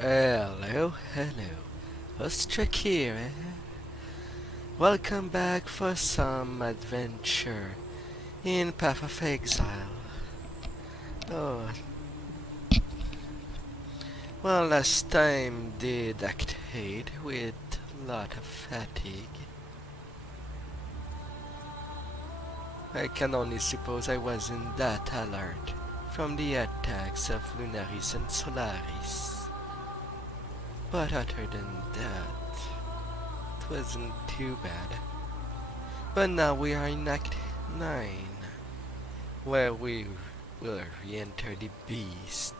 Hello, Ostrich here. Welcome back for some adventure in Path of Exile. Oh, well, last time did activate with lot of fatigue. I can only suppose I wasn't that alert from the attacks of Lunaris and Solaris. But other than that, it wasn't too bad. But now we are in Act 9, where we will re-enter the beast.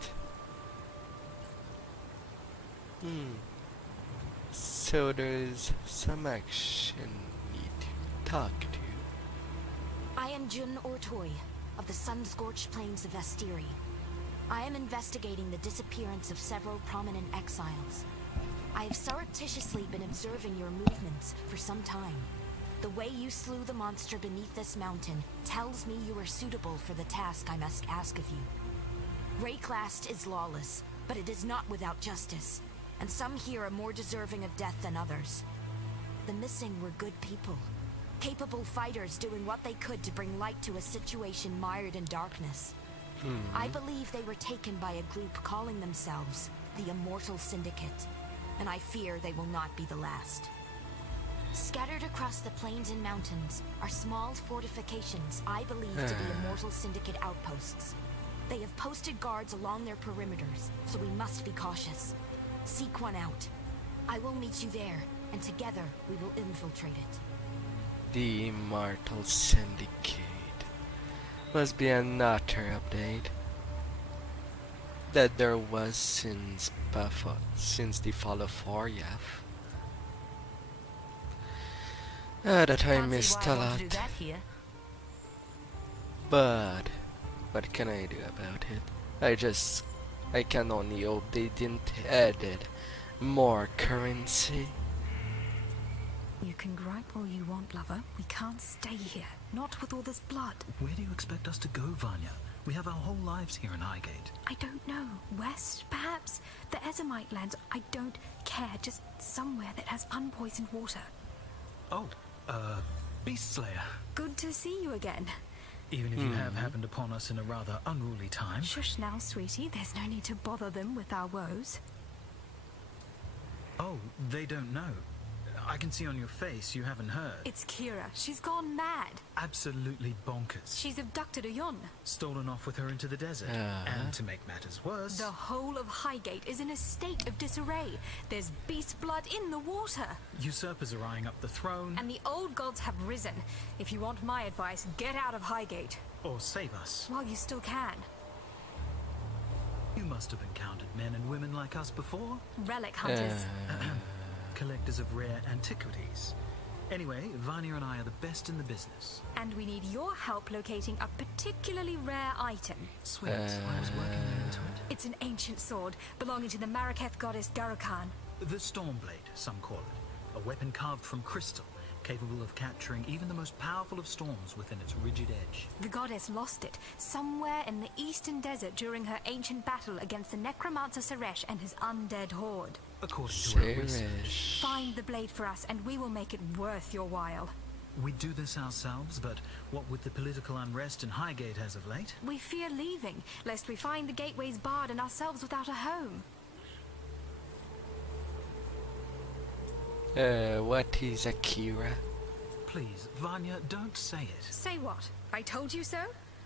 So there's some action need to talk to. I am Jun Ortoy, of the sun-scorched plains of Vestiri. I am investigating the disappearance of several prominent exiles. I have surreptitiously been observing your movements for some time. The way you slew the monster beneath this mountain tells me you are suitable for the task I must ask of you. Rayclast is lawless, but it is not without justice, and some here are more deserving of death than others. The missing were good people, capable fighters doing what they could to bring light to a situation mired in darkness. I believe they were taken by a group calling themselves the Immortal Syndicate, and I fear they will not be the last. Scattered across the plains and mountains are small fortifications I believe to be Immortal Syndicate outposts. They have posted guards along their perimeters, so we must be cautious. Seek one out. I will meet you there, and together we will infiltrate it. The Immortal Syndicate must be another update that there was since the fall of Oryath. That I missed a lot. But what can I do about it? I can only hope they didn't added more currency. You can gripe all you want, lover. We can't stay here. Not with all this blood. Where do you expect us to go, Vanya? We have our whole lives here in Highgate. I don't know. West, perhaps? The Ezomite lands. I don't care. Just somewhere that has unpoisoned water. Oh, Beast Slayer. Good to see you again. Even if you have happened upon us in a rather unruly time. Shush now, sweetie. There's no need to bother them with our woes. Oh, they don't know. I can see on your face you haven't heard. It's Kira. She's gone mad. Absolutely bonkers. She's abducted Ayon. Stolen off with her into the desert. And to make matters worse... The whole of Highgate is in a state of disarray. There's beast blood in the water. Usurpers are eyeing up the throne. And the old gods have risen. If you want my advice, get out of Highgate. Or save us. While you still can. You must have encountered men and women like us before. Relic hunters. Collectors of rare antiquities. Anyway, Vanya and I are the best in the business. And we need your help locating a particularly rare item. Sweet, I was working into it. It's an ancient sword belonging to the Maraketh goddess Garukan. The Stormblade, some call it. A weapon carved from crystal, capable of capturing even the most powerful of storms within its rigid edge. The goddess lost it somewhere in the eastern desert during her ancient battle against the necromancer Suresh and his undead horde. According to our research. Find the blade for us and we will make it worth your while. We do this ourselves, but what with the political unrest in Highgate as of late? We fear leaving, lest we find the gateways barred and ourselves without a home. What is Akira? Please, Vanya, don't say it. Say what? I told you so?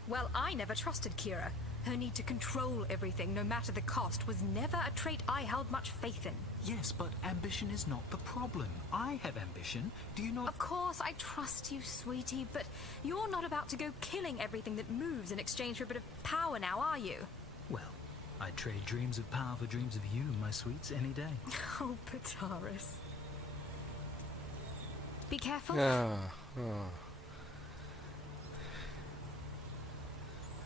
Well, I never trusted Kira. Her need to control everything, no matter the cost, was never a trait I held much faith in. Yes, but ambition is not the problem. I have ambition. Do you not? Of course, I trust you, sweetie, but you're not about to go killing everything that moves in exchange for a bit of power now, are you? Well, I'd trade dreams of power for dreams of you, my sweets, any day. Oh, Pataris. Be careful.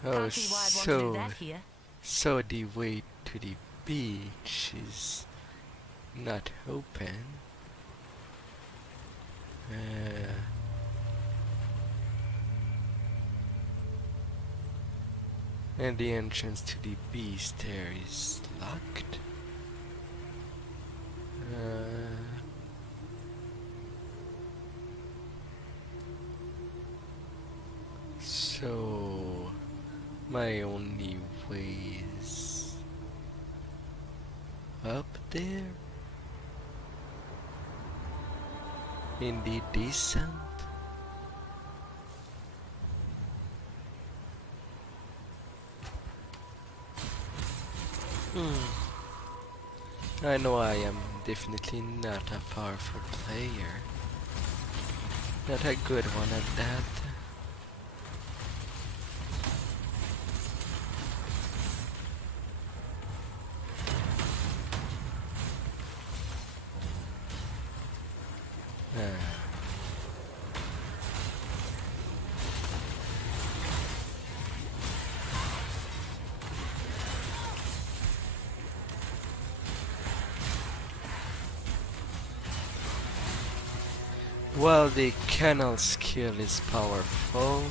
Oh, so the way to the beach is not open. And the entrance to the beast there is locked. My only way is up there in the descent. I know I am definitely not a powerful player. Not a good one at that. While the canal skill is powerful,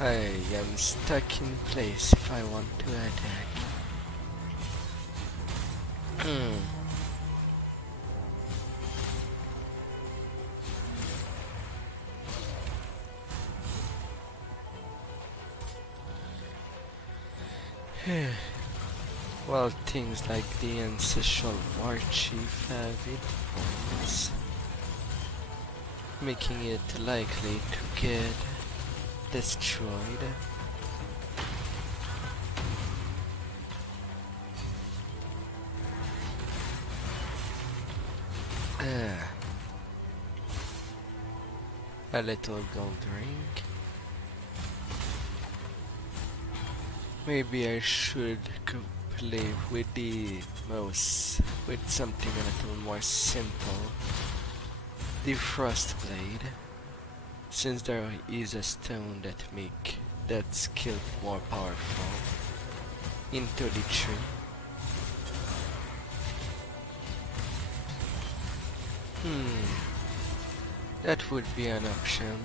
I am stuck in place if I want to attack. Well, things like the ancestral war chief have influence, making it likely to get destroyed. A little gold ring. Maybe I should go play with the mouse with something a little more simple. The frost blade, since there is a stone that make that skill more powerful. Into the tree. That would be an option.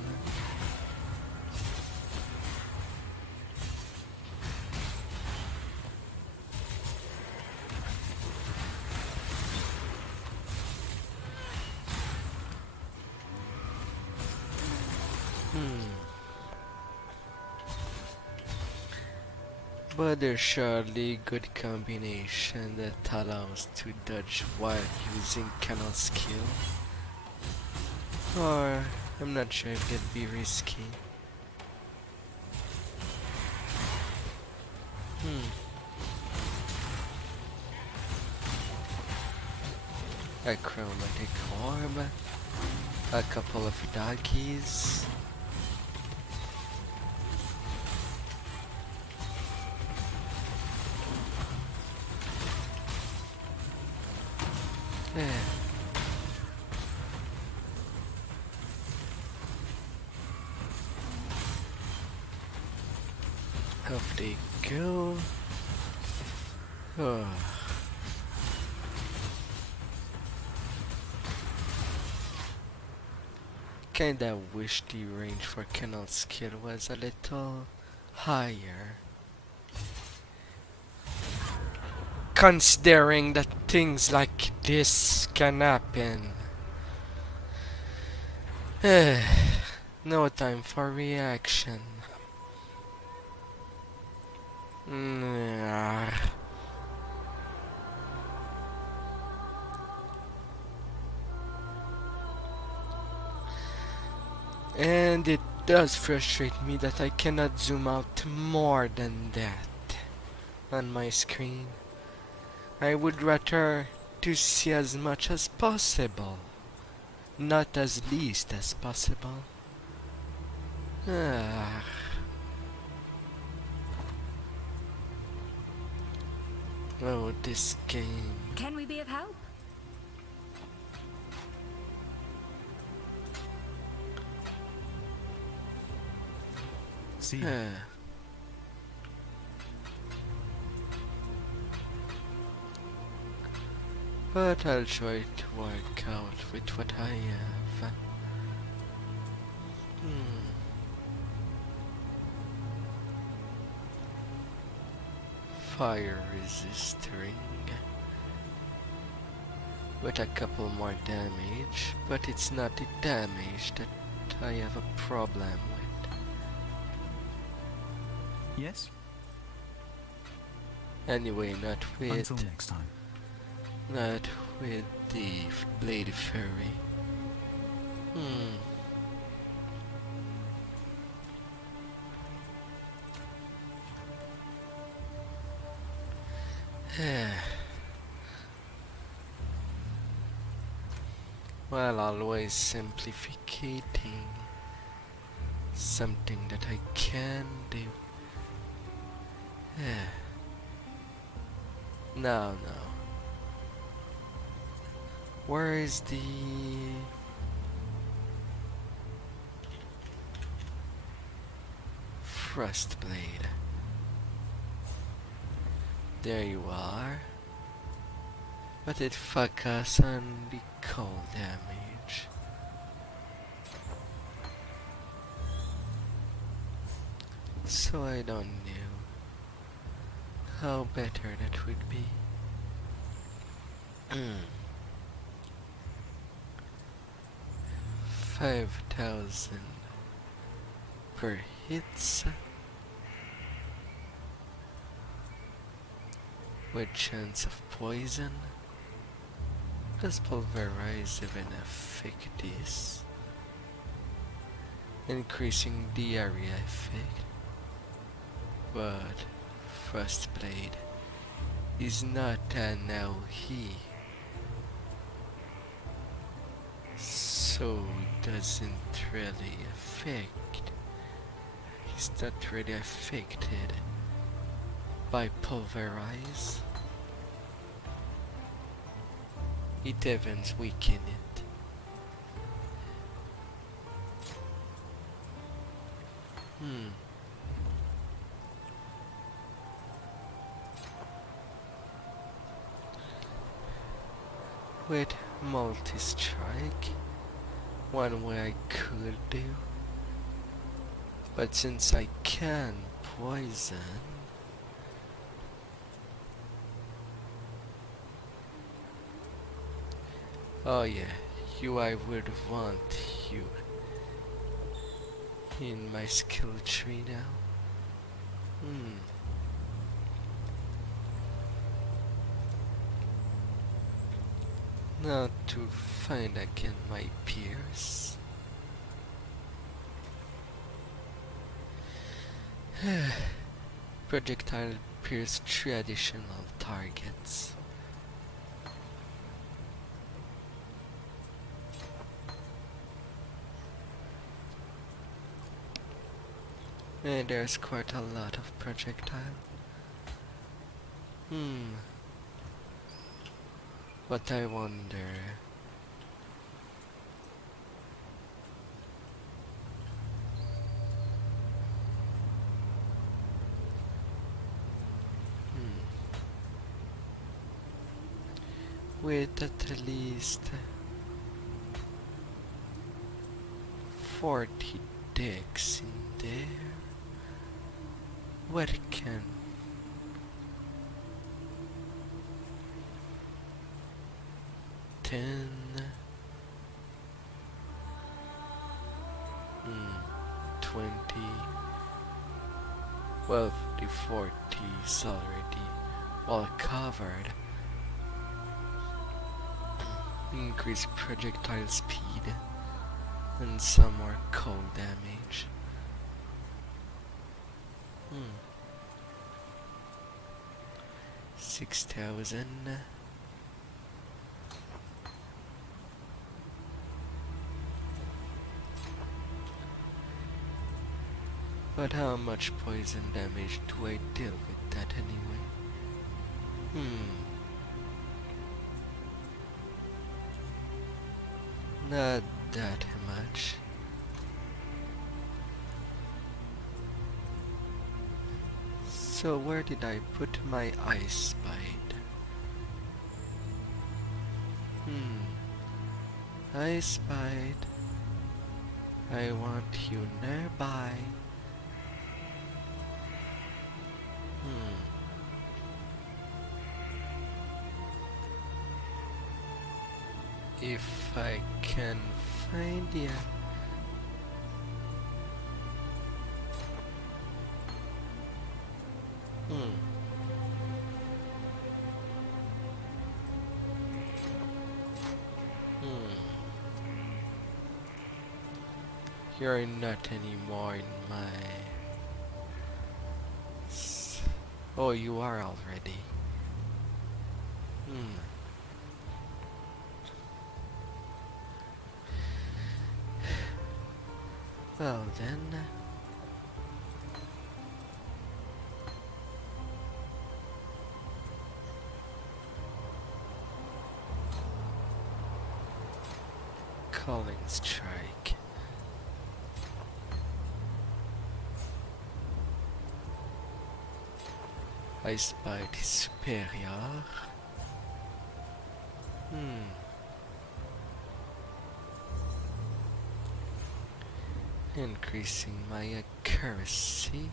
But there's surely good combination that allows to dodge while using canal skill. Or I'm not sure if that'd be risky. A chromatic orb, a couple of doggies. Off they go. Oh. Kinda wish the range for canal skill was a little higher. Considering that things like this can happen. No time for reaction. And it does frustrate me that I cannot zoom out more than that on my screen. I would rather to see as much as possible, not as least as possible. Oh, this game. Can we be of help? See, But I'll try to work out with what I have. Fire resist ring with a couple more damage, but it's not the damage that I have a problem with. Yes? Anyway, Until next time. not with the Blade Fairy. Well, always simplificating something that I can do. No. Where is the... Frost Blade? There you are. But it focus on the cold damage. So I don't know how better that would be. 5,000 per hits. With chance of poison. Does pulverize even affect this? Increasing the area effect. But Frostblade is not an AOE, so doesn't really affect. He's not really affected by pulverize. It even weaken it. With multi-strike, one way I could do, but since I can poison, oh yeah, you I would want you in my skill tree now. Now to find again my peers. Projectile pierce 3 additional targets. And there's quite a lot of projectile. But I wonder... with at least 40 decks in there, what can 10 20 well, the 40 is already all covered. Increase projectile speed and some more cold damage. 6,000. But how much poison damage do I deal with that anyway? Not that much. So where did I put my ice bite? Ice bite. I want you nearby. If I can find ya. Hmm. Hmm. You're not anymore in my... Oh, you are already. Hmm. Well then... Calling strike. I spied his superior. Hmm. Increasing my accuracy.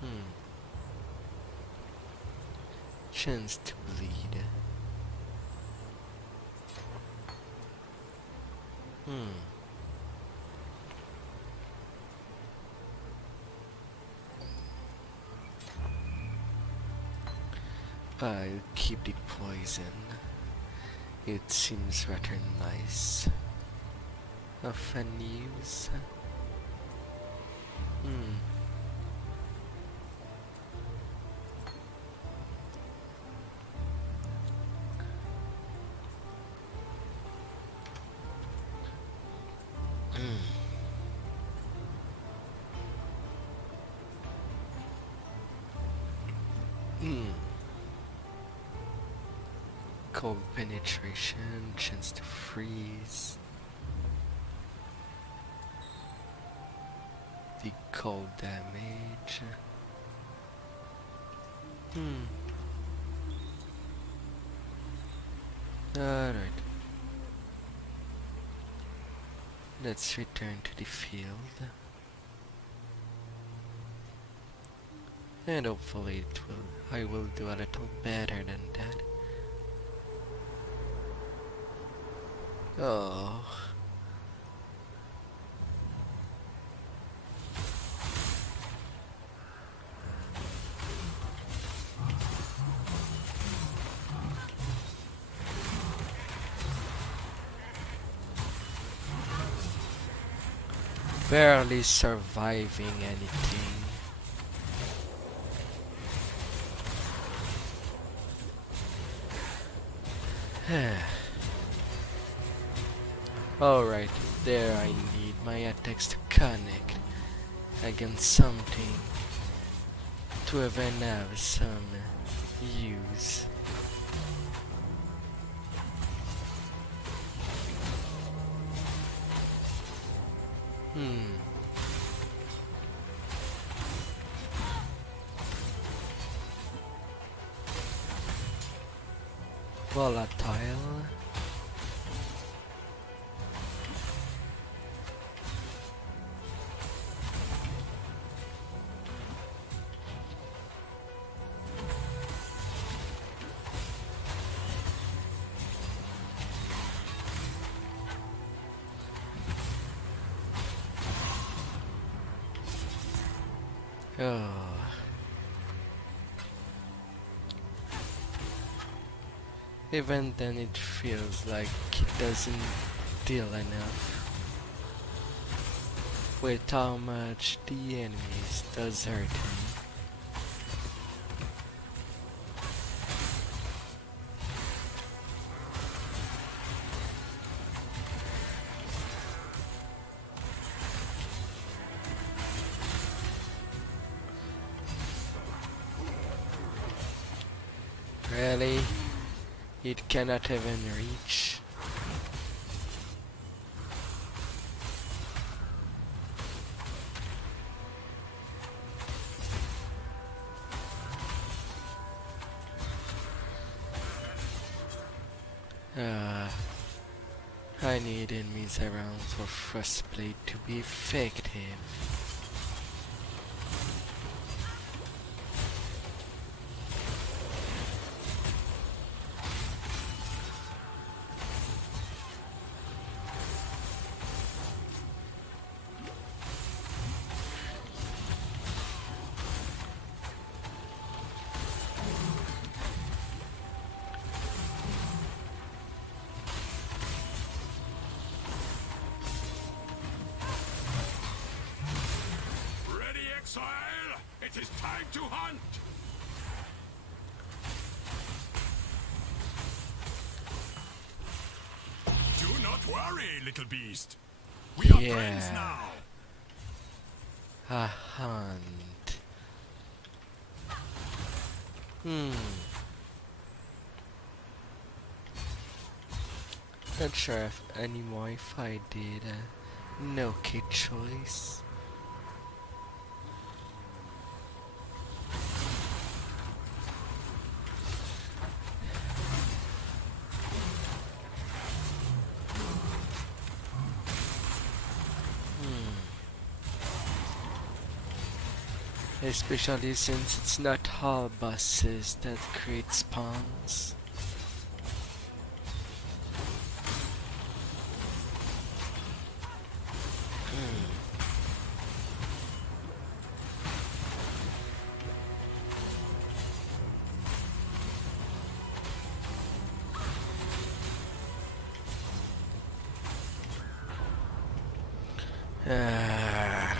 Hmm. Chance to bleed. Hmm. I'll keep the poison. It seems rather nice. Of an use. Hmm. Hmm. Cold penetration, chance to freeze. The cold damage. Hmm. Alright. Let's return to the field. And hopefully I will do a little better than that. Oh. Barely surviving anything. Alright, there I need my attacks to connect against something to even have some use. Hmm. Volatile. Oh. Even then it feels like it doesn't deal enough with how much the enemies does hurt me. Really? It cannot even reach. I need enemies around for Frostblade to be effective. Exile, it is time to hunt! Do not worry, little beast. We are friends Yeah. now. A hunt. Not sure if anymore if I did no kid choice. Especially since it's not all bosses that create spawns. Ah.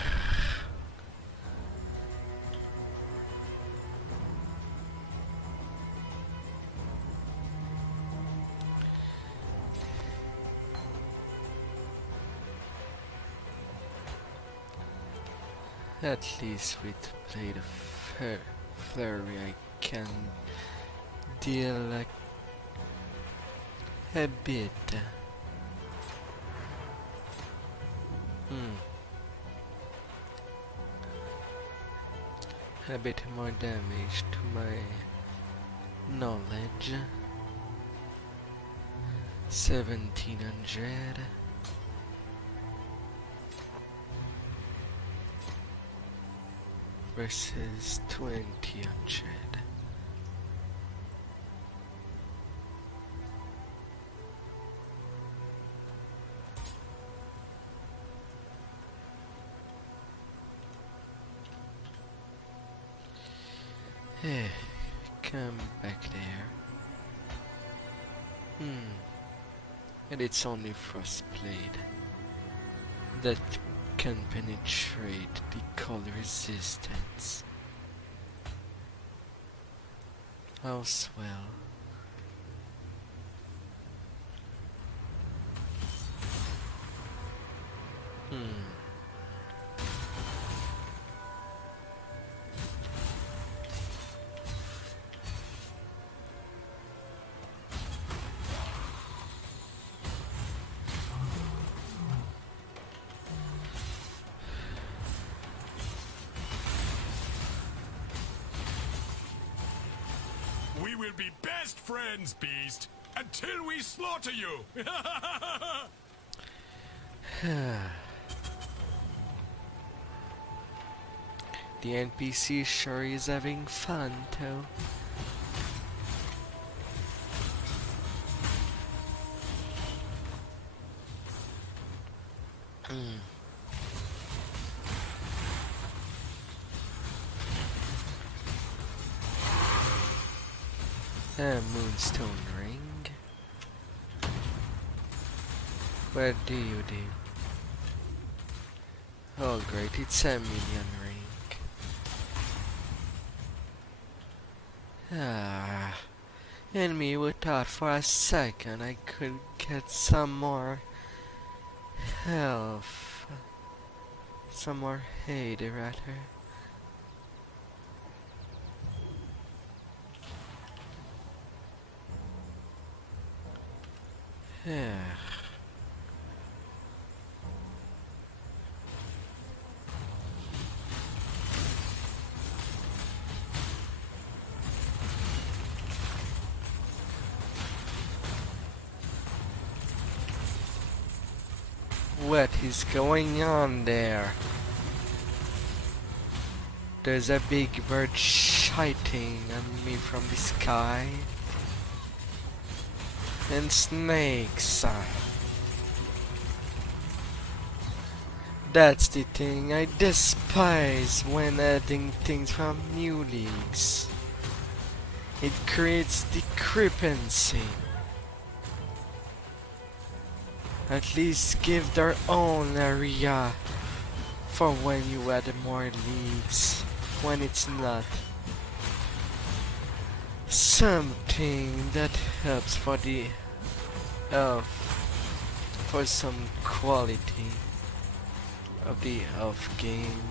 At least with Blade of Flurry I can deal like a bit. A bit more damage to my knowledge. 1700. Versus 2000. Hey, come back there. And it's only Frostblade that can penetrate the cold resistance. Oh, swell. We will be best friends, beast, until we slaughter you. The NPC sure is having fun, though. Moonstone ring. What do you do? Oh great, it's a minion ring. And me would thought for a second I could get some more health. Some more aid, rather. Yeah. What is going on there? There's a big bird shiting on me from the sky. And snakes. That's the thing I despise when adding things from new leagues. It creates discrepancy. At least give their own area for when you add more leaves, when it's not something that helps for the for some quality of the elf game.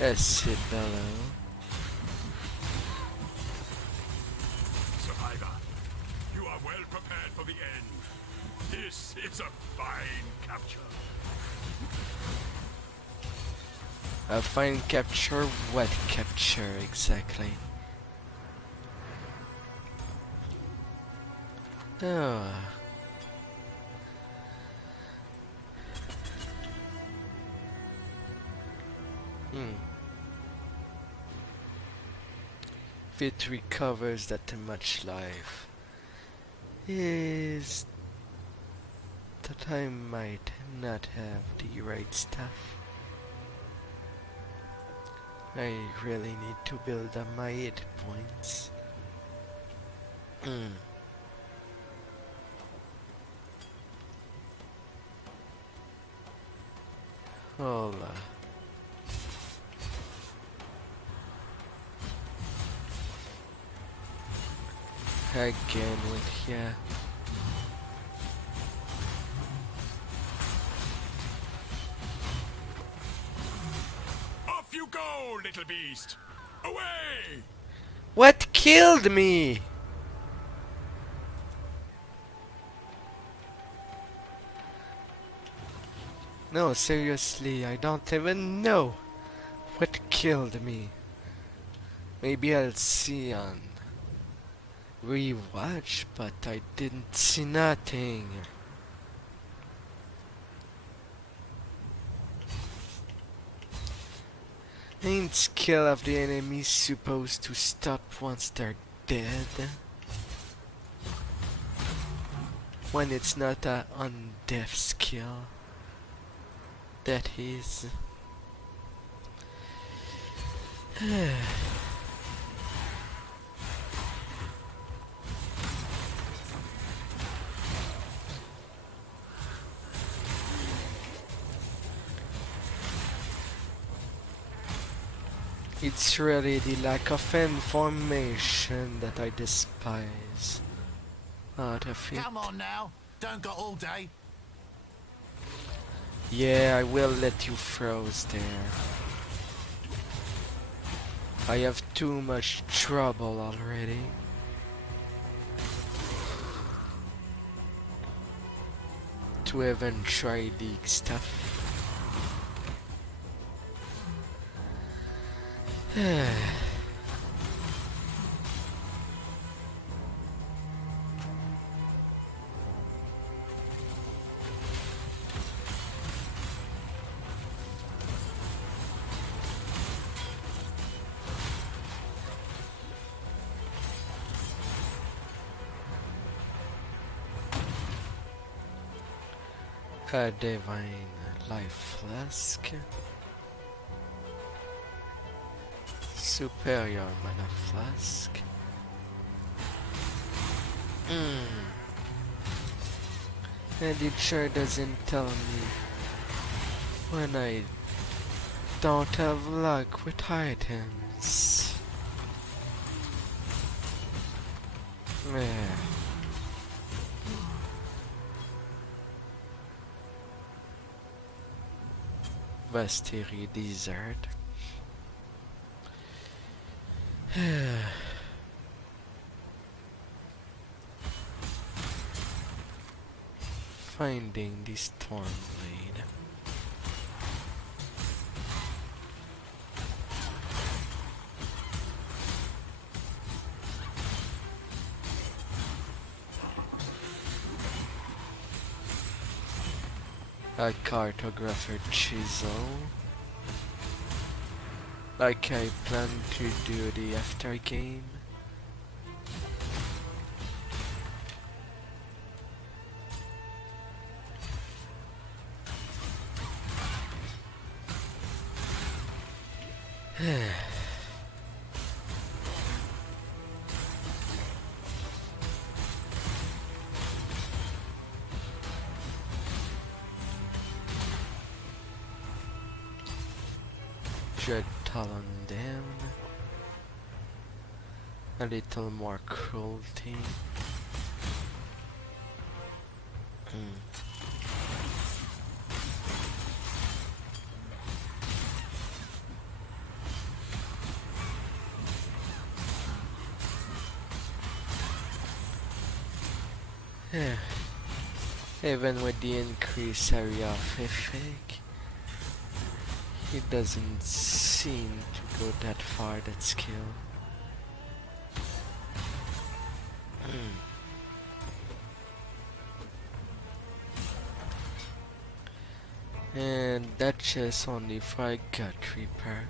Acid bellow. Survivor, you are well prepared for the end. This is a fine capture. A fine capture, what capture exactly? Oh. If it recovers that much life, is that I might not have the right stuff. I really need to build up my hit points. Hola. Again with ya. Off you go, little beast! Away! What killed me? No, seriously, I don't even know what killed me. Maybe I'll see on rewatch, but I didn't see nothing. Ain't skill of the enemy supposed to stop once they're dead? When it's not a undeath skill. That is. It's really the lack of information that I despise out of it. Come on now, don't got all day. Yeah, I will let you froze there. I have too much trouble already. To even try league stuff. A divine life flask. Superior mana flask. And it sure doesn't tell me when I don't have luck with items. Yeah. Vastiri Desert. Finding the Storm Blade. A cartographer chisel. Like I plan to do the after game. Dread Talon down. A little more cruelty. Yeah. Even with the increased area of effect, it doesn't seem to go that far, that skill. And that's just only for a gut repair.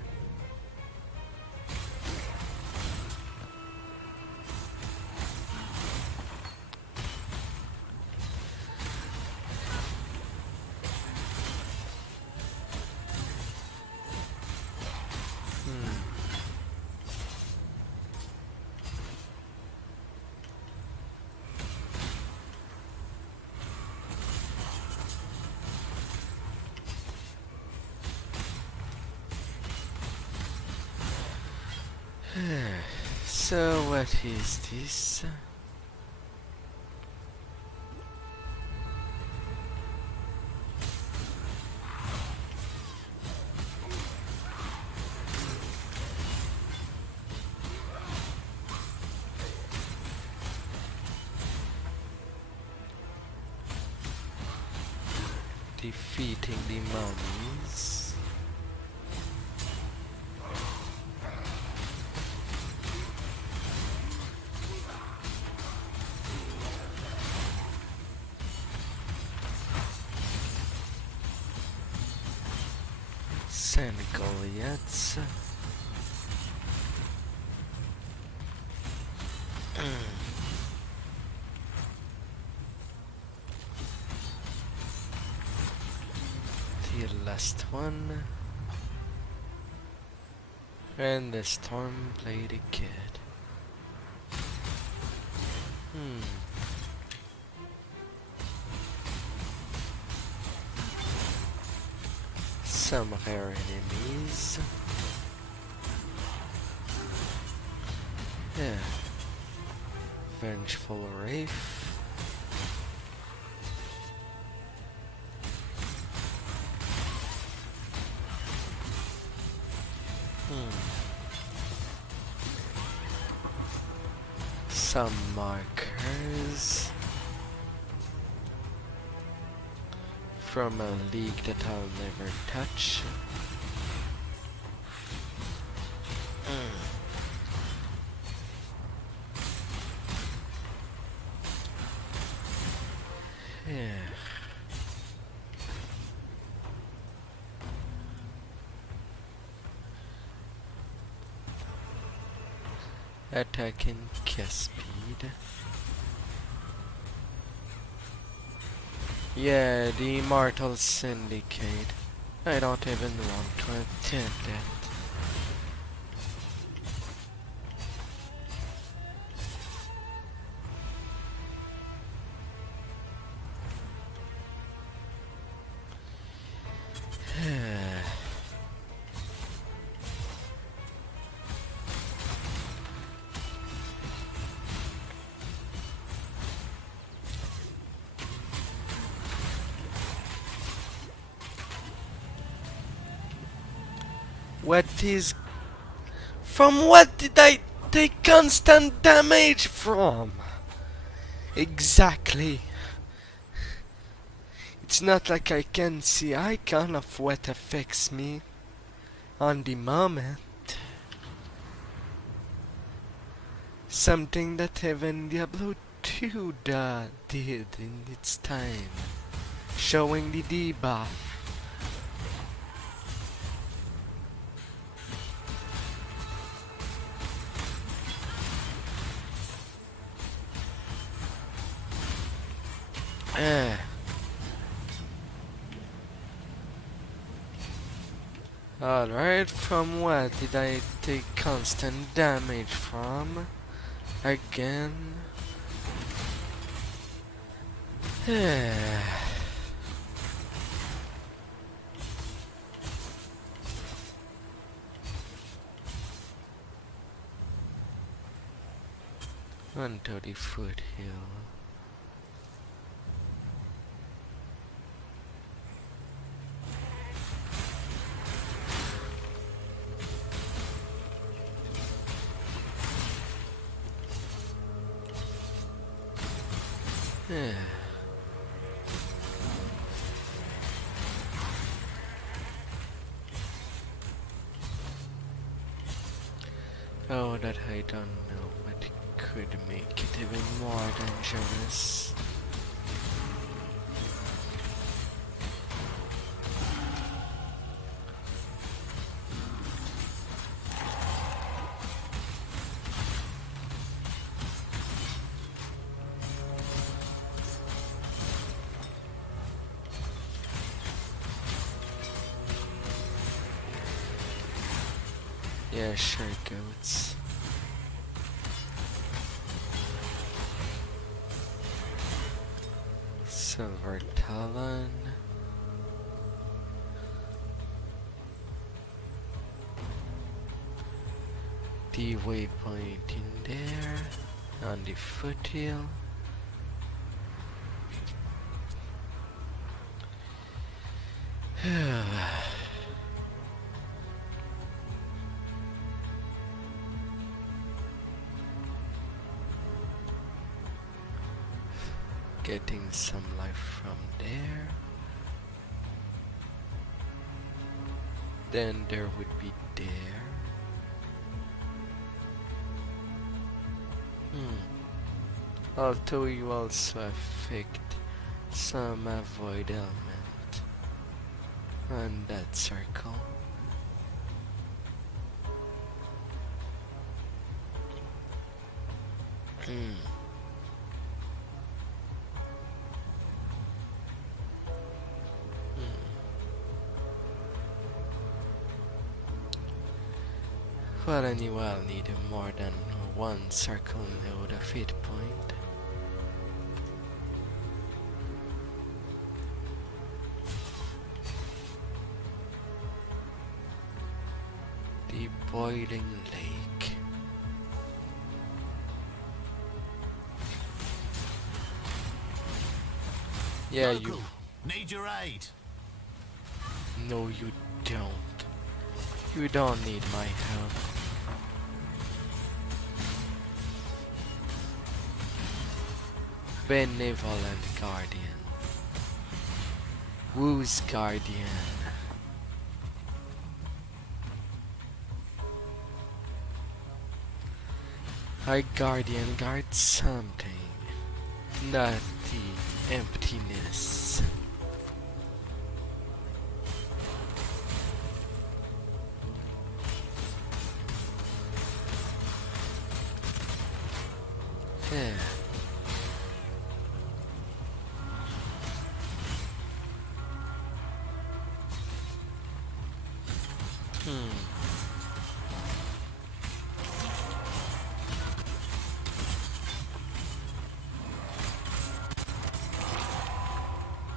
So what is this? Defeating the mummies. Sand Goliaths. The last one. And the Stormblade Kid. Some rare enemies. Yeah. Vengeful Wraith. Some markers from a league that I'll never touch. Yeah. Attacking cast speed. Yeah, the Immortal Syndicate. I don't even want to attempt that. What is... From what did I take constant damage from? Exactly. It's not like I can see icon of what affects me on the moment. Something that even Diablo 2 did in its time. Showing the debuff. Alright, from what did I take constant damage from? Again? onto the foothill. Yeah. Oh, that I don't know, but it could make it even more dangerous. Yeah, sure, goats. Silver Talon. The waypoint in there, on the foothill. Getting some life from there. Then there would be there. Although you also affect some avoid element on that circle. Well, anyway, I'll need more than one circle node of hit point. The boiling lake. Yeah, Local, need your aid. No, you don't. You don't need my help. Benevolent Guardian. Whose Guardian? My Guardian guards something, not the emptiness. Yeah.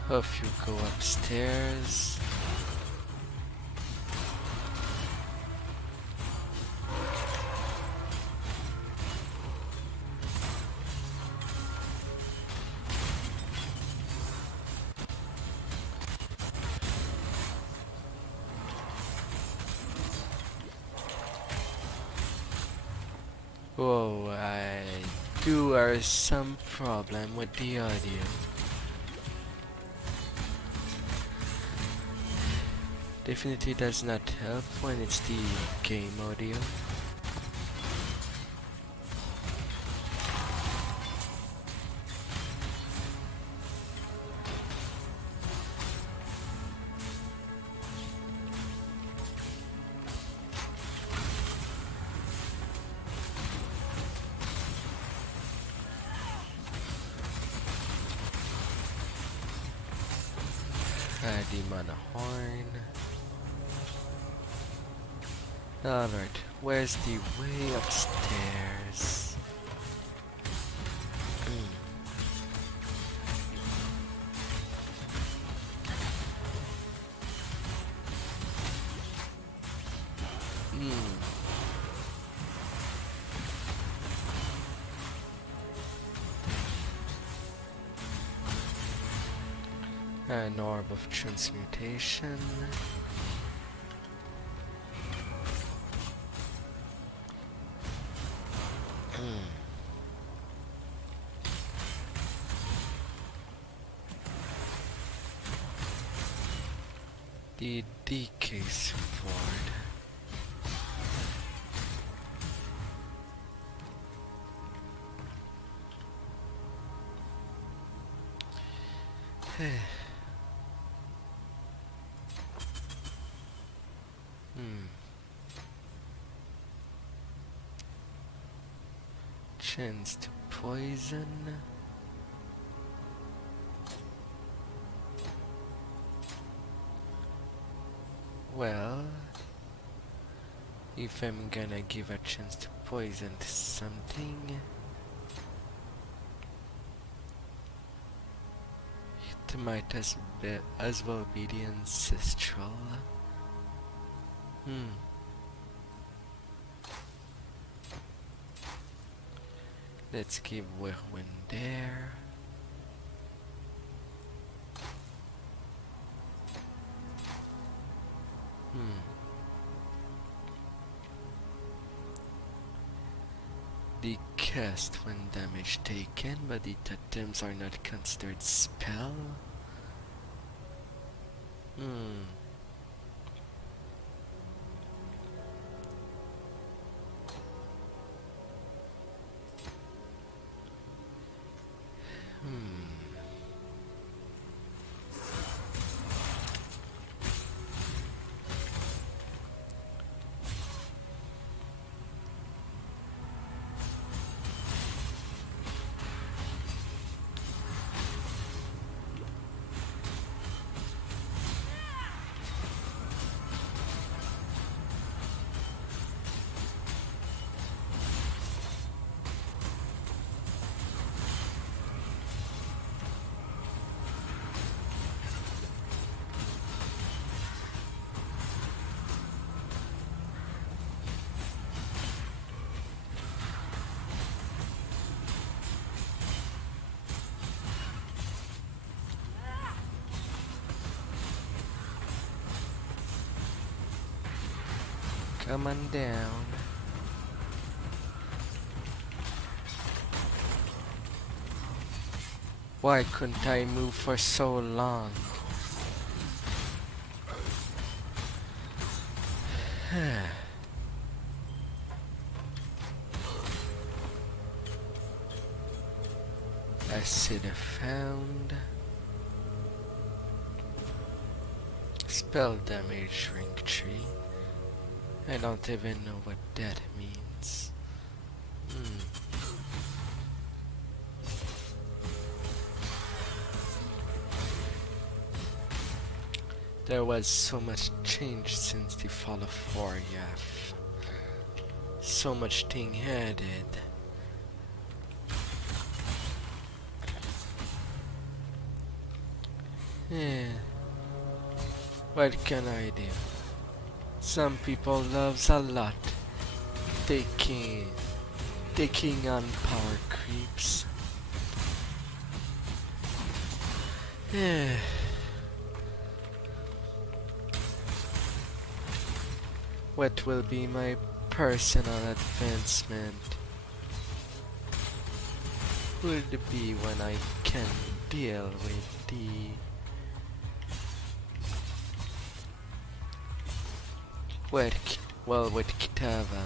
If you go upstairs. Whoa, I do have some problem with the audio. Definitely does not help when it's the game audio. The mana horn. Alright, where's the way upstairs? An orb of transmutation. The decay sword. Chance to poison. Well, if I'm gonna give a chance to poison something, it might as well be the ancestral. Let's give Whirlwind there. The cast when damage taken, but the totems are not considered spell. Come on down. Why couldn't I move for so long? Acid found. Spell damage ring tree. I don't even know what that means. There was so much change since the fall of Waryath. So much thing added. What can I do? Some people loves a lot taking on power creeps. What will be my personal advancement? Would be when I can deal with the with Kitava.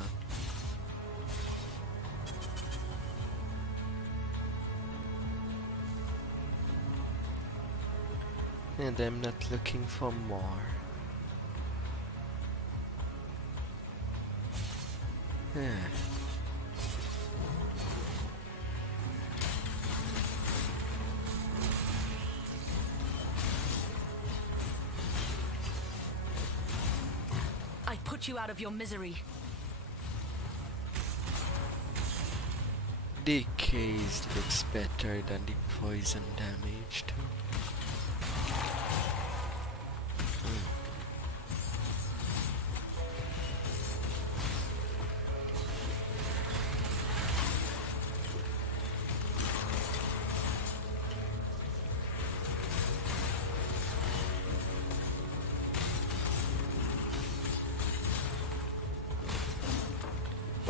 And I'm not looking for more. I put you out of your misery. Decays looks better than the poison damage too.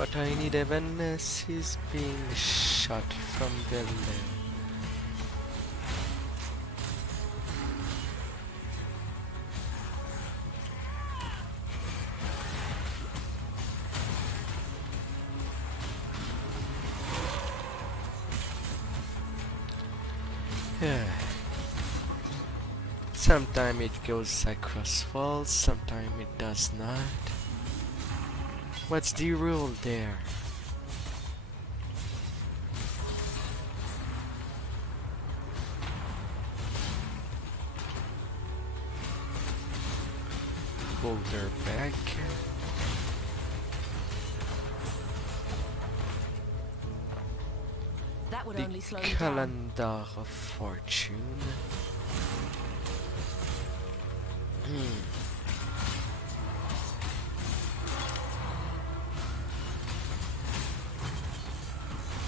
What I need Evanes is being shot from below. Sometimes it goes across walls, sometimes it does not. What's the rule there? Boulder back. That would The only slow you down. calendar of fortune.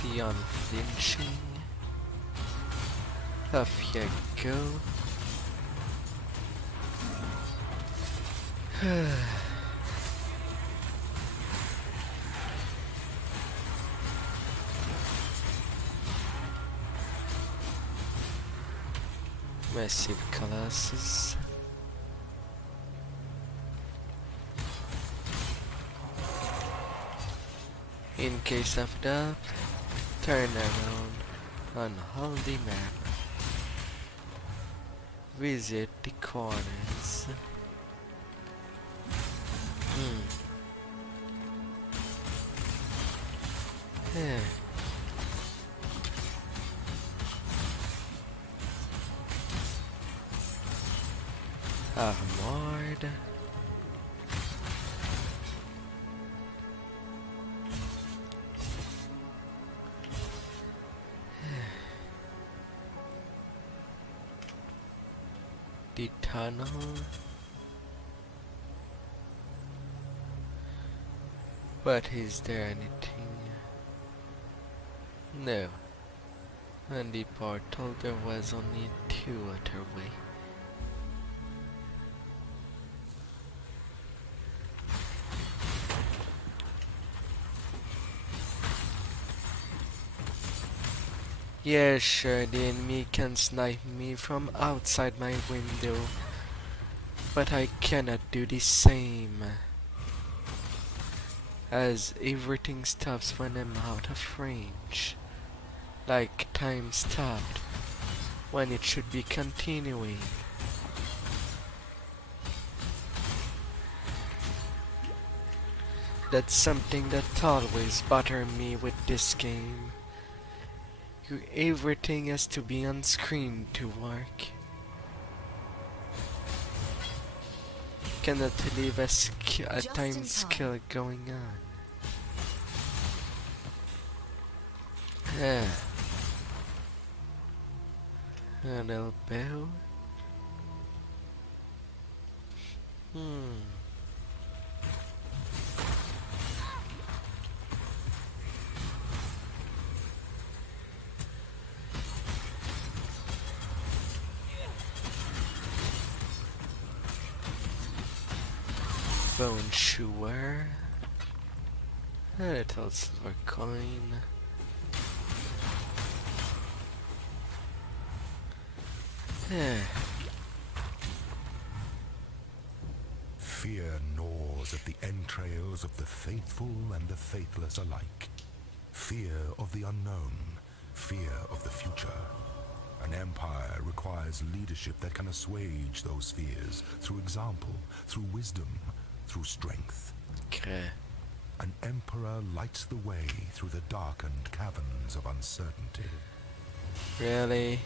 The unflinching. Off you go. Massive colossus. In case of doubt, turn around, unhold the map, visit the corners. Yeah. Armored. The tunnel. But is there anything? No. On the portal there was only two other way. Yeah, sure, the enemy can snipe me from outside my window, but I cannot do the same, as everything stops when I'm out of range, like time stopped when it should be continuing. That's something that always bothers me with this game. Everything has to be on screen to work. Cannot leave a time skill going on. An elbow. Bone chewer. A little silver coin. Fear gnaws at the entrails of the faithful and the faithless alike. Fear of the unknown, fear of the future. An empire requires leadership that can assuage those fears through example, through wisdom, through strength. Okay. An emperor lights the way through the darkened caverns of uncertainty. Really?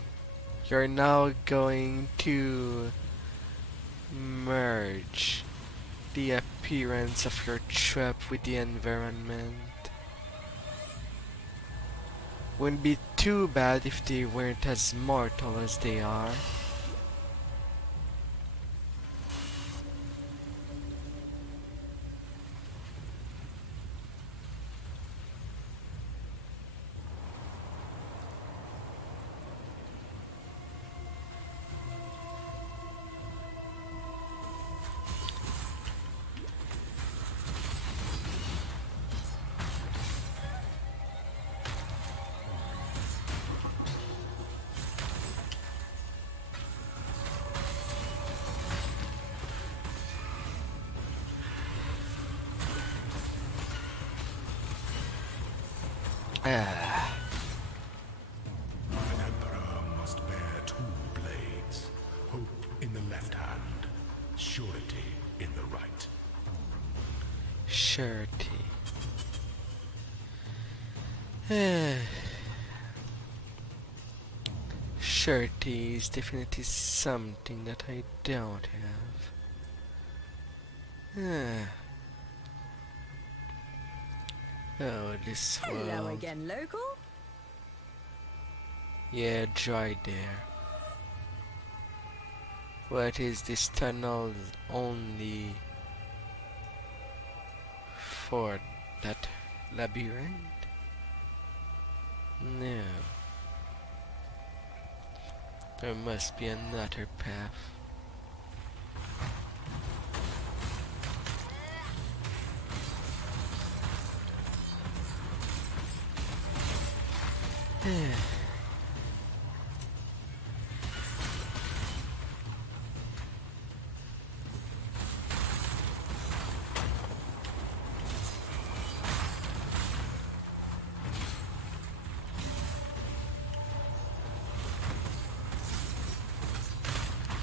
You're now going to merge the appearance of your trap with the environment? Wouldn't be too bad if they weren't as mortal as they are. Ah, An emperor must bear two blades, hope in the left hand, surety in the right. surety. Surety is definitely something that I don't have. Oh, this Hello world. again, local. Yeah, dry there. What is this tunnel only for that labyrinth? No. There must be another path.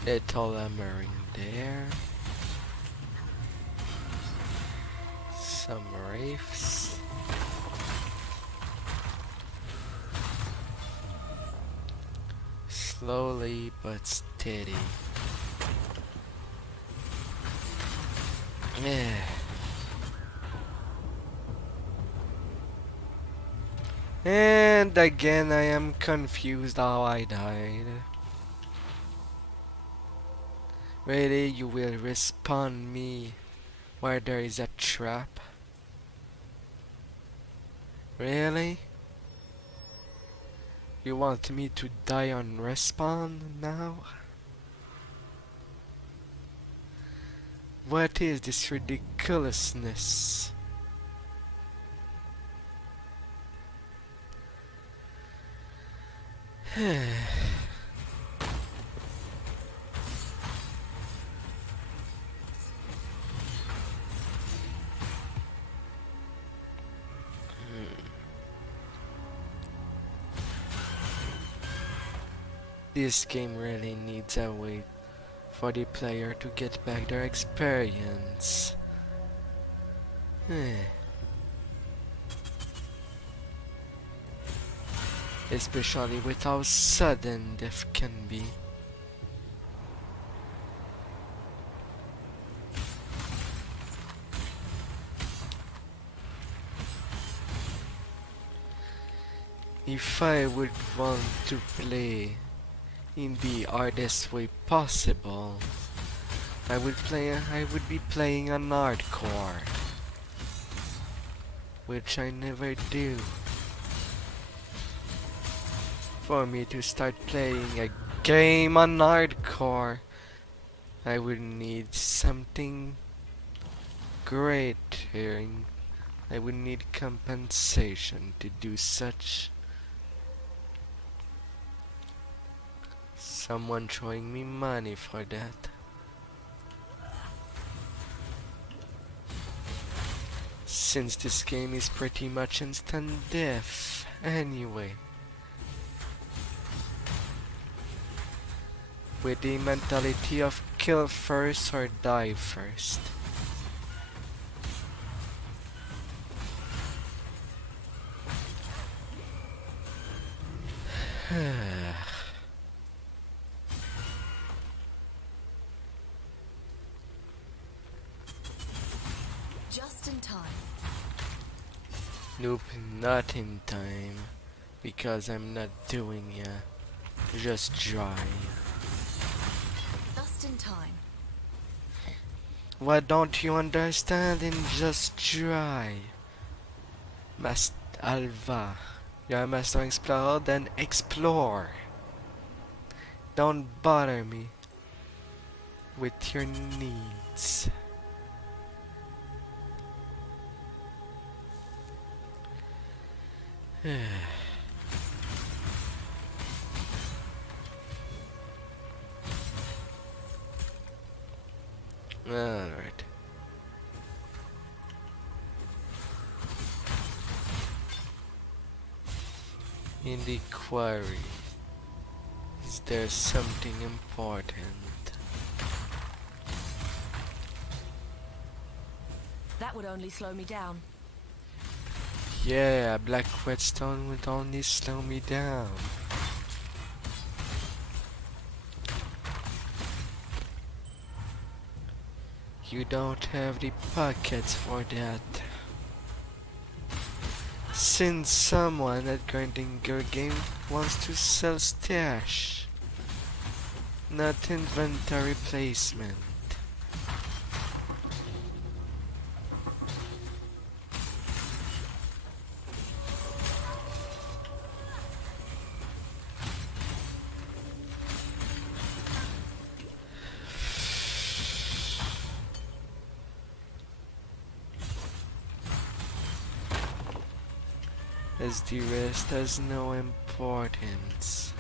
Little hammering there. Some wraiths. Slowly but steady. Yeah. And again I am confused how I died. Really, you will respawn me where there is a trap? Really? You want me to die on respawn now? What is this ridiculousness? This game really needs a way for the player to get back their experience. Especially with how sudden death can be. If I would want to play in the hardest way possible, I would be playing on hardcore, which I never do. For me to start playing a game on hardcore, I would need something greater. I would need compensation to do such. Someone throwing me money for that. Since this game is pretty much instant death anyway. With the mentality of kill first or die first. Just in time. Nope, not in time. Because I'm not doing just dry. Just in time. Why don't you understand in just dry? Alva, you're a master explorer, then explore. Don't bother me with your needs. Alright. In the quarry, is there something important? That would only slow me down. Yeah, black whetstone would only slow me down. You don't have the pockets for that. Since someone at Grindinger Game wants to sell stash, not inventory placement. As the rest has no importance.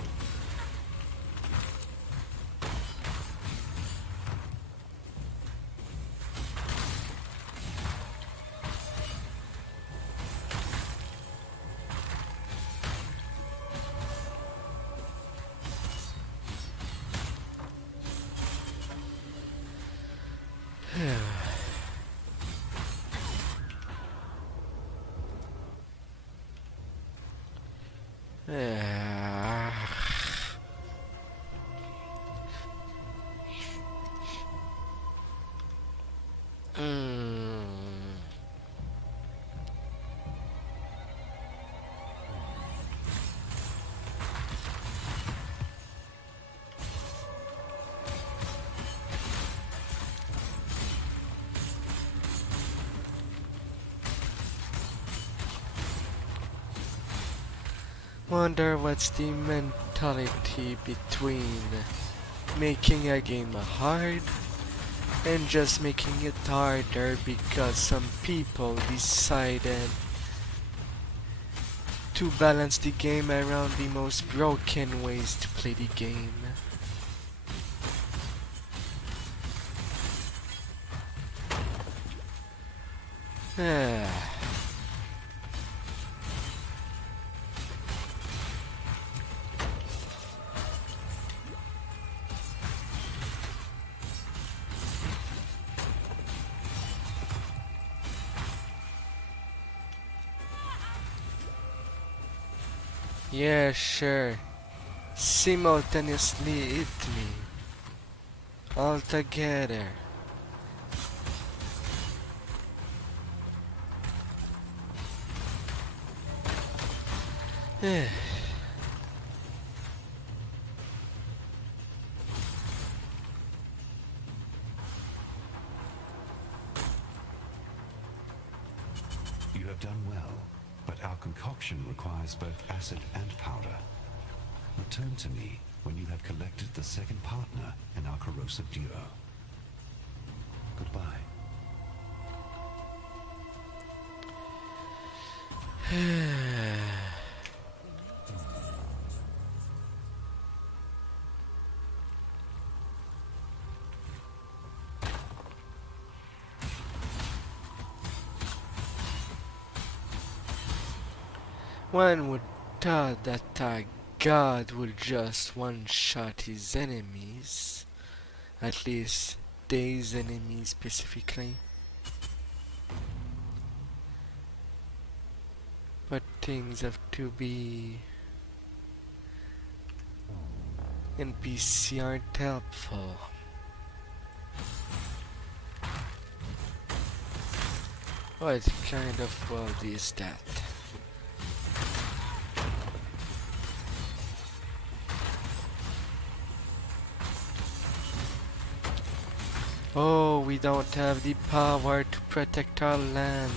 Wonder what's the mentality between making a game hard and just making it harder because some people decided to balance the game around the most broken ways to play the game. Yeah, sure. Simultaneously hit me. All together. You have done well, but our concoction requires both acid and powder. Return to me when you have collected the second partner in our corrosive duo. Goodbye. One would thought that a god would just one-shot his enemies. At least, these enemies specifically. But things have to be... NPC aren't helpful. What kind of world is that? Oh, we don't have the power to protect our land.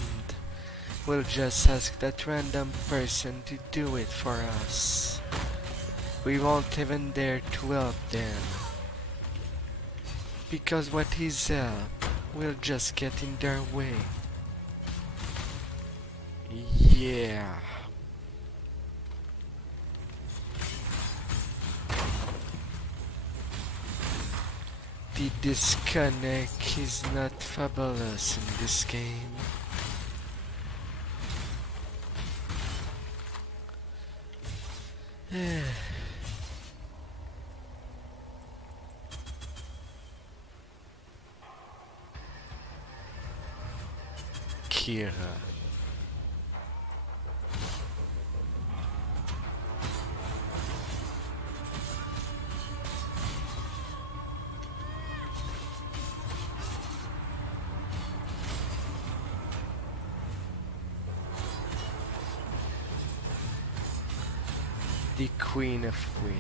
We'll just ask that random person to do it for us. We won't even dare to help them. Because what is help will just get in their way. Yeah. The disconnect is not fabulous in this game. Kira. The Queen of Wind.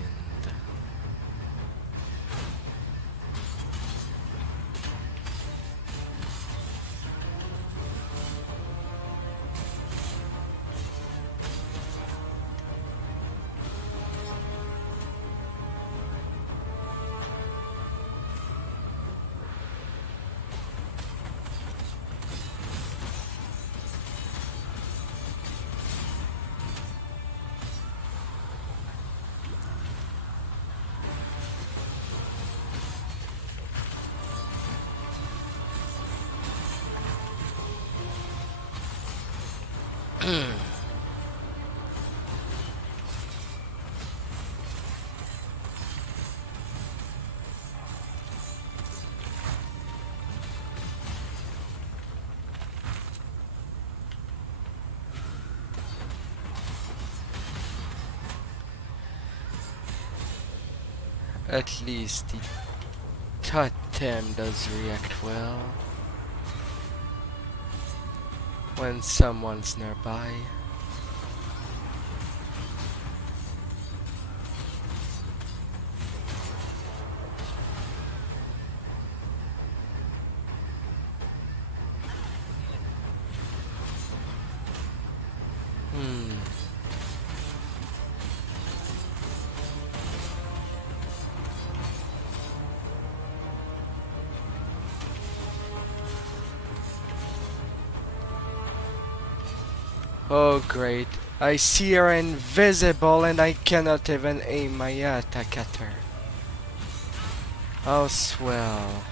At least the totem does react well when someone's nearby. Oh great, I see her invisible and I cannot even aim my attack at her. How swell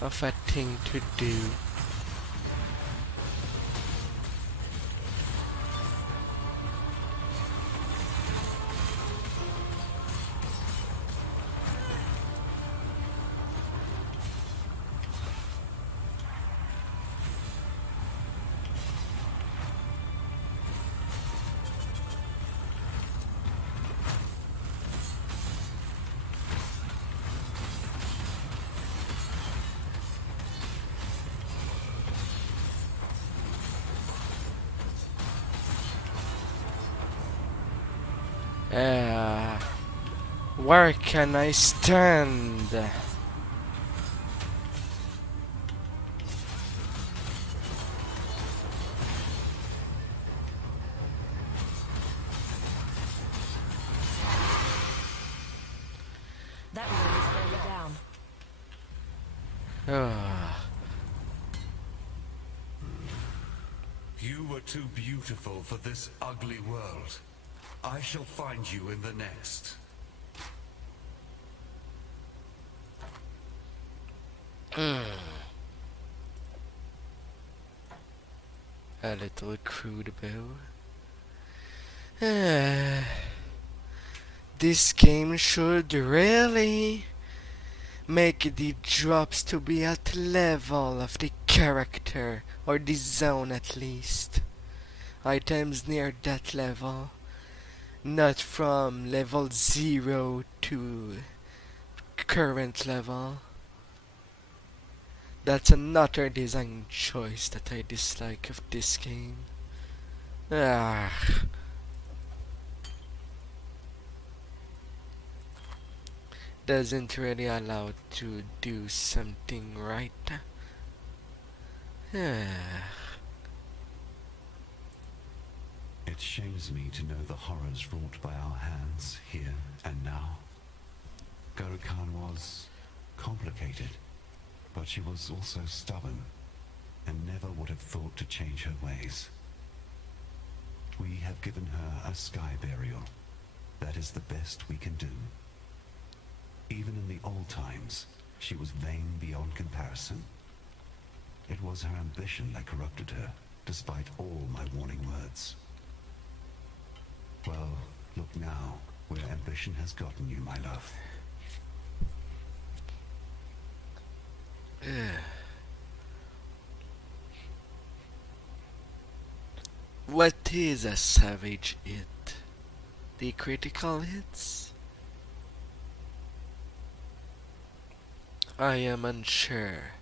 of a thing to do. Where can I stand? That will only slow me down. You were too beautiful for this ugly world. I shall find you in the next. A little crude bow. This game should really make the drops to be at level of the character, or the zone at least. Items near that level, not from level 0 to current level. That's another design choice that I dislike of this game. Doesn't really allow to do something right. It shames me to know the horrors wrought by our hands here and now. Gurukhan was complicated, but she was also stubborn, and never would have thought to change her ways. We have given her a sky burial. That is the best we can do. Even in the old times, she was vain beyond comparison. It was her ambition that corrupted her, despite all my warning words. Well, Look now, where ambition has gotten you, my love. What is a savage hit? The critical hits? I am unsure.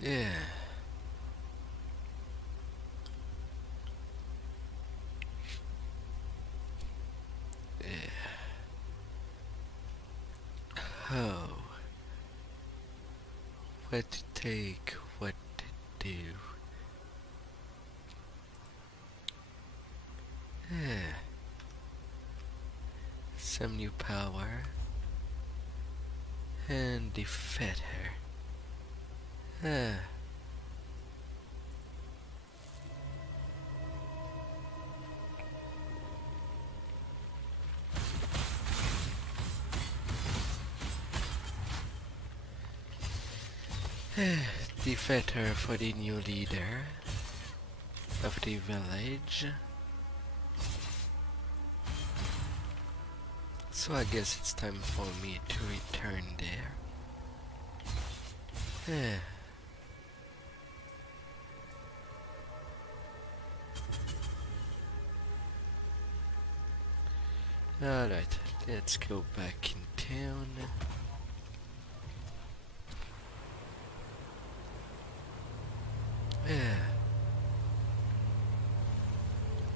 Yeah. How? What to take, what to do. Some new power. And defeat her. Defeat her for the new leader of the village. So I guess it's time for me to return there. Alright, let's go back in town.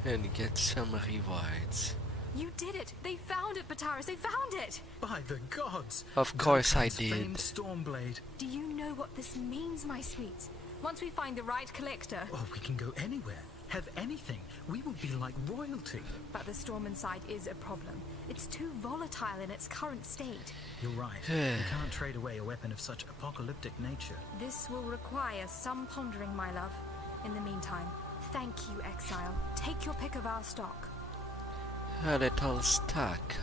And get some rewards. You did it! They found it, Bataris! They found it! By the gods! Of course I Darkhan's did. famed Stormblade. Do you know what this means, my sweets? Once we find the right collector... Oh, we can go anywhere. Have anything. We will be like royalty. But the storm inside is a problem. It's too volatile in its current state. You're right. You can't trade away a weapon of such apocalyptic nature. This will require some pondering, my love. In the meantime, thank you, Exile. Take your pick of our stock. A little stuck,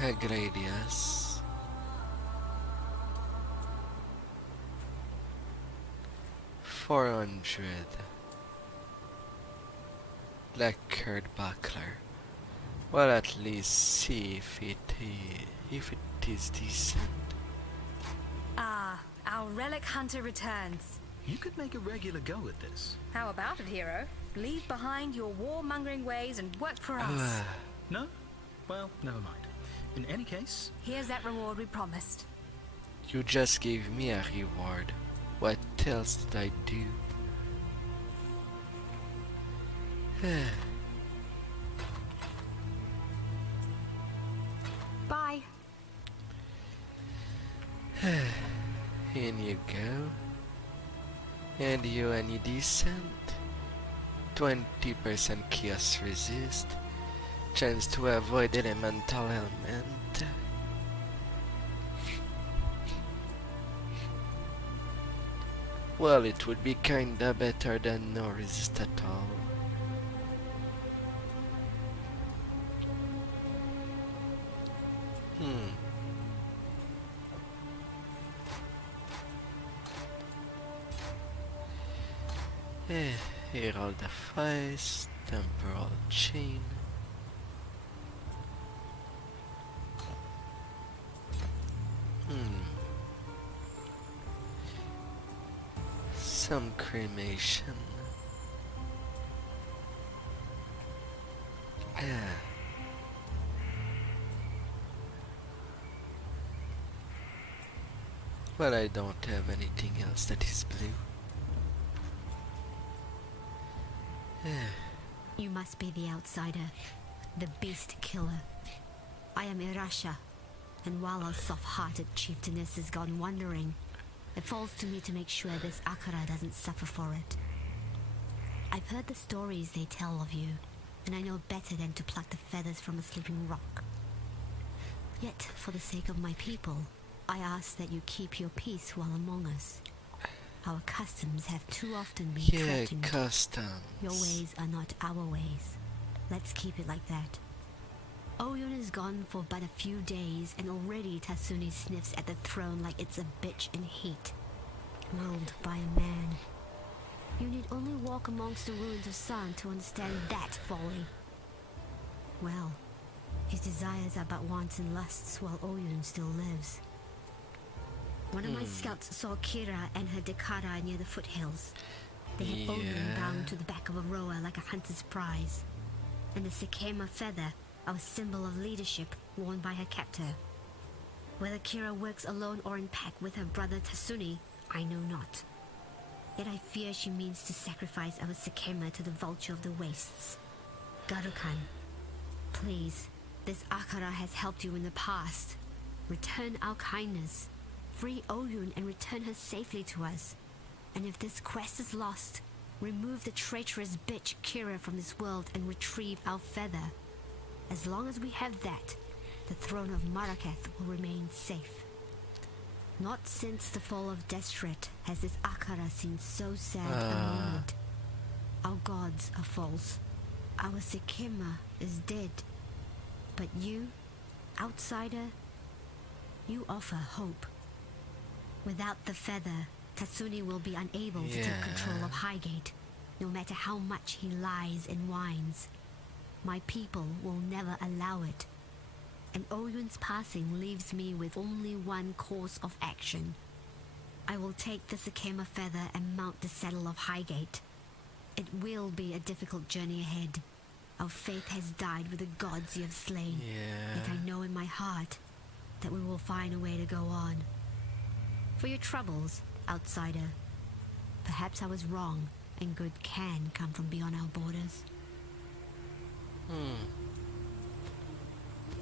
Gradius. $400. Lacquered buckler. Well, at least see if it is decent. Ah, our relic hunter returns. You could make a regular go at this. How about it, hero? Leave behind your warmongering ways and work for us. No? Well, never mind. In any case... Here's that reward we promised. You just gave me a reward. What else did I do? Bye. In you go. And you any decent? 20% chaos resist. Chance to avoid elemental element. Well, it would be kinda better than no resist at all. Herald the Face, Temporal Chain. Some cremation. But I don't have anything else that is blue. You must be the outsider, the beast killer. I am Irasha, and while our soft-hearted chieftainess is gone wandering, it falls to me to make sure this Akara doesn't suffer for it. I've heard the stories they tell of you, and I know better than to pluck the feathers from a sleeping rock. Yet, for the sake of my people, I ask that you keep your peace while among us. Our customs have too often been threatened. Customs. Your ways are not our ways. Let's keep it like that. Oyun is gone for but a few days, and already Tasuni sniffs at the throne like it's a bitch in heat. Ruled by a man. You need only walk amongst the ruins of Sun to understand that folly. Well, his desires are but wants and lusts while Oyun still lives. One of my scouts saw Kira and her Dekara near the foothills. They had Oyun bound to the back of a rower like a hunter's prize, and the Sekema feather, our symbol of leadership, worn by her captor. Whether Kira works alone or in pack with her brother Tasuni, I know not. Yet I fear she means to sacrifice our Sekema to the vulture of the wastes. Garukan, please, this Akara has helped you in the past. Return our kindness. Free Oyun and return her safely to us. And if this quest is lost, remove the traitorous bitch Kira from this world and retrieve our feather. As long as we have that, the throne of Marraketh will remain safe. Not since the fall of Destret has this Akara seen so sad a moment. Our gods are false. Our Sekema is dead. But you, outsider, you offer hope. Without the feather, Tatsuni will be unable to take control of Highgate, no matter how much he lies and whines. My people will never allow it. And Oyun's passing leaves me with only one course of action. I will take the Sekema feather and mount the saddle of Highgate. It will be a difficult journey ahead. Our faith has died with the gods you have slain. Yet I know in my heart that we will find a way to go on. For your troubles, outsider, perhaps I was wrong, and good can come from beyond our borders.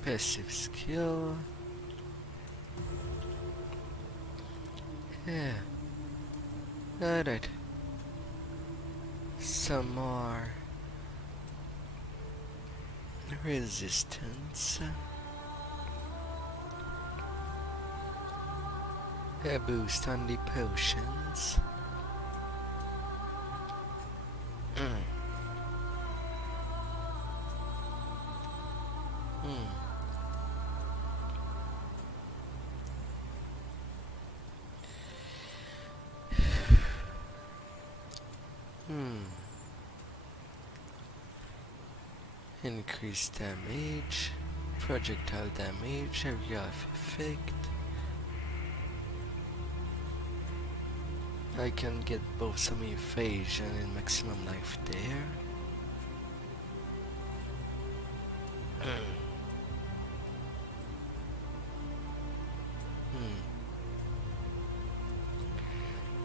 Passive skill. Yeah. Alright. Some more resistance. A boost on the potions. Increase damage, projectile damage, area of effect. I can get both some evasion and maximum life there.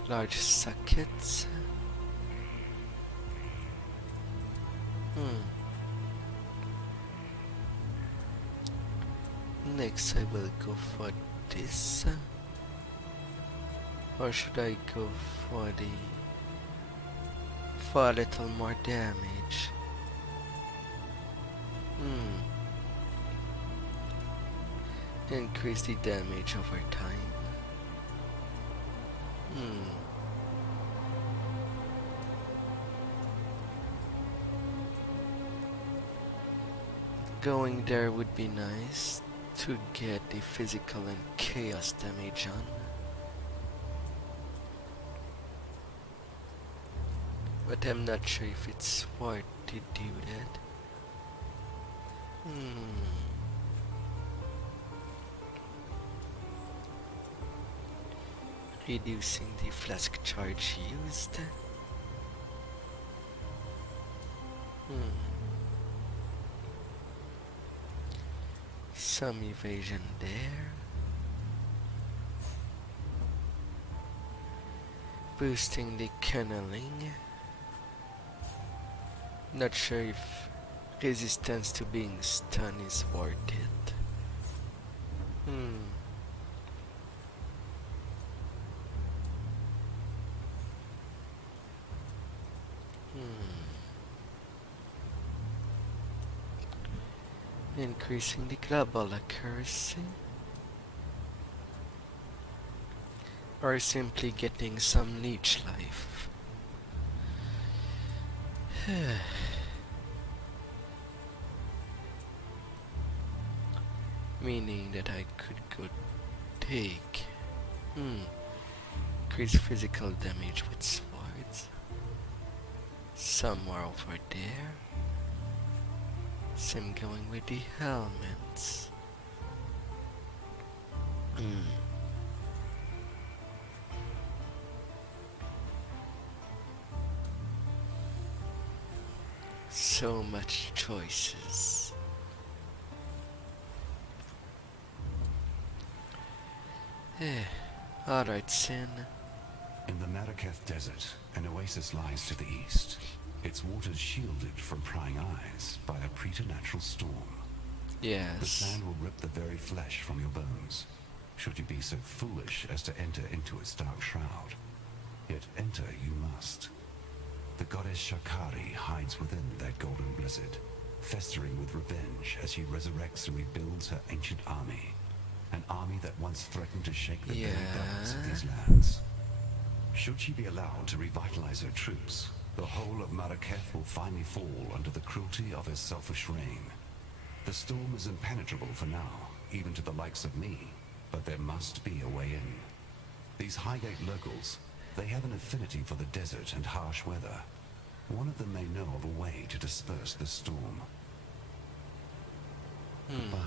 Large sockets. Next I will go for this. Or should I go for a little more damage? Increase the damage over time. Going there would be nice to get the physical and chaos damage on. But I'm not sure if it's worth to do that. Reducing the flask charge used. Some evasion there. Boosting the canneling. Not sure if resistance to being stunned is worth it. Increasing the global accuracy. Or simply getting some leech life. Meaning that I could go take increase physical damage with swords. Somewhere over there. Same going with the helmets. So much choices. Alright, Sin. In the Marraketh Desert, an oasis lies to the east. Its waters shielded from prying eyes by a preternatural storm. Yes. The sand will rip the very flesh from your bones, should you be so foolish as to enter into its dark shroud. Yet enter you must. The goddess Shakari hides within that golden blizzard, festering with revenge as she resurrects and rebuilds her ancient army. An army that once threatened to shake the very bones of these lands. Should she be allowed to revitalize her troops, the whole of Marraketh will finally fall under the cruelty of her selfish reign. The storm is impenetrable for now, even to the likes of me, but there must be a way in. These Highgate locals, they have an affinity for the desert and harsh weather. One of them may know of a way to disperse the storm. Goodbye.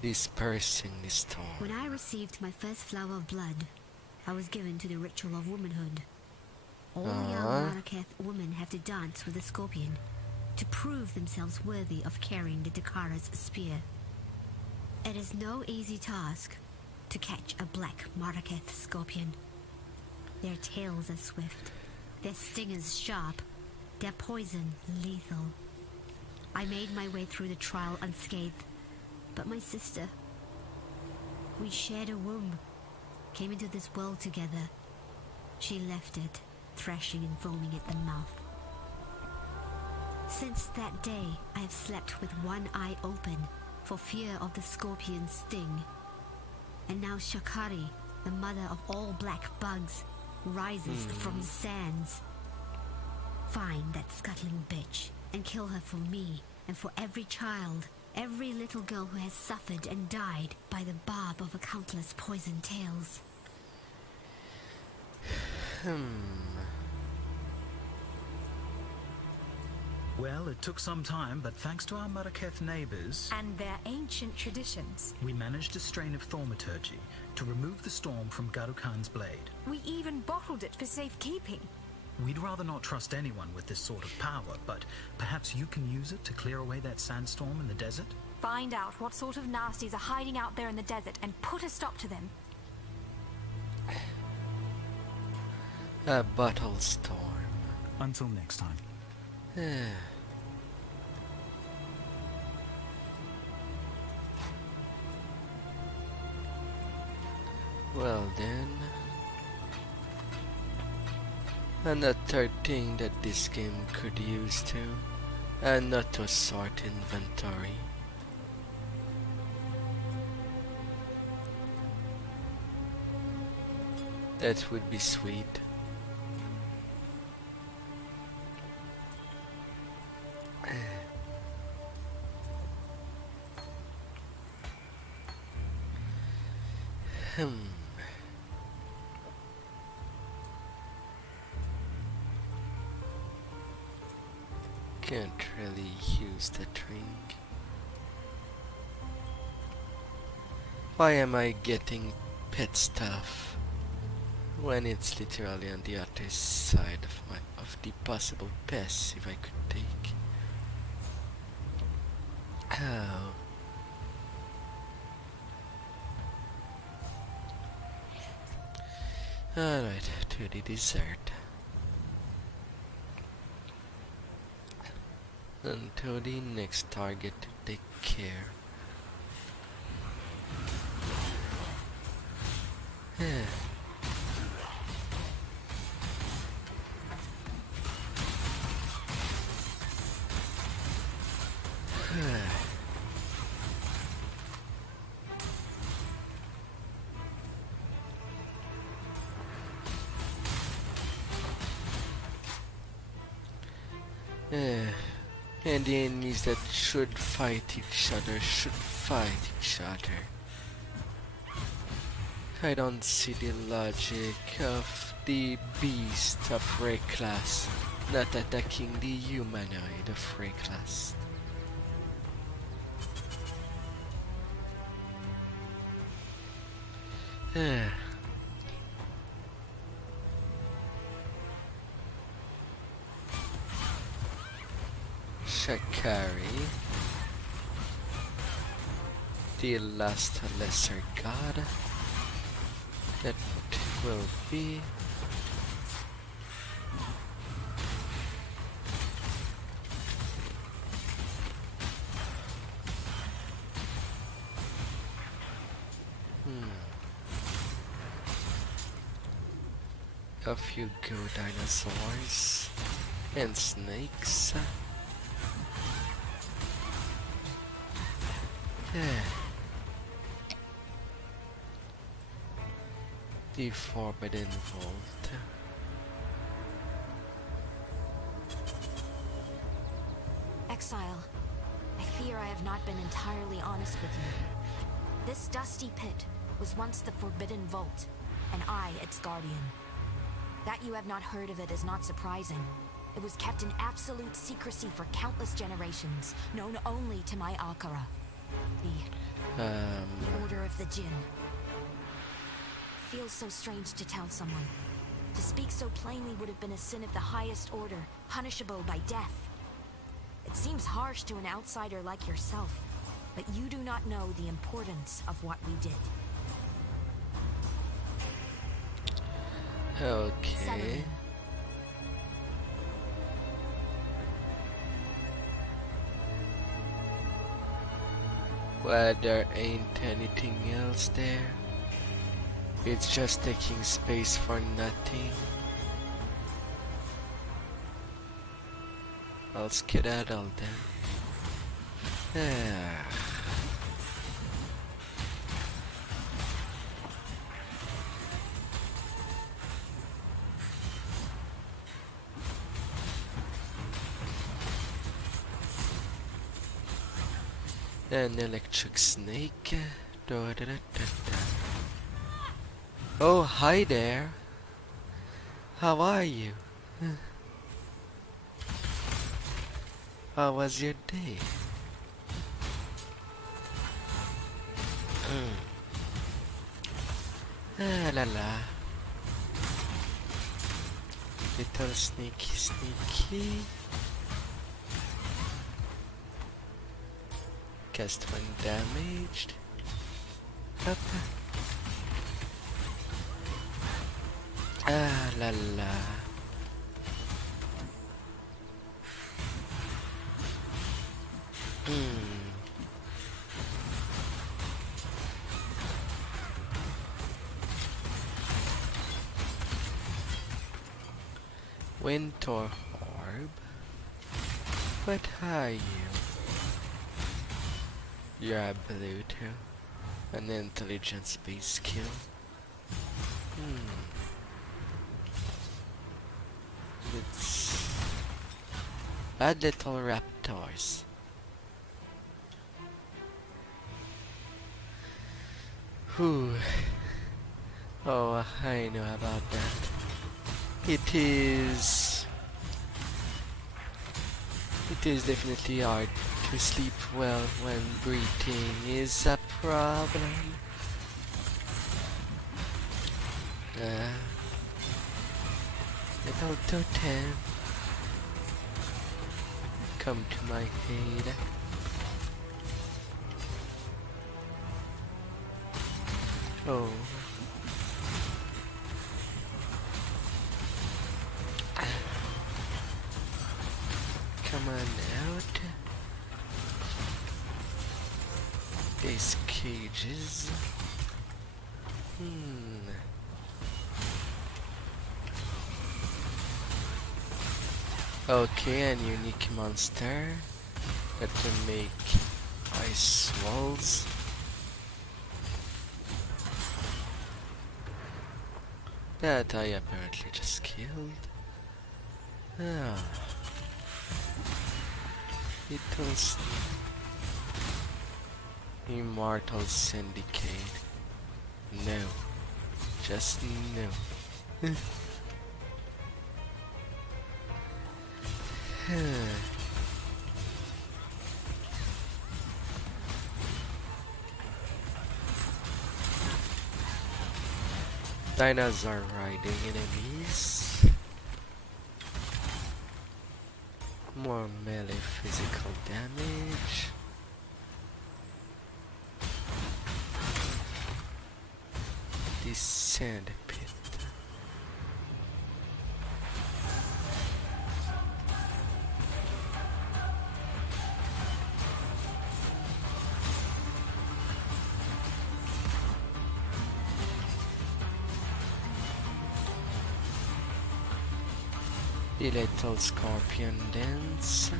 Dispersing the storm. When I received my first flower of blood, I was given to the ritual of womanhood. All young Marraketh women have to dance with the scorpion to prove themselves worthy of carrying the Dakara's spear. It is no easy task to catch a black Marraketh scorpion. Their tails are swift, their stingers sharp, their poison lethal. I made my way through the trial unscathed, but my sister, we shared a womb, came into this world together. She left it, thrashing and foaming at the mouth. Since that day, I have slept with one eye open for fear of the scorpion's sting. And now Shakari, the mother of all black bugs, rises from the sands. Find that scuttling bitch and kill her for me and for every child, every little girl who has suffered and died by the barb of a countless poisoned tales. Well, it took some time, but thanks to our Marraketh neighbors And their ancient traditions. we managed a strain of thaumaturgy to remove the storm from Garu Khan's blade. We even bottled it for safekeeping. We'd rather not trust anyone with this sort of power, but perhaps you can use it to clear away that sandstorm in the desert? Find out what sort of nasties are hiding out there in the desert and put a stop to them. A bottle storm. Until next time. Well then, another thing that this game could use too, and not to sort inventory. That would be sweet. Can't really use the drink. Why am I getting pet stuff when it's literally on the other side of the possible passive I could take? Oh. Alright, to the dessert. And to the next target to take care. And the enemies that should fight each other should fight each other. I don't see the logic of the beast of Ray class not attacking the humanoid of Ray class. Shakari, the last lesser god. That will be a few go dinosaurs and snakes. The Forbidden Vault. Exile, I fear I have not been entirely honest with you. This dusty pit was once the Forbidden Vault, and I its guardian. That you have not heard of it is not surprising. It was kept in absolute secrecy for countless generations, known only to my Akara. The Order of the Jinn. Feels so strange to tell someone. To speak so plainly would have been a sin of the highest order, punishable by death. It seems harsh to an outsider like yourself, but you do not know the importance of what we did. Okay. Well, there ain't anything else there. It's just taking space for nothing. I'll skedaddle then. An electric snake. Da, da, da, da, da. Oh, hi there. How are you? How was your day? Ah la la. Little sneaky sneaky. Cast one damaged. Up. Ah la la. Winter Orb? What are you? You're a blue too. An intelligence-based skill. It's bad little raptors. Whew. Oh, I know about that. It is definitely hard to sleep well when breathing is a problem. Little totem, come to my aid. Oh. Come on out. These cages. Okay, an unique monster that can make ice walls. That I apparently just killed. Ah. Little Immortal Syndicate. No. just know. Dinosaur riding enemies. More melee physical damage. The sand pit. The little scorpion dance.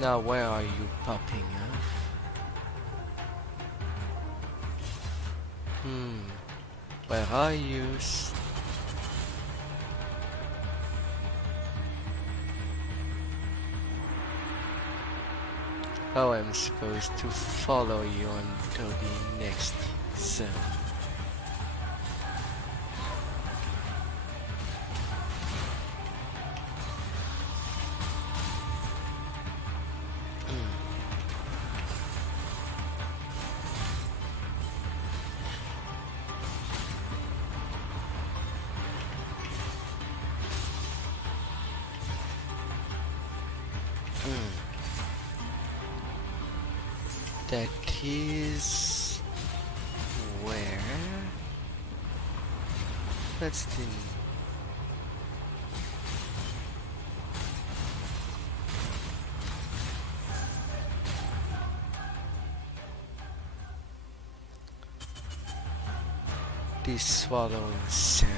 Now where are you popping up? Where are you? Oh, I'm supposed to follow you until the next zone. That is where? That's the swallowing sand.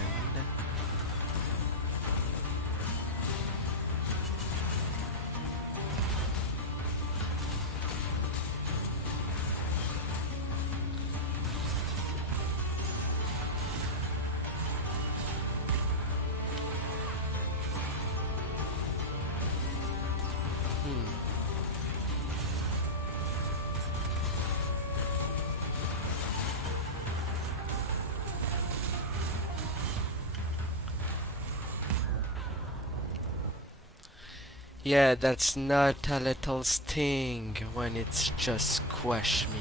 Yeah, that's not a little sting when it's just squash me.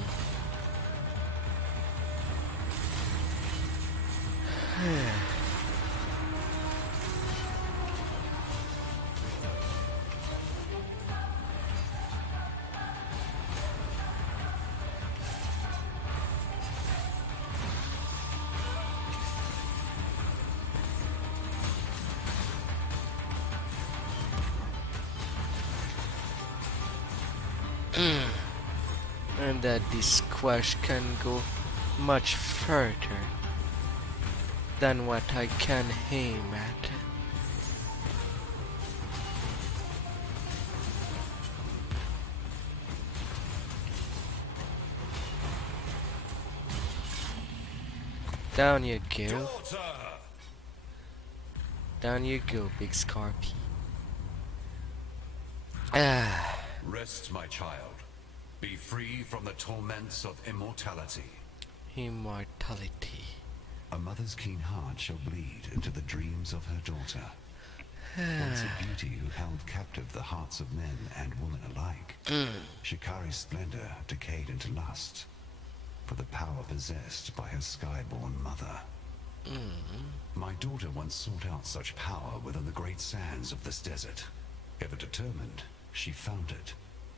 And that this squash can go much further than what I can aim at. Down you go. Down you go, big Scarpy. Rest, my child. Be free from the torments of immortality. Immortality. A mother's keen heart shall bleed into the dreams of her daughter. Once a beauty who held captive the hearts of men and women alike, Shikari's splendor decayed into lust for the power possessed by her skyborn mother. My daughter once sought out such power within the great sands of this desert. Ever determined, she found it,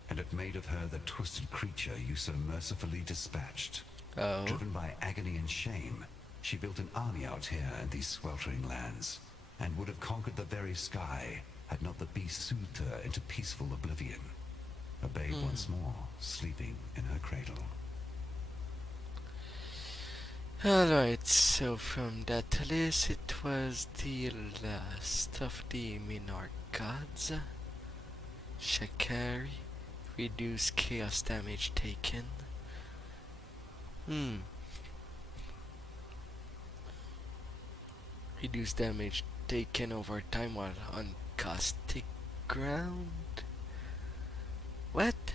and it made of her the twisted creature you so mercifully dispatched. Driven by agony and shame, she built an army out here in these sweltering lands, and would have conquered the very sky had not the beast soothed her into peaceful oblivion. A babe once more, sleeping in her cradle. Alright, so from that list, it was the last of the Minor gods. Shikari. Reduce chaos damage taken. Reduce damage taken over time while on caustic ground. What?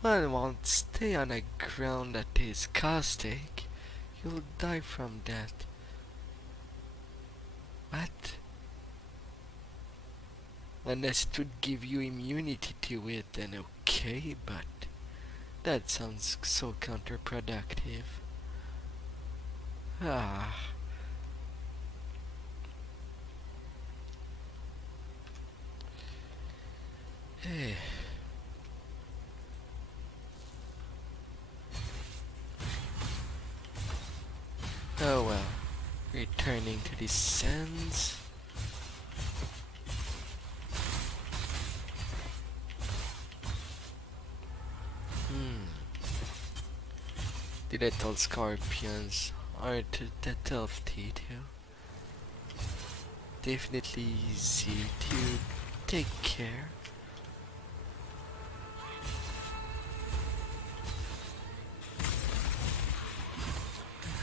One won't stay on a ground that is caustic. You'll die from that. What? Unless it would give you immunity to it, then okay, but that sounds so counterproductive. Ah. Hey. Oh well. Returning to the sands. The little scorpions aren't that healthy too. Definitely easy to take care.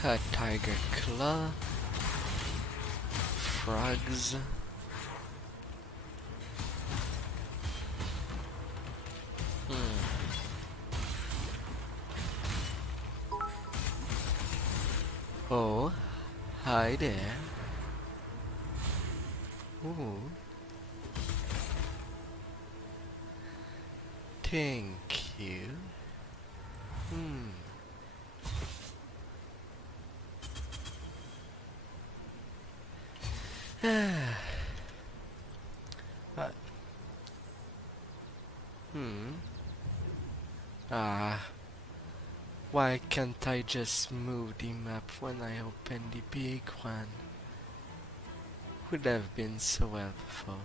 A tiger claw. Frogs. Oh, hi there. Ooh. Thank you. Uh, why can't I just move the map when I open the big one? Would have been so helpful.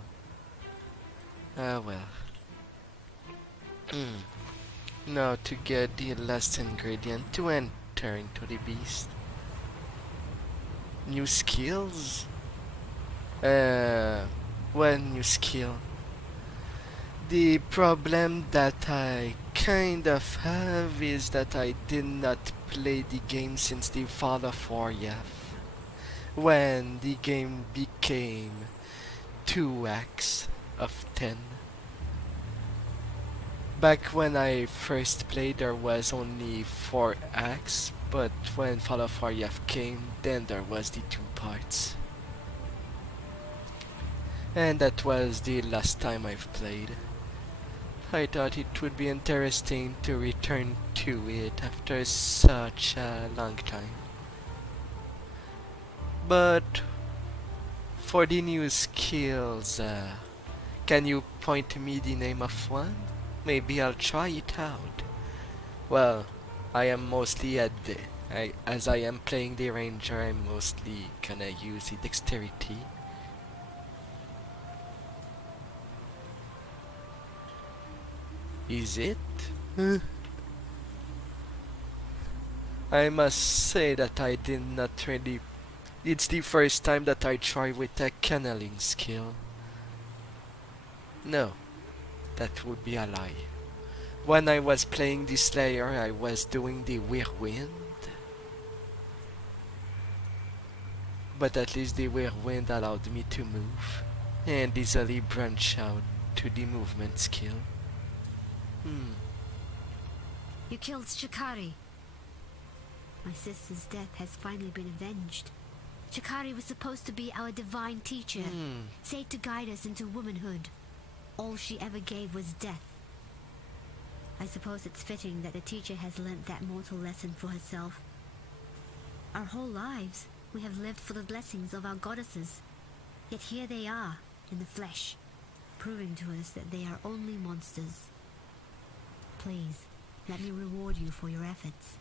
Ah well. Now to get the last ingredient to enter into the beast. New skills? Well, new skill. The problem that I kind of have is that I did not play the game since the fall of Warrior, when the game became 2x of 10. Back when I first played there was only 4x, but when Fall of Warrior came, then there was the 2 parts. And that was the last time I've played. I thought it would be interesting to return to it after such a long time. But for the new skills, can you point me the name of one? Maybe I'll try it out. Well, I am mostly as I am playing the ranger, I'm mostly gonna use the dexterity. Is it? I must say that I did not really... It's the first time that I try with a channeling skill. No, that would be a lie. When I was playing the Slayer, I was doing the Whirlwind. But at least the Whirlwind allowed me to move and easily branch out to the movement skill. You killed Shikari. My sister's death has finally been avenged. Shikari was supposed to be our divine teacher, said to guide us into womanhood. All she ever gave was death. I suppose it's fitting that the teacher has learnt that mortal lesson for herself. Our whole lives, we have lived for the blessings of our goddesses. Yet here they are, in the flesh, proving to us that they are only monsters. Please, let me reward you for your efforts.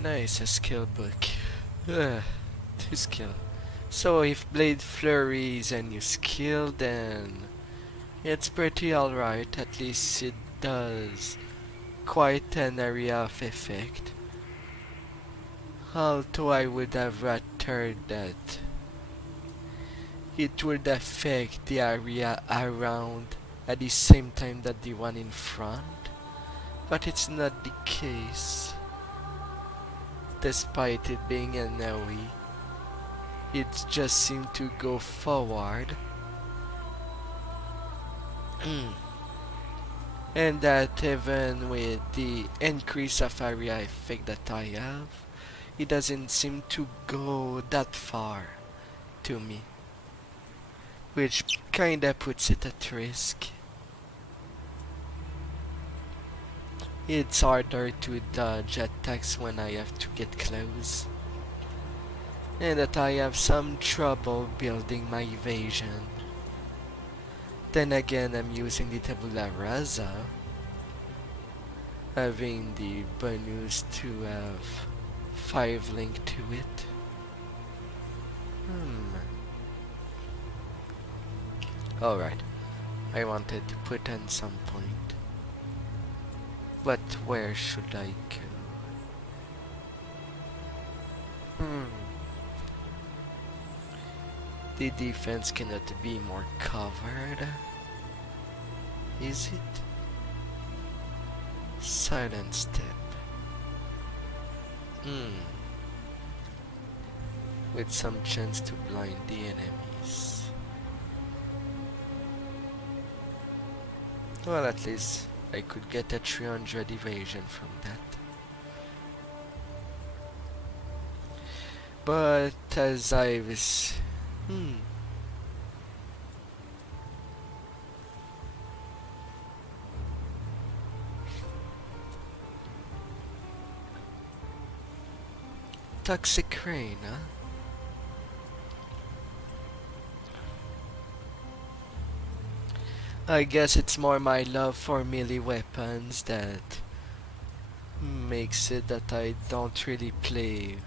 Nice, a skill book. To skill. So if Blade Flurry is a new skill, then it's pretty alright. At least it does quite an area of effect. Although I would have rather that it would affect the area around at the same time that the one in front, but it's not the case. despite it being an AoE, it just seemed to go forward. And that even with the increase of area effect that I have, it doesn't seem to go that far to me, which kinda puts it at risk. It's harder to dodge attacks when I have to get close, and that I have some trouble building my evasion. Then again, I'm using the tabula rasa, having the bonus to have 5 link to it. Alright, I wanted to put in some point. But where should I go? The defense cannot be more covered. Is it? Silent step. With some chance to blind the enemies. Well, at least I could get a 300 evasion from that. But as I was... Toxic rain, huh? I guess it's more my love for melee weapons that makes it that I don't really play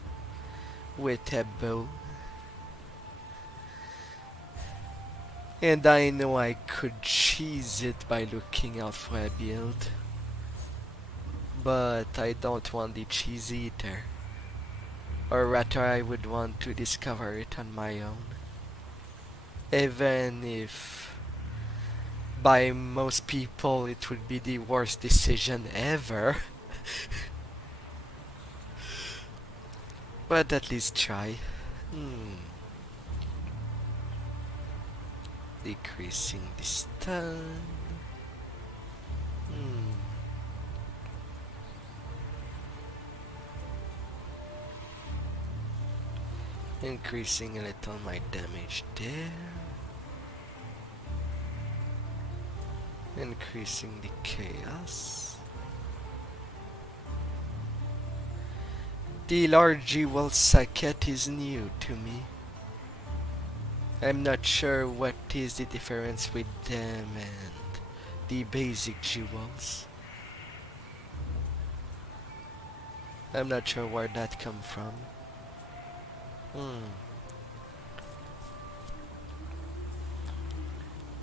with a bow. And I know I could cheese it by looking out for a build, but I don't want the cheese either. Or rather, I would want to discover it on my own. Even if by most people it would be the worst decision ever. But at least try. Decreasing the stun. Increasing a little my damage there. Increasing the chaos. The large jewel socket is new to me. I'm not sure what is the difference with them and the basic jewels. I'm not sure where that come from.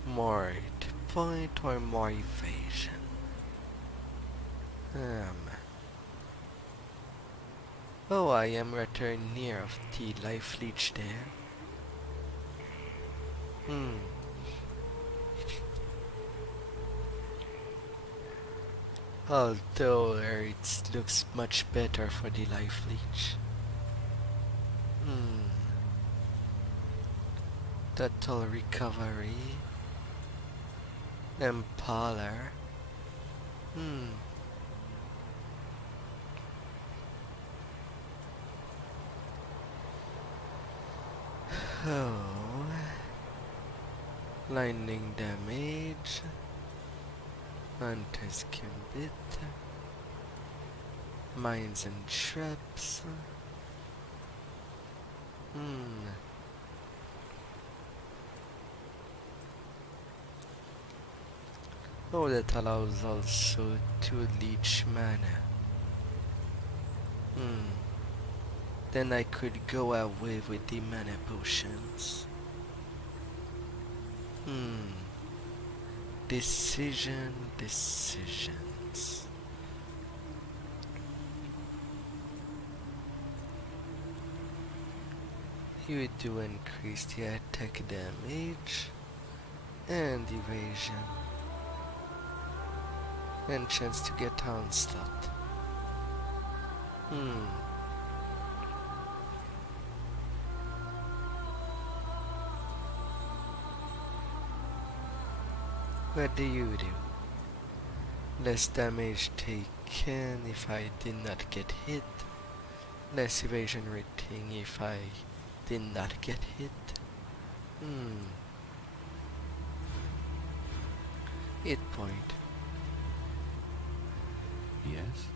More hit point or more evasion? Oh, I am rather near of the life leech there. Although it looks much better for the life leech. Total recovery. Impaler. Oh. Lightning damage. Anti-skimbit. Mines and traps. Oh, that allows also to leech mana. Then I could go away with the mana potions. Decisions. You do increase the attack damage and evasion. And chance to get onslaught. What do you do? Less damage taken if I did not get hit. Less evasion rating if I did not get hit. Hit point. Yes?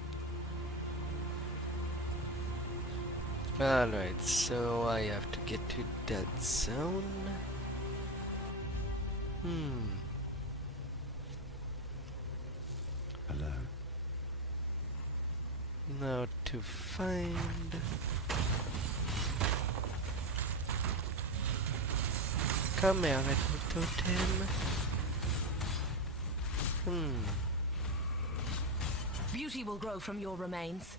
Alright, so I have to get to that zone. Hello. Now to find... Come here, little totem. Beauty will grow from your remains.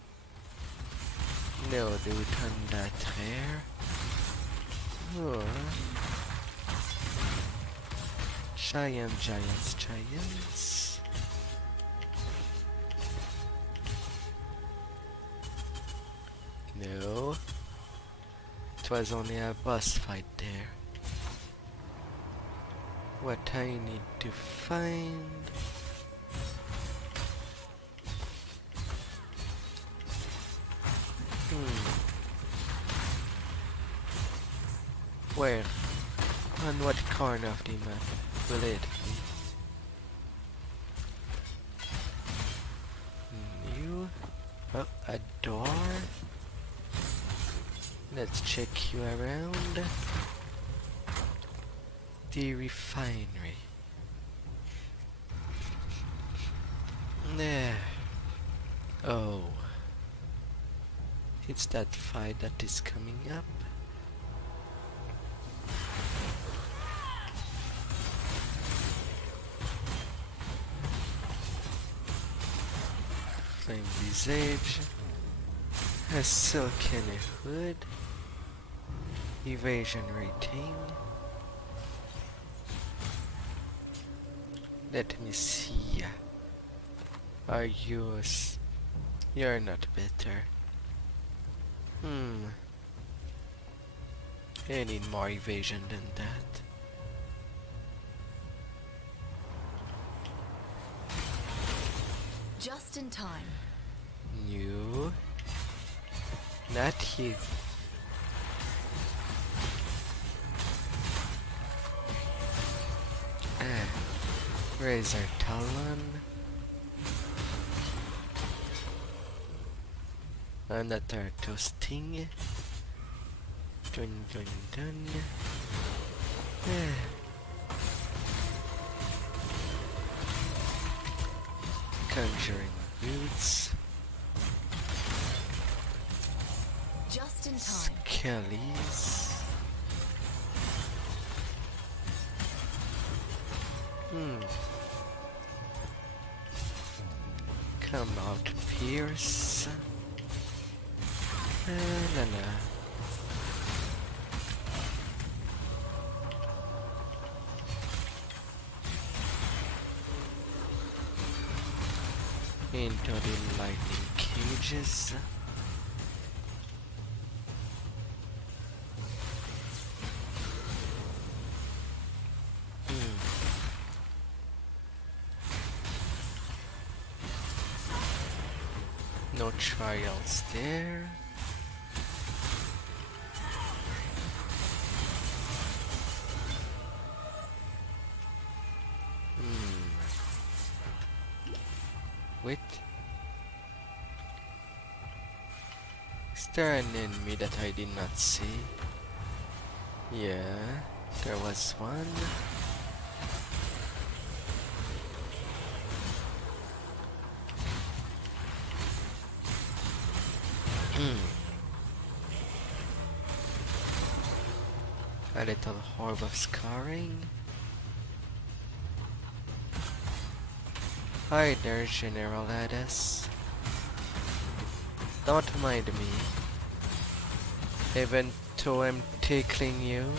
No, they would turn that rare. Giants. No. It was only a boss fight there. What I need to find... Where? On what corner of the map will it be? New? Oh, a door? Let's check you around. The refinery. There. Oh. It's that fight that is coming up. Flame visage. A silken hood. Evasion rating. Let me see. Are yours? You're not better. I need more evasion than that. Just in time. New. Not you. Razor Talon. Another toasting. Dun. Conjuring boots. Just in time. Skellies. Come out, Pierce. Into the lightning cages. No trials there. Wait. Is there an enemy that I did not see? Yeah, there was one. A little orb of scarring. Hi there, General Hades. Don't mind me, even though I'm tickling you.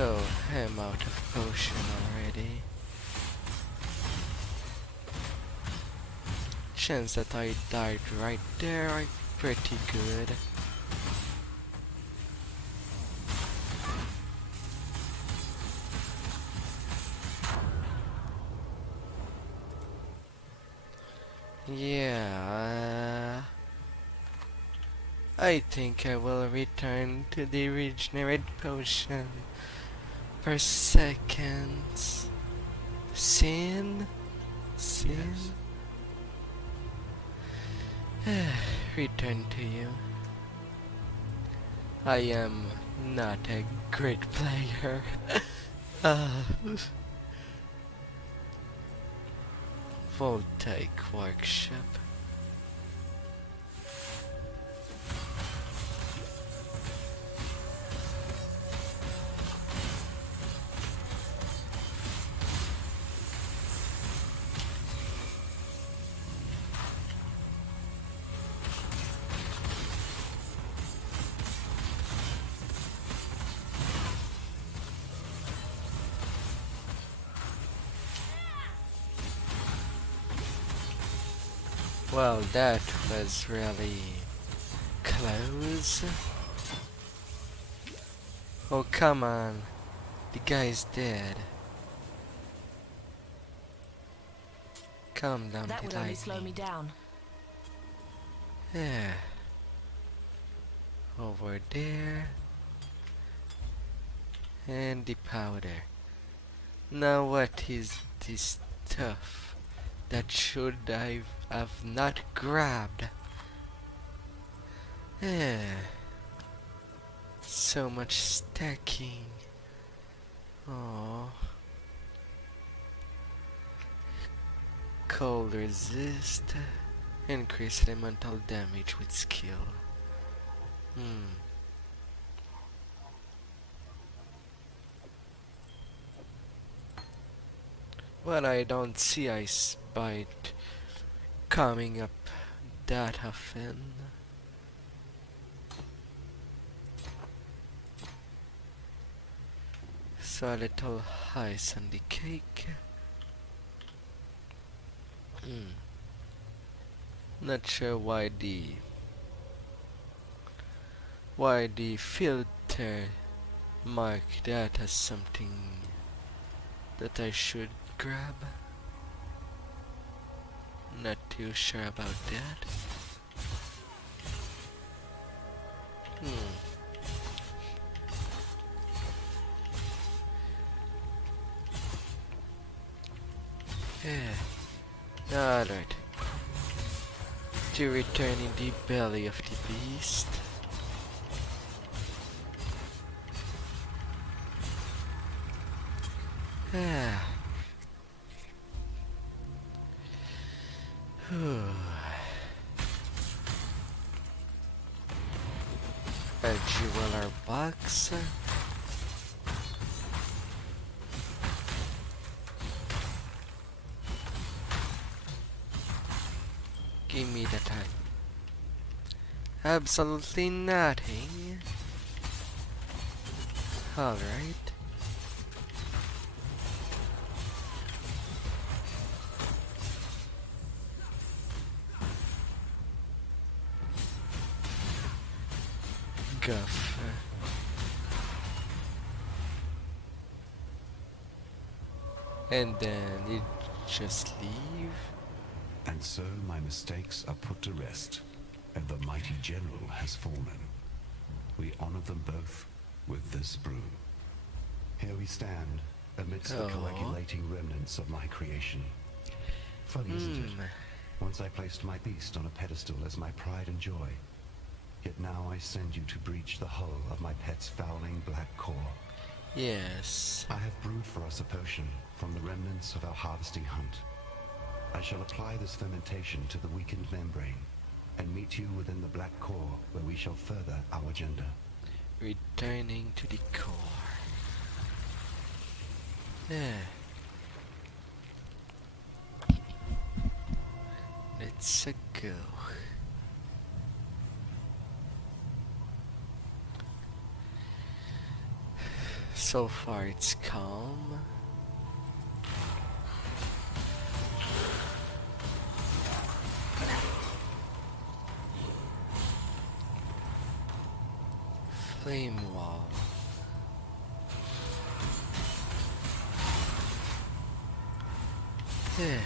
Oh, I'm out of potion already. Chance that I died right there are pretty good. Yeah, I think I will return to the regenerate potion per seconds. Sin? Return to you. I am not a great player. uh, Voltaic workshop. Well, that was really close. Oh, come on. The guy's dead. Calm down, That would only slow me down. Yeah. Over there. And the powder. Now what is this stuff that should I have not grabbed? Yeah. So much stacking. Oh. Cold resist. Increase elemental damage with skill. Well, I don't see Ice Bite coming up that often. So a little ice on the cake. Not sure why the filter mark that as something that I should grab. Not too sure about that. Yeah. Alright. To return in the belly of the beast. Ah. A jeweler box. Give me the time. Absolutely nothing. Alright. Guff. And then it just leave. And so my mistakes are put to rest, and the mighty general has fallen. We honor them both with this brew. Here we stand, amidst the coagulating remnants of my creation. Funny, isn't it? Once I placed my beast on a pedestal as my pride and joy. Yet now I send you to breach the hull of my pet's fouling black core. Yes. I have brewed for us a potion from the remnants of our harvesting hunt. I shall apply this fermentation to the weakened membrane and meet you within the black core where we shall further our agenda. Returning to the core. Yeah. Let's go. So far it's calm. Flame wall. Yeah.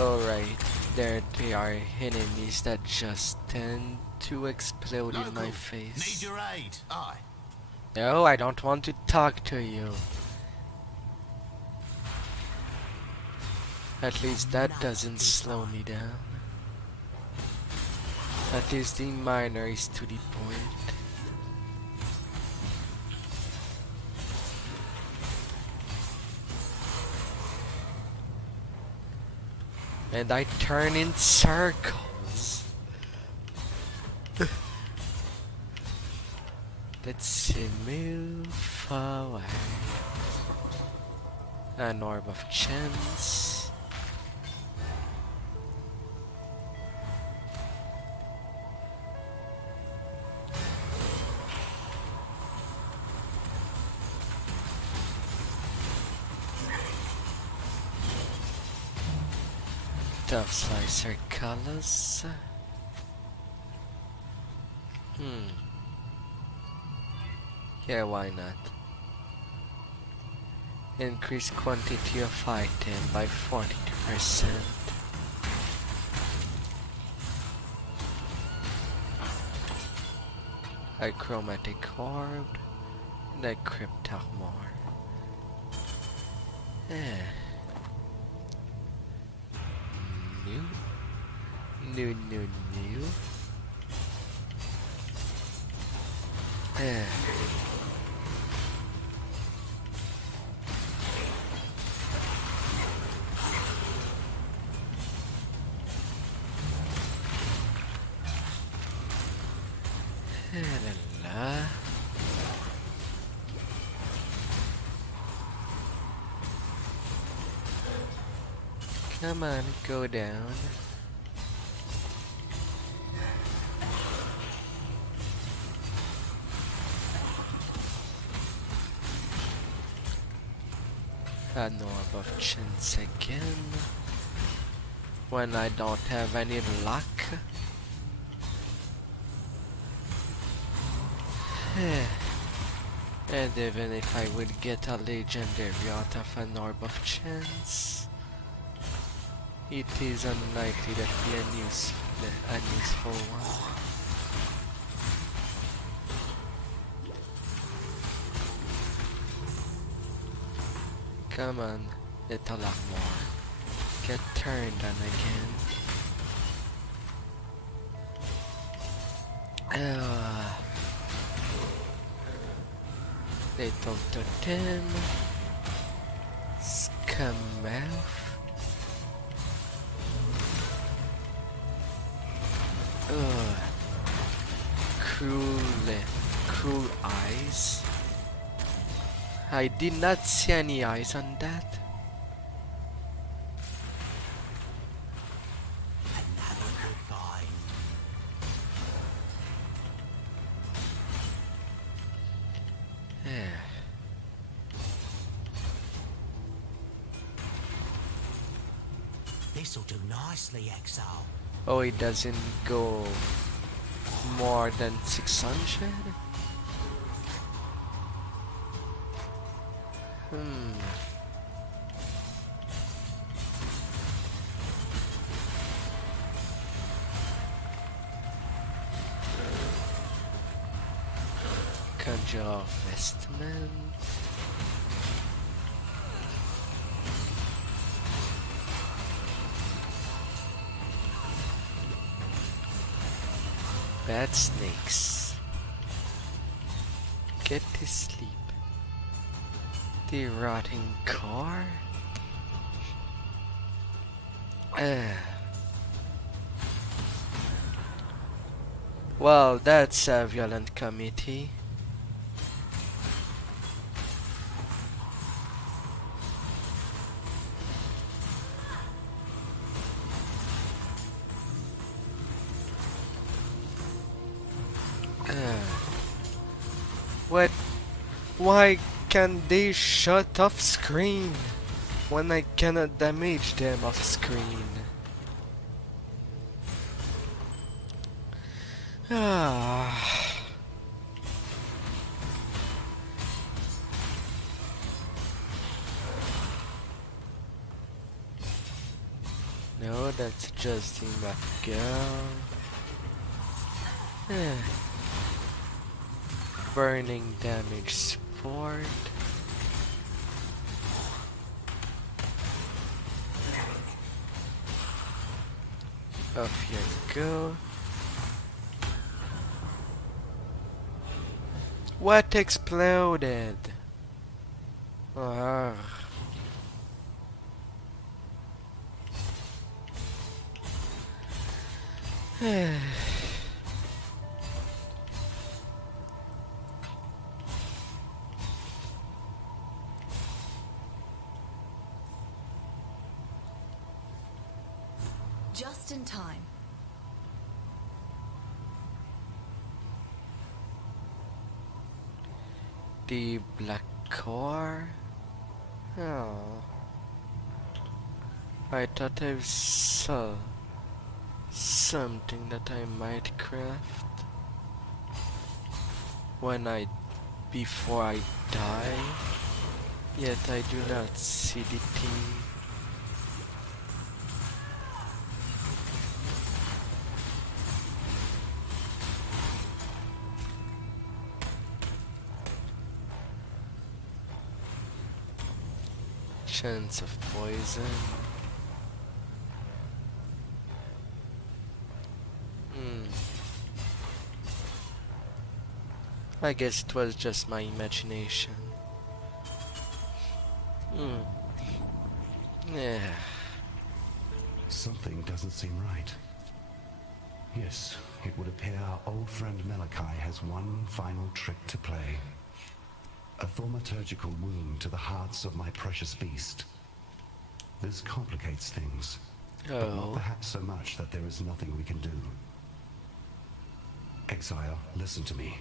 Alright, there they are, enemies that just tend to explode in my Need face. your aid. Aye. No, I don't want to talk to you. At least that doesn't slow me down. At least the miner is to the point. And I turn in circles. Let's see, move forward. An orb of chance. Tough slicer colors. Yeah, why not? Increase quantity of item by 42%. A chromatic orb and a crypt armor. New. La. Come on, go down. An orb of chance again. When I don't have any luck. And even if I would get a legendary out of an orb of chance, it is unlikely that be a useful one. Come on, little armor. Get turned on again. Little totem. Scammouth. Cruel eyes. I did not see any eyes on that. Another good find. This'll do nicely, Exile. Oh, it doesn't go more than 600? Conjure of vestment. Bad snakes. Get to sleep. The rotting car. Well, that's a violent committee. What? Why can't they shut off screen when I cannot damage them off screen? Ah. No, that's just in my girl. Burning damage support. Off you go. What exploded? Ah. Just in time. The black core? Oh. I thought I saw something that I might craft before I die, yet I do not see the thing. Chance of poison. I guess it was just my imagination. Yeah. Something doesn't seem right. Yes, it would appear our old friend Malachi has one final trick to play. A thaumaturgical wound to the hearts of my precious beast. This complicates things, but not perhaps so much that there is nothing we can do. Exile, listen to me.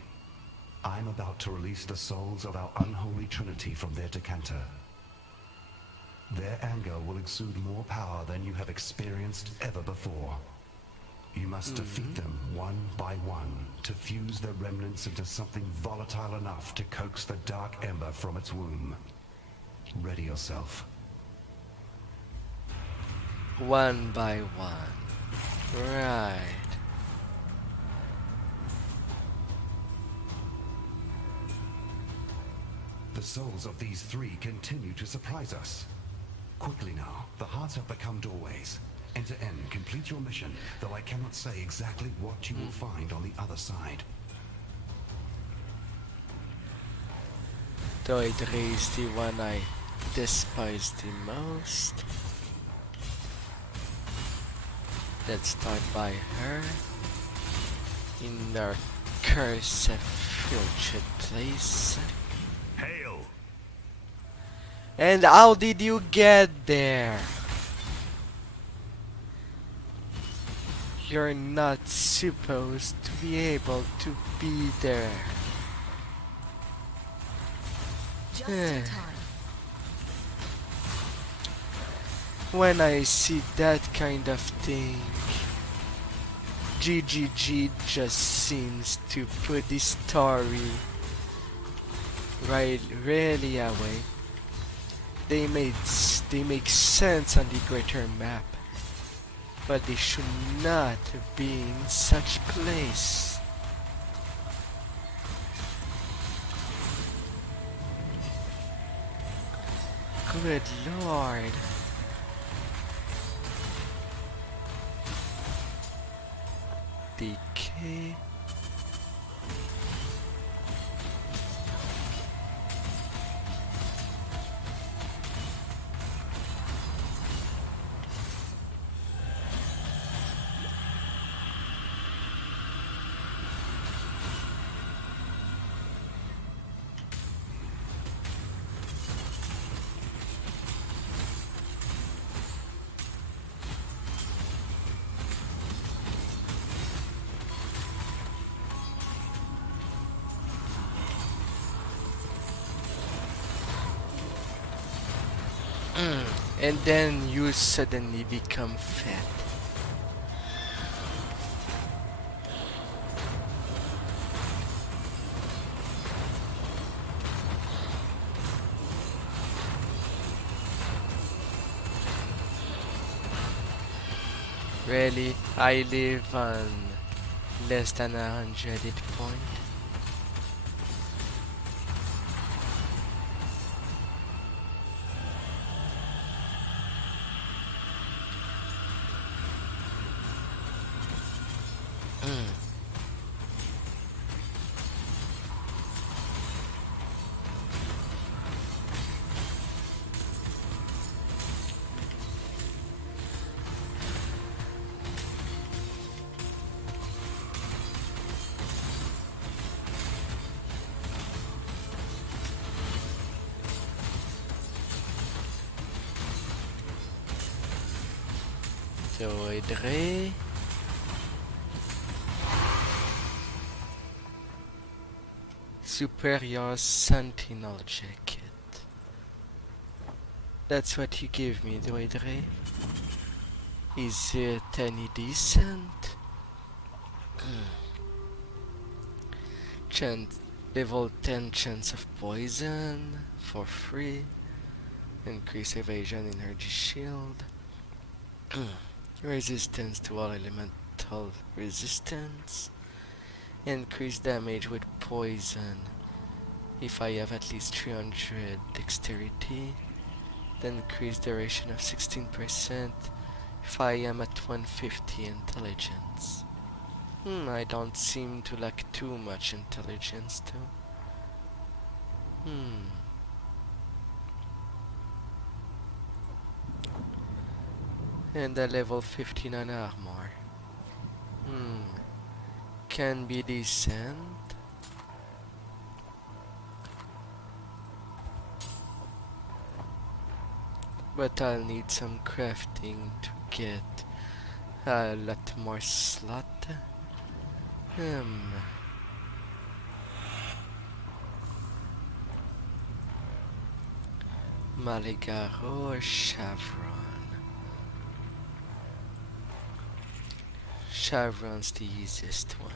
I'm about to release the souls of our unholy trinity from their decanter. Their anger will exude more power than you have experienced ever before. You must defeat them one by one to fuse their remnants into something volatile enough to coax the dark ember from its womb. Ready yourself. One by one. Right. The souls of these three continue to surprise us. Quickly now, the hearts have become doorways. End to end, complete your mission, though I cannot say exactly what you will find on the other side. Though it is the one I despise the most. Let's start by her. In our cursed future place. Hail! And how did you get there? You're not supposed to be able to be there. Just in time. When I see that kind of thing, GGG just seems to put the story really away. They make sense on the greater map, but they should not be in such place. Good lord. Decay. And then you suddenly become fat. Really? I live on less than 100 hit point. Droiderie. Superior Sentinel Jacket. That's what you give me, Droiderie. Is it any decent? Chance, level 10 chance of poison for free. Increase evasion, energy shield. Resistance to all elemental resistance. Increase damage with poison if I have at least 300 dexterity. Then increase duration of 16% if I am at 150 intelligence. I don't seem to lack too much intelligence though. And a level 59 armor. Can be decent. But I'll need some crafting to get a lot more slot. Maligaro or Chevron? Chevron's the easiest one.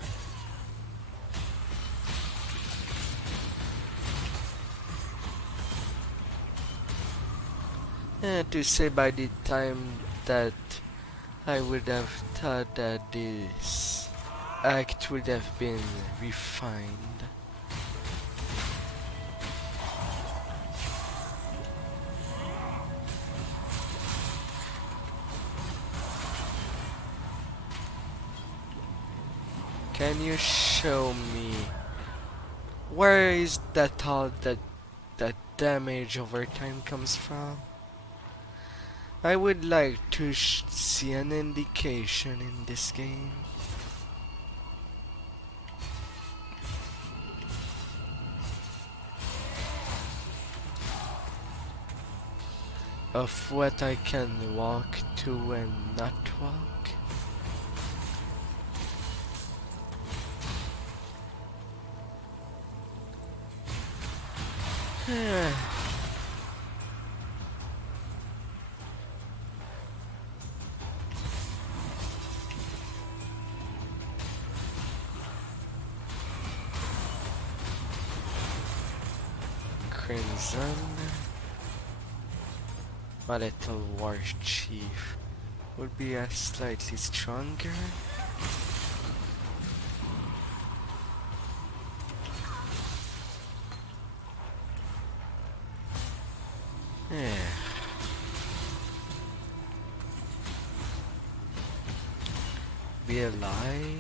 To say by the time that I would have thought that this act would have been refined. Can you show me where is that all that damage over time comes from? I would like to see an indication in this game. Of what I can walk to and not walk. Crimson. My little war chief would be slightly stronger. Be a lie.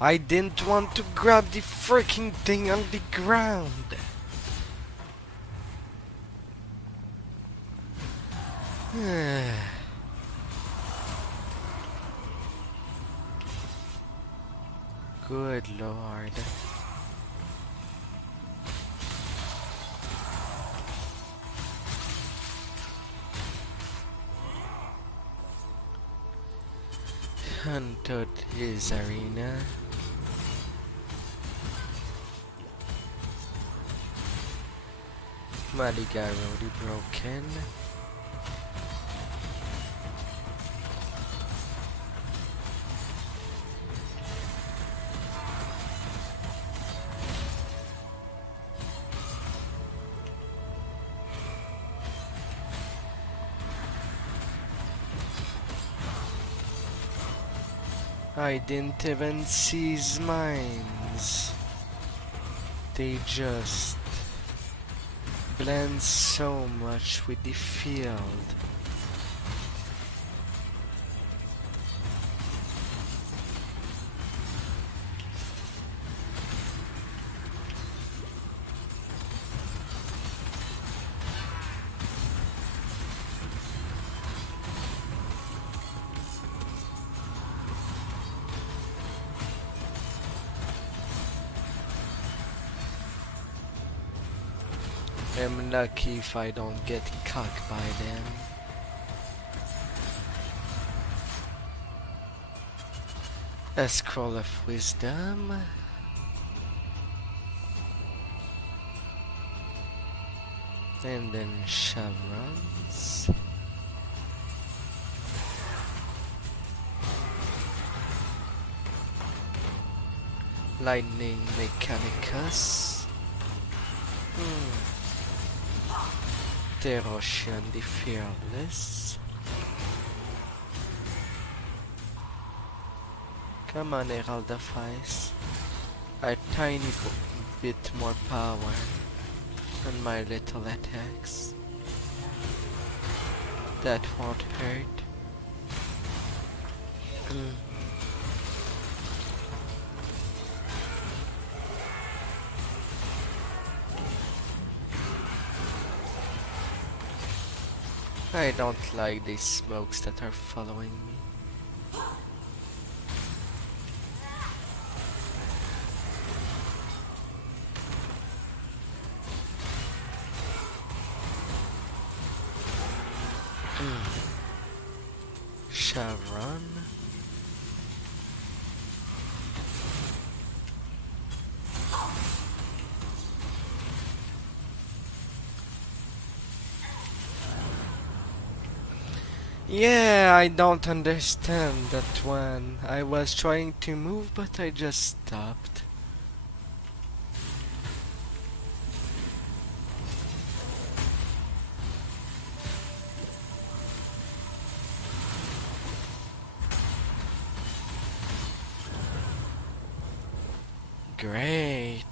I didn't want to grab the freaking thing on the ground. Good lord. Hunted his arena. Maligaro the broken. I didn't even seize mines. They just blend so much with the field. I'm lucky if I don't get caught by them. A scroll of wisdom. And then chevrons. Lightning Mechanicus. Terosian the Fearless. Come on, Herald of Ice. A tiny bit more power on my little attacks. That won't hurt. I don't like these smokes that are following me. Chevron. Yeah, I don't understand that one. I was trying to move, but I just stopped. Great.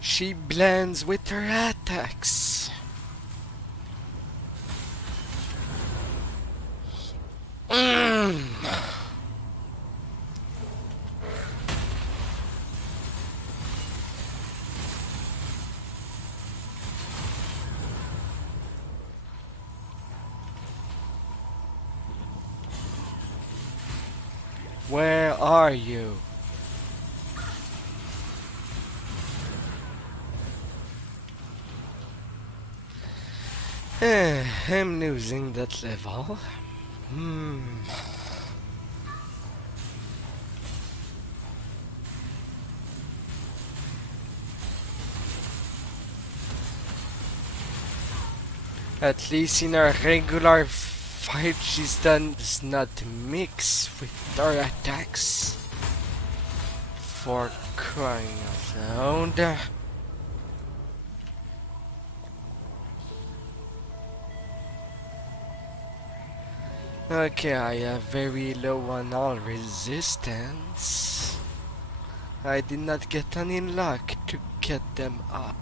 She blends with her attacks. Where are you? I'm losing that level. At least in a regular fight, does not mix with our attacks. For crying out loud. Okay, I have very low on all resistance. I did not get any luck to get them up.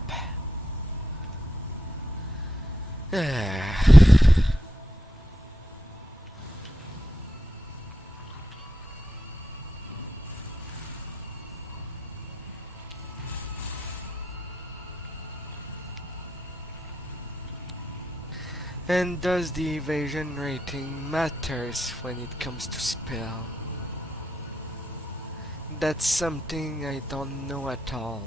And does the evasion rating matters when it comes to spell? That's something I don't know at all.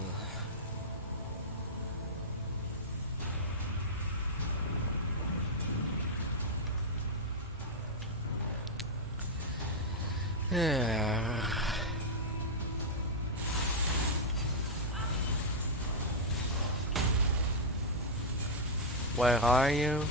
Where are you?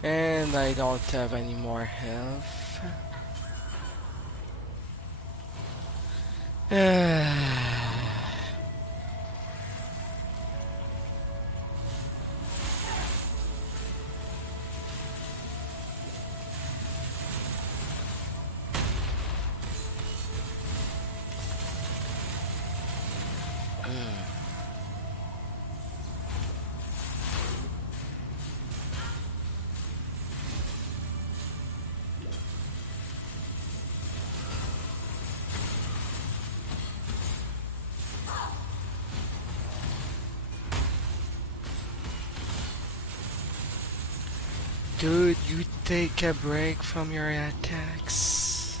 And I don't have any more health. Dude, you take a break from your attacks.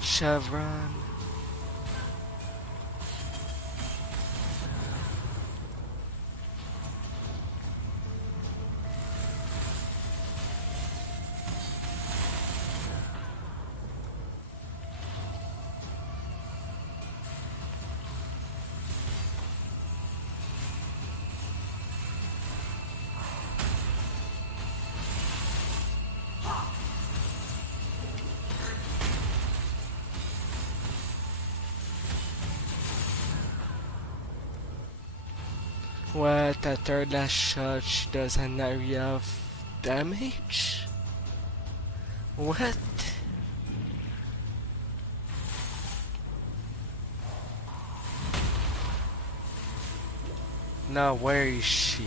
Chevron. What, a third last shot does an area of damage? What? Now where is she?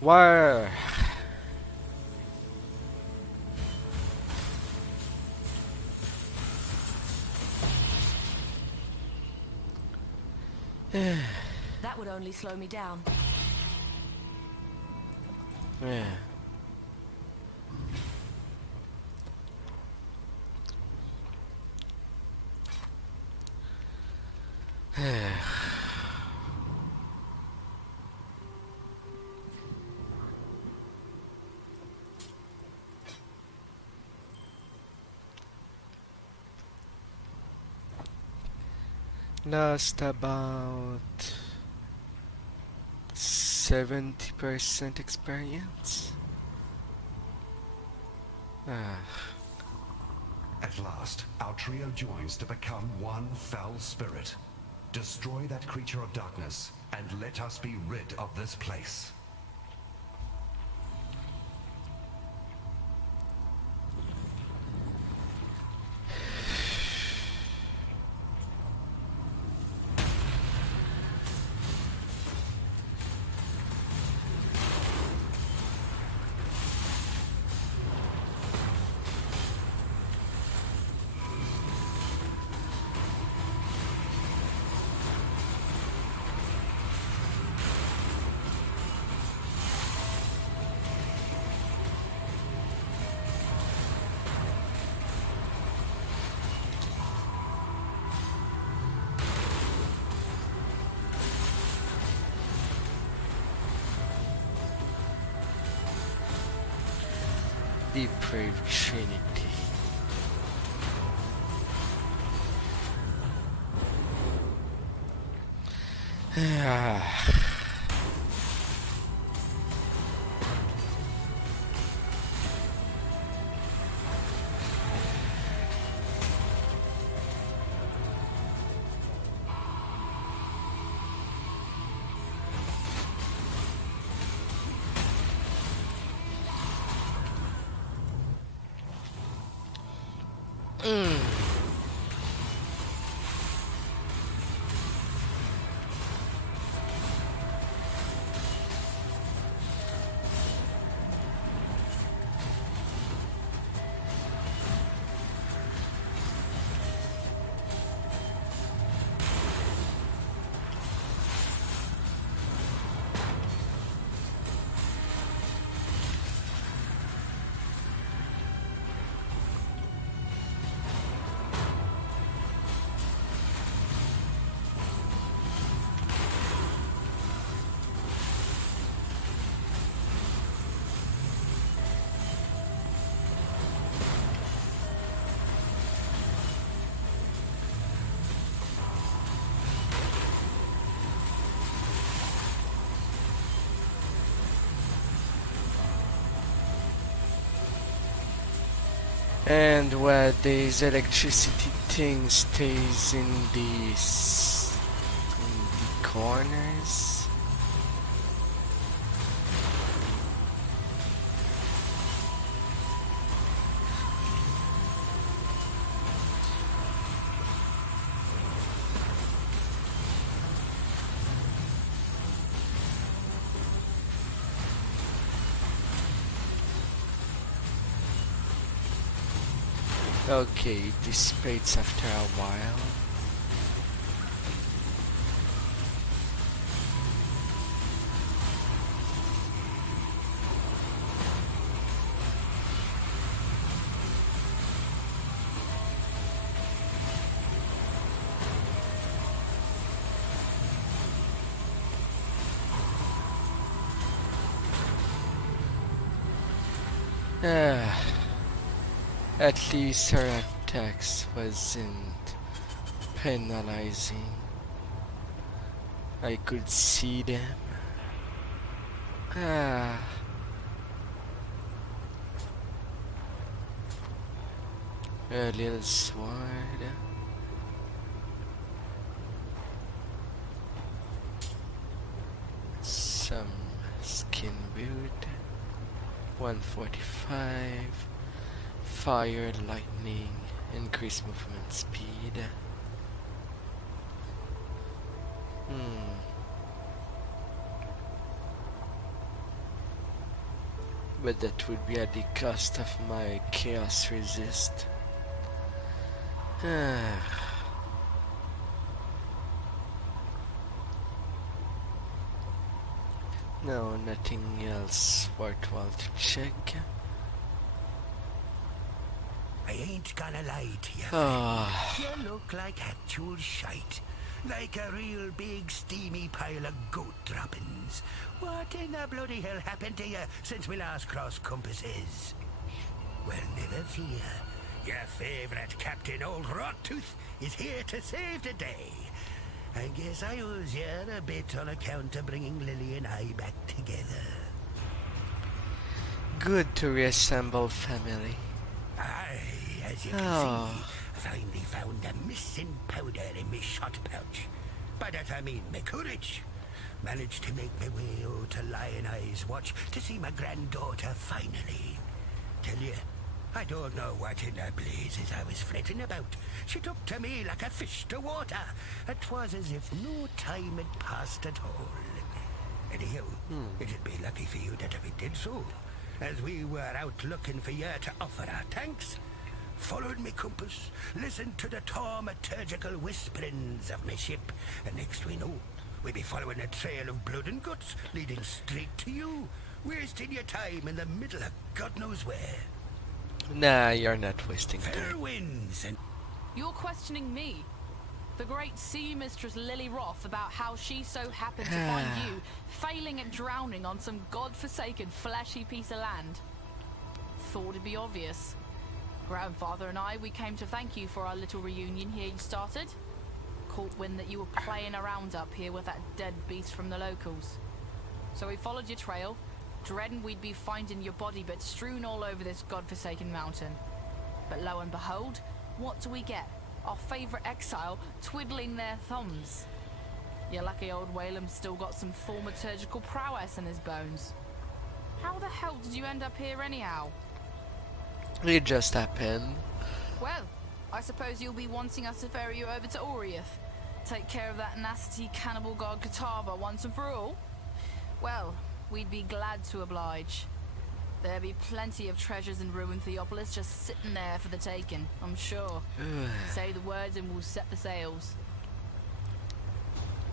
Where? That would only slow me down. Yeah. Lost about 70% experience. At last, our trio joins to become one foul spirit. Destroy that creature of darkness, and let us be rid of this place. Depraved Trinity. And where this electricity thing stays in the corners. Okay, it dissipates after a while. At least her attacks wasn't penalizing. I could see them. A little sword. Some skin boot. 145. Fire, lightning, increase movement speed. But that would be at the cost of my chaos resist. No, nothing else worthwhile to check. I ain't gonna lie to you. You look like actual shite. Like a real big steamy pile of goat droppings. What in the bloody hell happened to you since we last crossed compasses? Well, never fear. Your favourite Captain Old Rottooth is here to save the day. I guess I owes you a bit on account of bringing Lily and I back together. Good to reassemble family. Aye, as you can see, I finally found a missing powder in my shot pouch. By that I mean my courage. Managed to make my way out to Lion Eyes Watch to see my granddaughter finally. Tell you, I don't know what in the blazes I was fretting about. She took to me like a fish to water. It was as if no time had passed at all. Anyhow, it'd be lucky for you that we did so, as we were out looking for you to offer our thanks. Followed me compass, listened to the taumaturgical whisperings of my ship, and next we know, we'll be following a trail of blood and guts leading straight to you, wasting your time in the middle of God knows where. Nah, you're not wasting Fair time. winds and... You're questioning me, the great sea mistress Lily Roth, about how she so happened to find you failing at drowning on some god-forsaken fleshy piece of land. Thought it'd be obvious. Grandfather and I, we came to thank you for our little reunion here you started. Caught wind that you were playing around up here with that dead beast from the locals. So we followed your trail, dreading we'd be finding your body bits strewn all over this godforsaken mountain. But lo and behold, what do we get? Our favourite exile twiddling their thumbs. Your lucky old Whalem's still got some thaumaturgical prowess in his bones. How the hell did you end up here anyhow? It just happened. Well, I suppose you'll be wanting us to ferry you over to Oriath. Take care of that nasty cannibal god Katava once and for all. Well, we'd be glad to oblige. There'll be plenty of treasures in ruined Theopolis just sitting there for the taking, I'm sure. Say the words and we'll set the sails.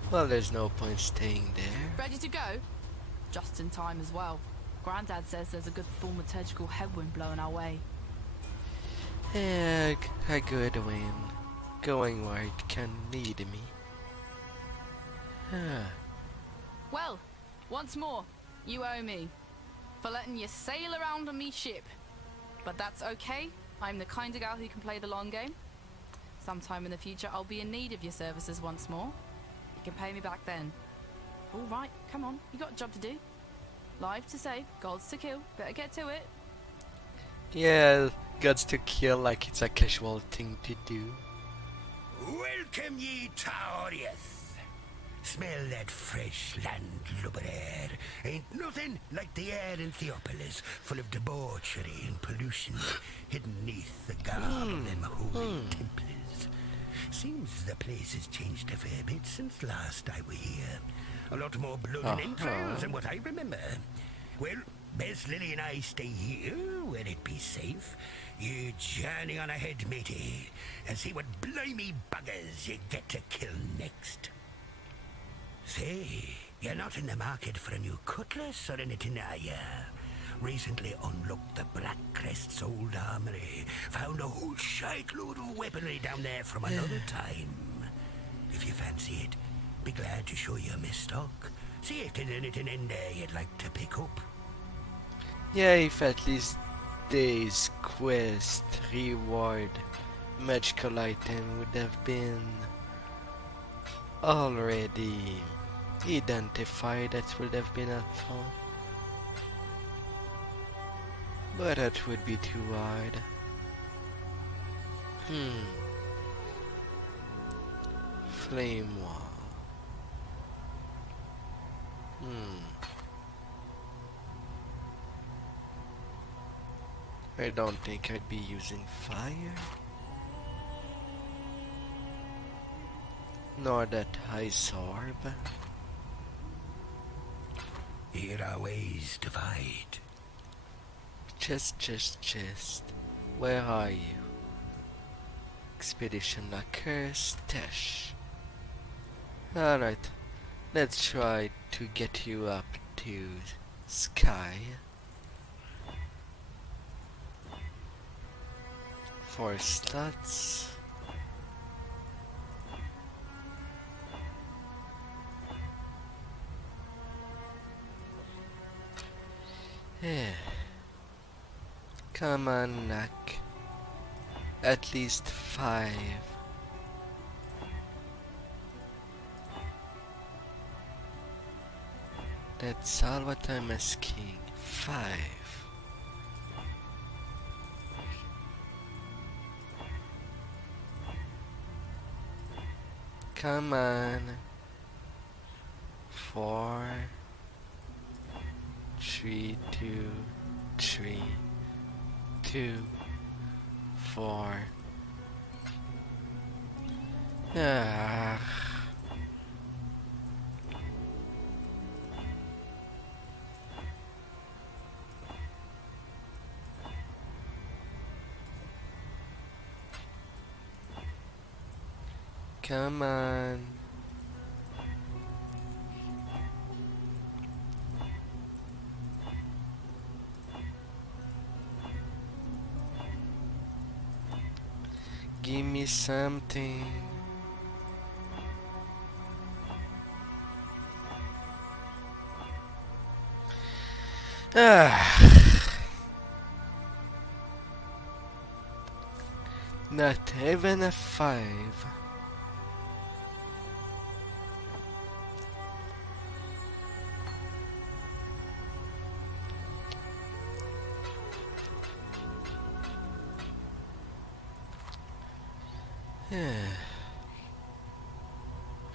Well, there's no point staying there. Ready to go? Just in time as well. Grandad says there's a good thaumaturgical headwind blowing our way. Yeah, a good wind. Going where it can lead me. Well, once more, you owe me. For letting you sail around on me ship. But that's okay. I'm the kind of gal who can play the long game. Sometime in the future, I'll be in need of your services once more. You can pay me back then. All right, come on. You got a job to do. Lives to save, gods to kill. Better get to it. Yeah, gods to kill like it's a casual thing to do. Welcome ye to Oriath. Smell that fresh landlubber air. Ain't nothing like the air in Theopolis, full of debauchery and pollution, hidden neath the garb of them holy templars. Seems the place has changed a fair bit since last I were here. A lot more blood and entrails than what I remember. Well, best Lily and I stay here, where it be safe. You journey on ahead, matey, and see what blimey buggers you get to kill next. Say, you're not in the market for a new cutlass or anything, are ya? Recently unlocked the Black Crest's old armory. Found a whole shitload of weaponry down there from another time. If you fancy it, be glad to show you my stock. See if there's anything in there you'd like to pick up. Yeah, if at least this quest reward magical item would have been already identified, that would have been helpful. But that would be too hard. Flame wall. I don't think I'd be using fire. Nor that ice orb. Here are ways to fight. Chest. Where are you? Expedition locker, stash. Alright, let's try to get you up to sky. 4 slots. Yeah. Come on, knock. At least 5. That's all what I'm asking. 5. Come on. 4. 3, 2, 3, 2, 4. Ah. Come on. Give me something. Not even a 5.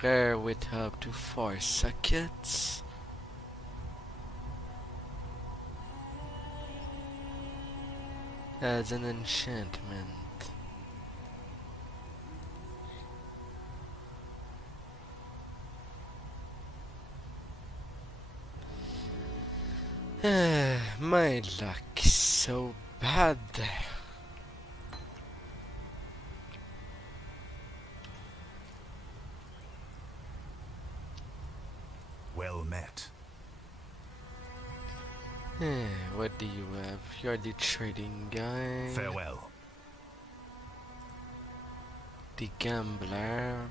Rare with up to 4 sockets. As an enchantment. My luck is so bad. Well met. What do you have? You're the trading guy. Farewell. The gambler.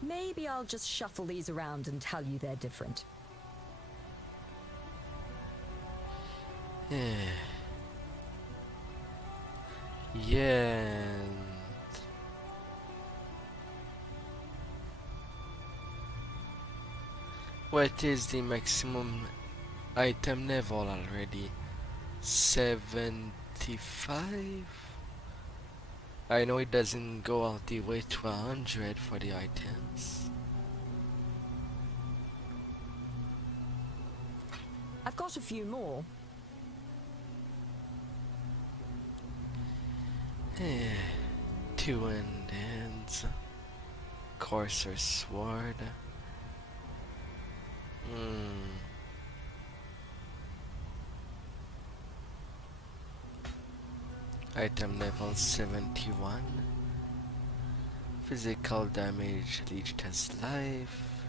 Maybe I'll just shuffle these around and tell you they're different. Yeah. What is the maximum item level already? 75. I know it doesn't go all the way to 100 for the items. I've got a few more. Two ends. Courser sword. Item level 71. Physical damage leached as life.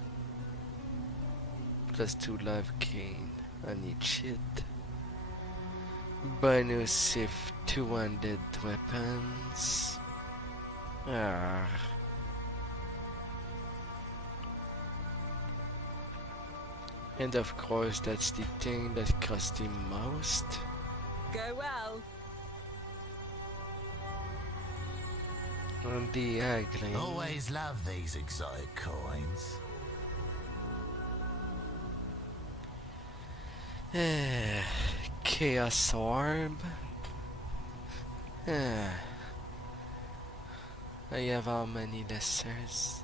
+2 life gain on each hit. Bonus if 200 weapons. And of course that's the thing that costs the most. Go well. On the Agling. Always love these exotic coins. Chaos Orb. I have how many lessers?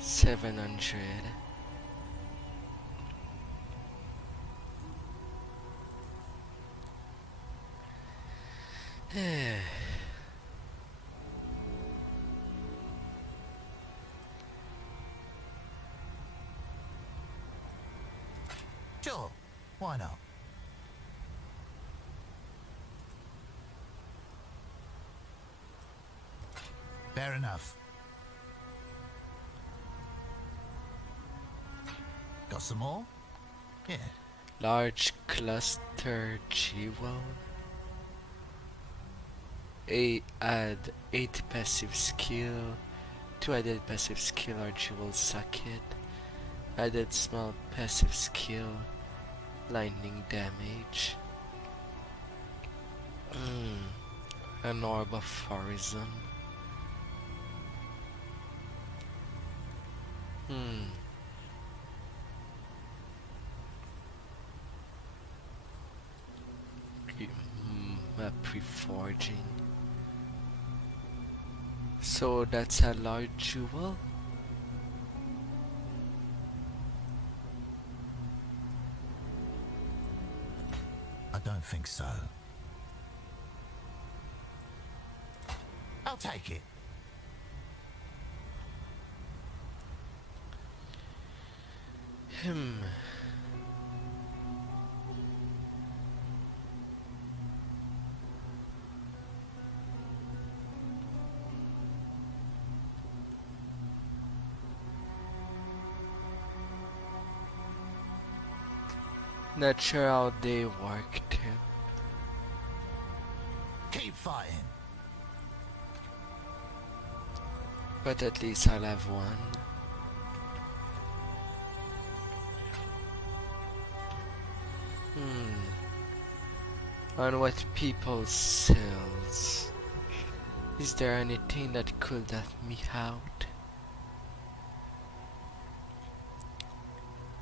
700. Sure, why not? Fair enough. Got some more? Yeah. Large cluster jewel. Add 8 passive skill. 2 added passive skill or jewel socket. Added small passive skill. Lightning damage. An orb of horizon. Pre-forging. So that's a large jewel? I don't think so. I'll take it. Not sure how they worked. Keep fighting. But at least I'll have one. On what people sells. Is there anything that could help me out?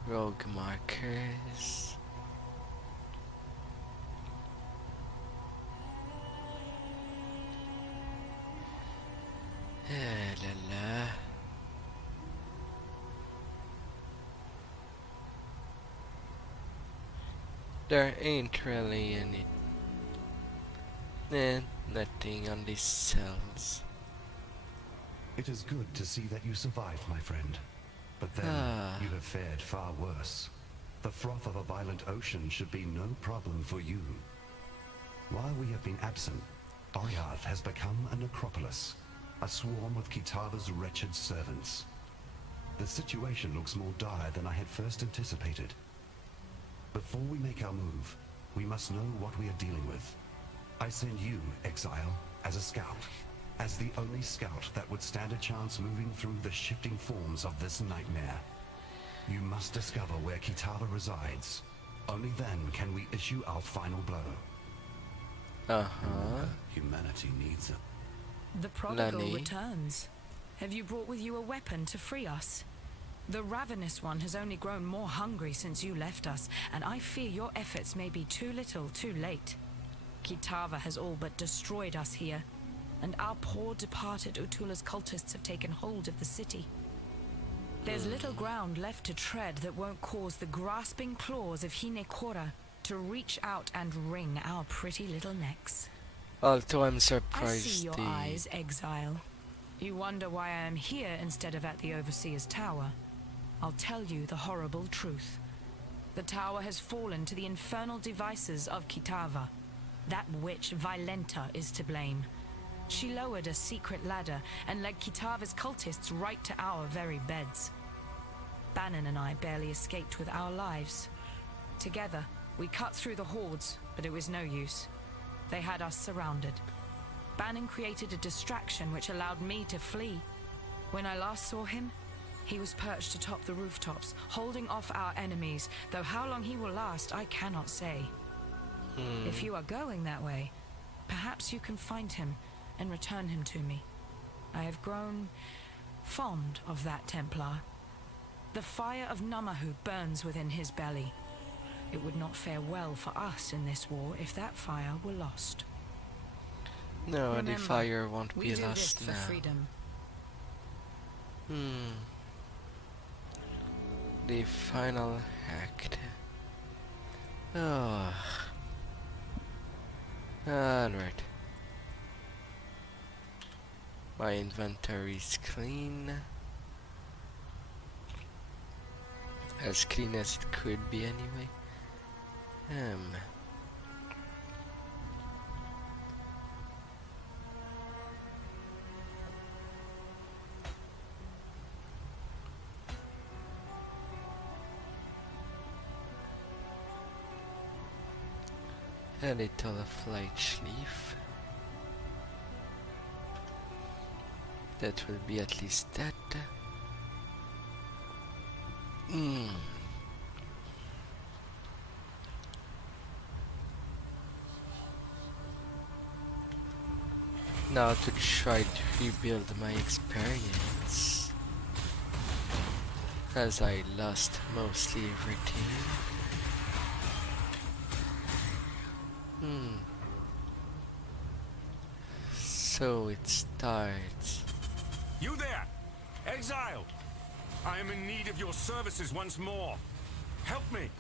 Rogue markers. There ain't really any. Nothing on these cells. It is good to see that you survived, my friend. But then, you have fared far worse. The froth of a violent ocean should be no problem for you. While we have been absent, Oriath has become a necropolis, a swarm of Kitava's wretched servants. The situation looks more dire than I had first anticipated. Before we make our move, we must know what we are dealing with. I send you, Exile, as a scout. As the only scout that would stand a chance moving through the shifting forms of this nightmare. You must discover where Kitava resides. Only then can we issue our final blow. Humanity needs it. The prodigal Lani. returns. Have you brought with you a weapon to free us? The Ravenous One has only grown more hungry since you left us, and I fear your efforts may be too little, too late. Kitava has all but destroyed us here, and our poor departed Utula's cultists have taken hold of the city. There's little ground left to tread that won't cause the grasping claws of Hinekora to reach out and wring our pretty little necks. Although I'm I surprised see your eyes, Exile. You wonder why I am here instead of at the Overseer's Tower. I'll tell you the horrible truth. The tower has fallen to the infernal devices of Kitava. That witch, Violenta, is to blame. She lowered a secret ladder and led Kitava's cultists right to our very beds. Bannon and I barely escaped with our lives. Together, we cut through the hordes, but it was no use. They had us surrounded. Bannon created a distraction which allowed me to flee. When I last saw him, he was perched atop the rooftops, holding off our enemies, though how long he will last, I cannot say. If you are going that way, perhaps you can find him and return him to me. I have grown fond of that Templar. The fire of Namahu burns within his belly. It would not fare well for us in this war if that fire were lost. No, Remember, the fire won't we be do lost this now. for freedom. The final act. Oh. Alright. My inventory is clean. As clean as it could be anyway. A little flight leaf. That will be at least that. Now to try to rebuild my experience, as I lost mostly everything. So it starts. You there! Exile! I am in need of your services once more. Help me!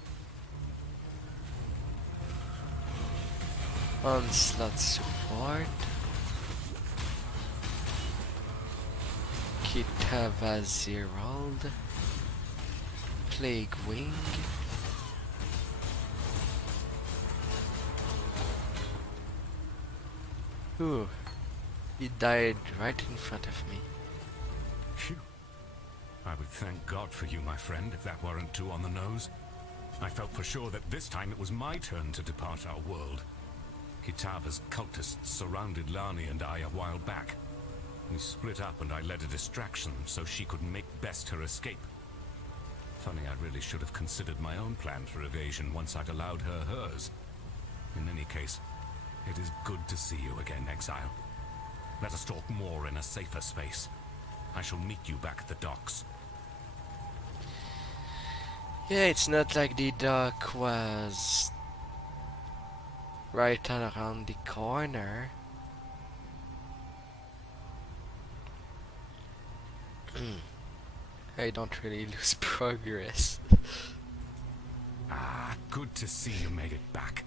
Onslaught support. Kitava Zerald. Plague Wing. Ooh. He died right in front of me. Phew. I would thank God for you, my friend, if that weren't too on the nose. I felt for sure that this time it was my turn to depart our world. Kitava's cultists surrounded Lani and I a while back. We split up and I led a distraction so she could make best her escape. Funny, I really should have considered my own plan for evasion once I'd allowed her hers. In any case, it is good to see you again, Exile. Let us talk more in a safer space. I shall meet you back at the docks. Yeah, it's not like the dock was right around the corner. I don't really lose progress. Ah, good to see you made it back.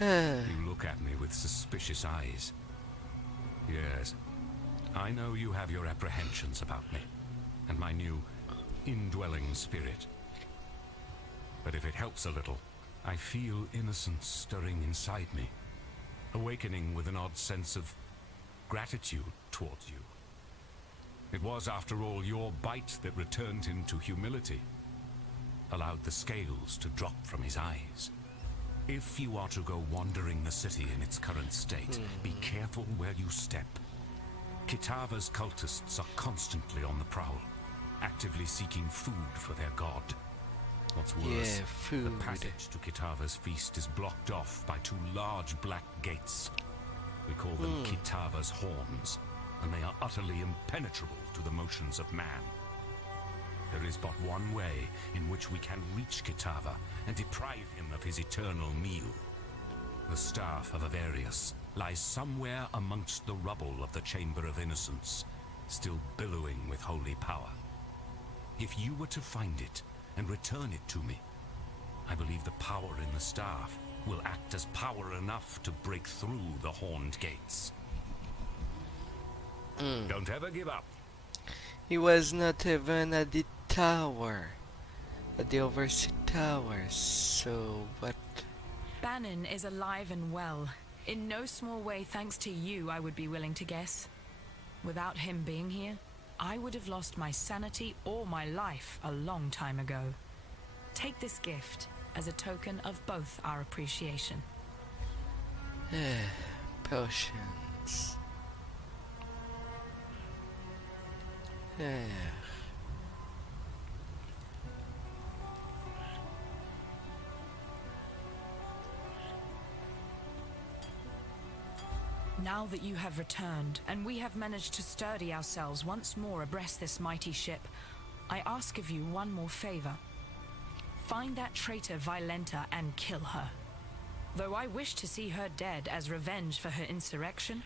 You look at me with suspicious eyes. Yes, I know you have your apprehensions about me, and my new indwelling spirit. But if it helps a little, I feel innocence stirring inside me, awakening with an odd sense of gratitude towards you. It was, after all, your bite that returned him to humility, allowed the scales to drop from his eyes. If you are to go wandering the city in its current state, be careful where you step. Kitava's cultists are constantly on the prowl, actively seeking food for their god. What's worse, the passage to Kitava's feast is blocked off by two large black gates. We call them Kitava's horns, and they are utterly impenetrable to the motions of man. There is but one way in which we can reach Kitava and deprive him of his eternal meal. The staff of Avarius lies somewhere amongst the rubble of the Chamber of Innocence, still billowing with holy power. If you were to find it and return it to me, I believe the power in the staff will act as power enough to break through the horned gates. Don't ever give up. He was not even at the tower, at the Overseer Tower, so what? Bannon is alive and well. In no small way thanks to you, I would be willing to guess. Without him being here, I would have lost my sanity or my life a long time ago. Take this gift as a token of both our appreciation. Potions. Now that you have returned, and we have managed to sturdy ourselves once more abreast this mighty ship, I ask of you one more favor. Find that traitor Violenta and kill her. Though I wish to see her dead as revenge for her insurrection,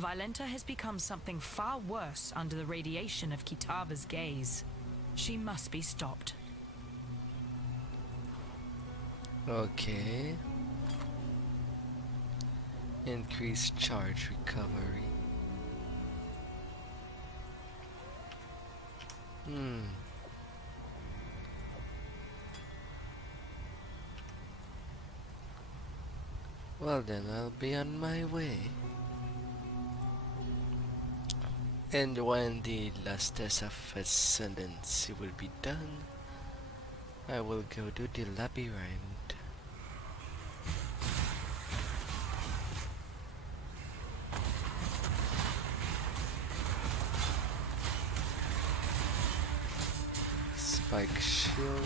Violenta has become something far worse under the radiation of Kitava's gaze. She must be stopped. Okay. Increased charge recovery. Well then, I'll be on my way. And when the last test of ascendancy will be done, I will go to the labyrinth. Spike shield.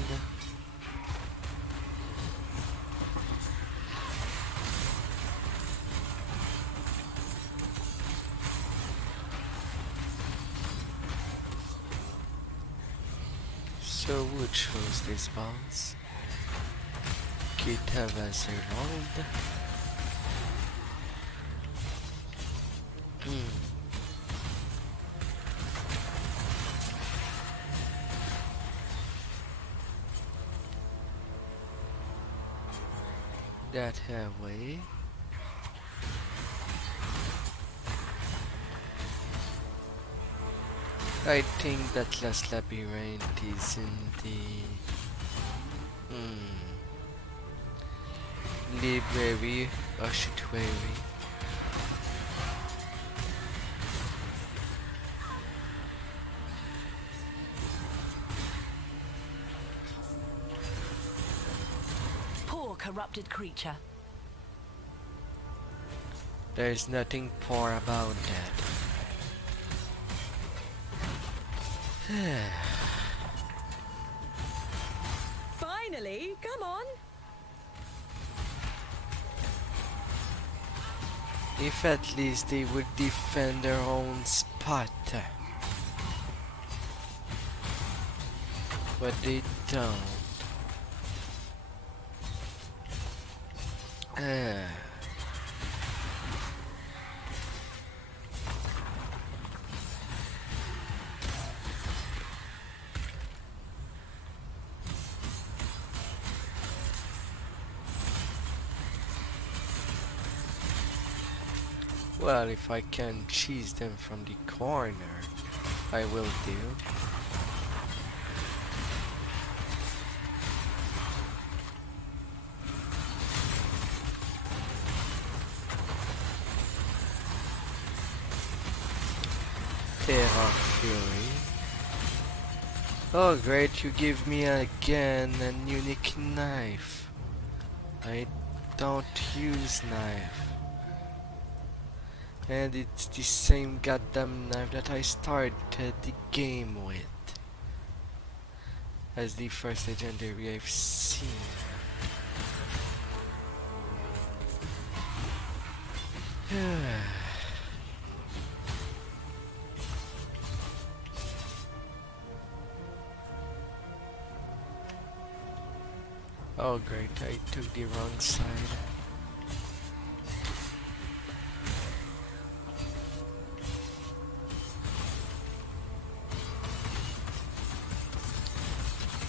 So who chose these balls? Kitava's around. That way. I think that last labyrinth is in the library or ossuary. Poor corrupted creature. There's nothing poor about that. Finally, come on. If at least they would defend their own spot. But they don't. Well, if I can cheese them from the corner, I will do. Terror Fury. Oh great, you give me again a unique knife. I don't use knife. And it's the same goddamn knife that I started the game with. As the first legendary I've seen. Oh great, I took the wrong side.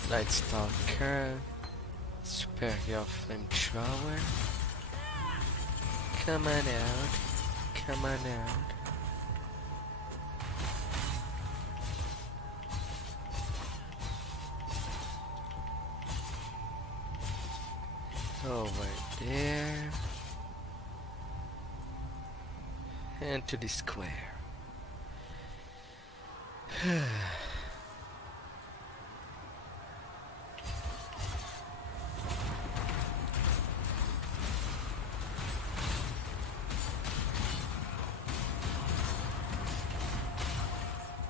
Night Stalker, Superior Flamethrower. Come on out, come on out. Over there. And to the square.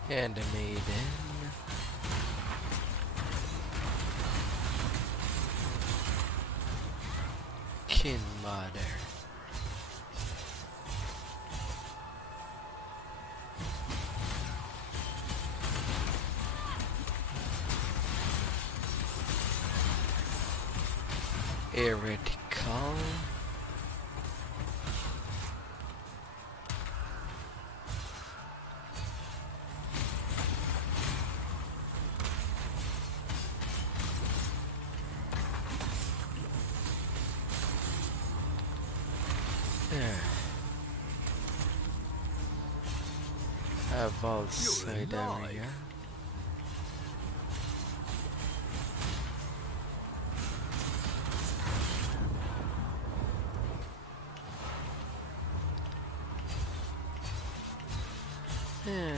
And a maiden. Kin Mother. Heretical. Have all side area. Yeah.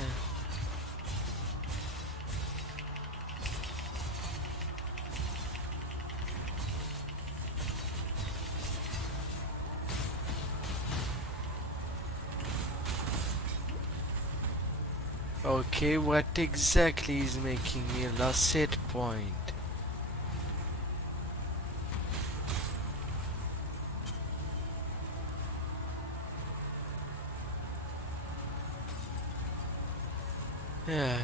Okay, what exactly is making me lose hit point? Yeah.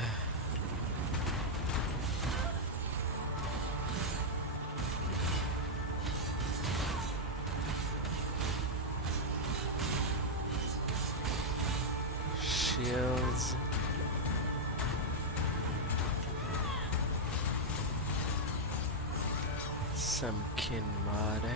Shields. Some kin mother.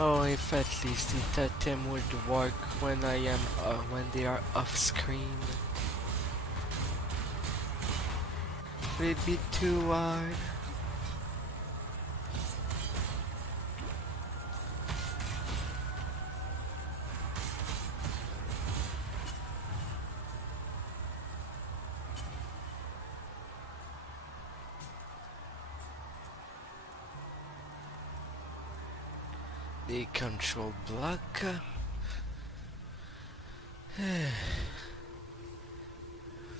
Oh, if at least the totem would work when when they are off screen. Would it be too hard? The control block.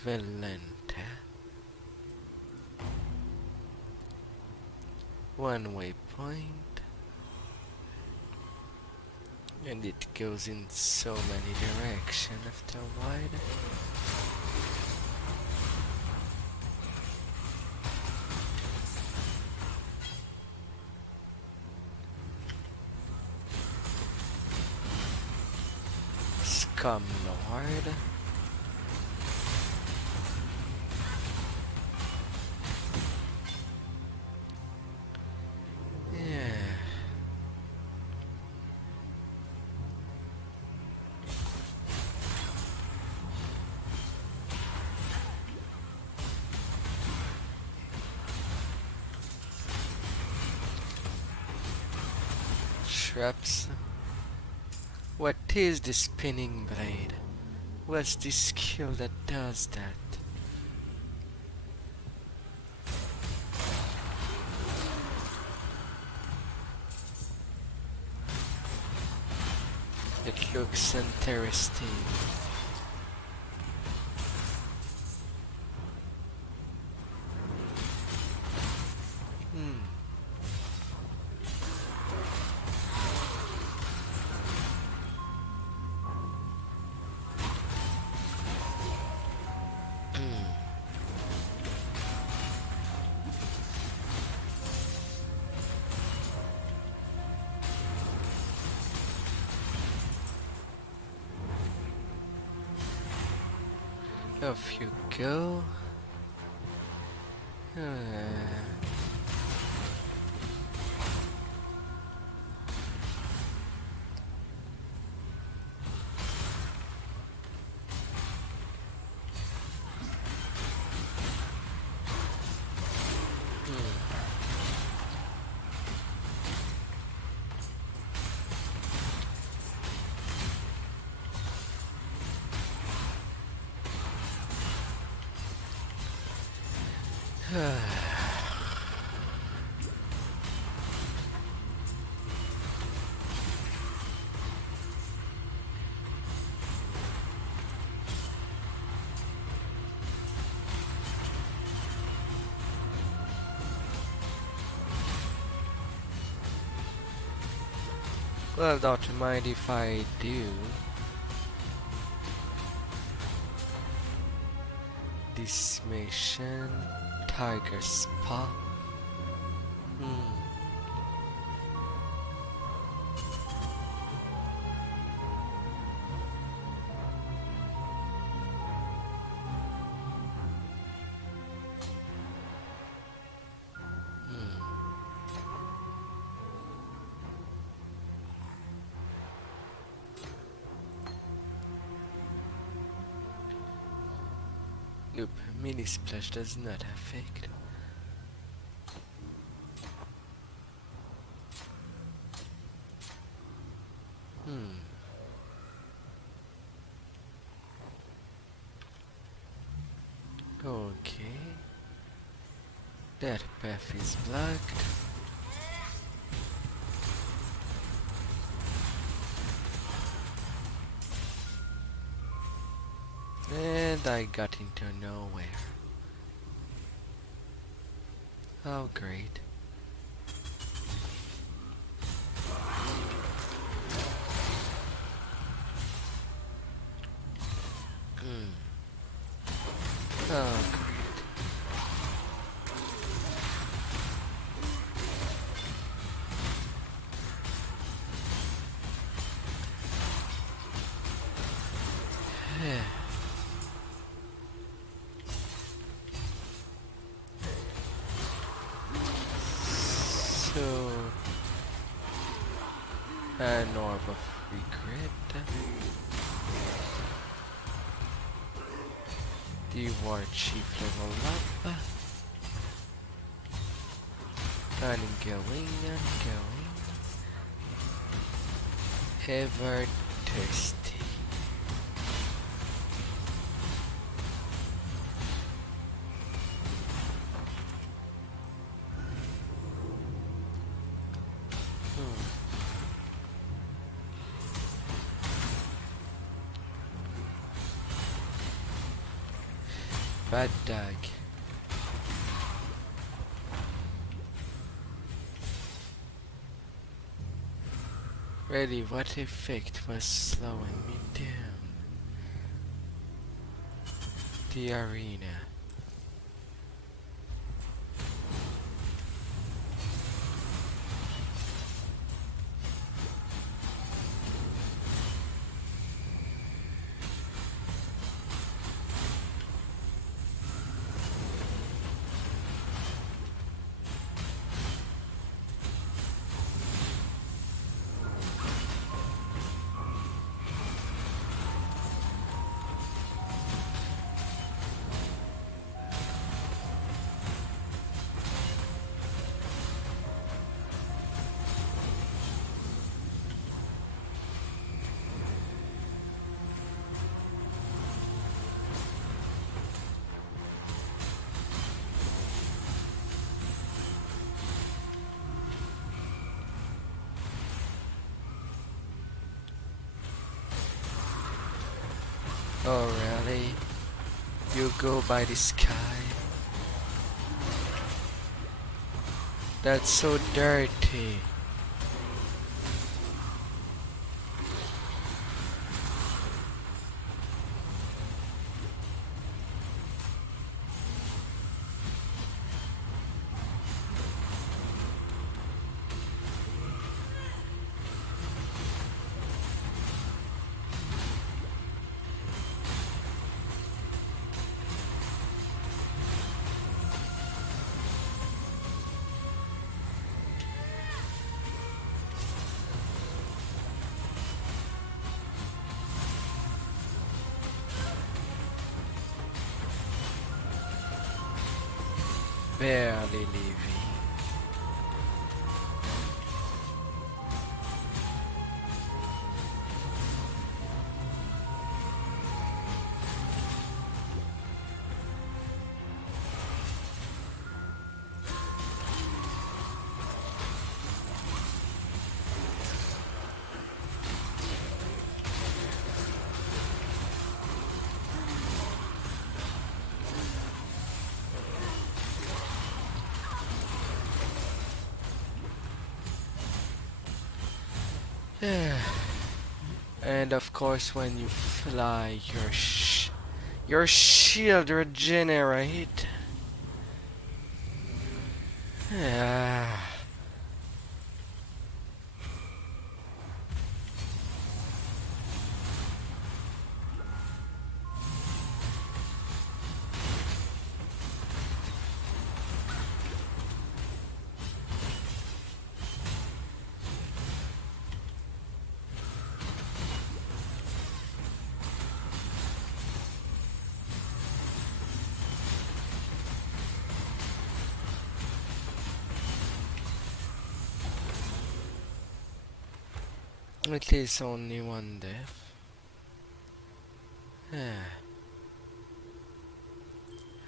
Valente. One waypoint. And it goes in so many directions after a while. Scum Lord. Yeah. Traps. What is the spinning blade? What's the skill that does that? It looks interesting. Off you go. Well, don't mind if I do. This mission, Tiger Spa. Nope, mini splash does not affect. Okay. That path is blocked. And I got into nowhere. Oh, great. Oh, great. So, an orb of regret. The war chief level up. Ongoing. Ever thirsty. Bad dog. Really, what effect was slowing me down? The arena. Oh really? You go by the sky? That's so dirty. Barely leaving. And of course, when you fly, your shield regenerate. Ah. At least only one death.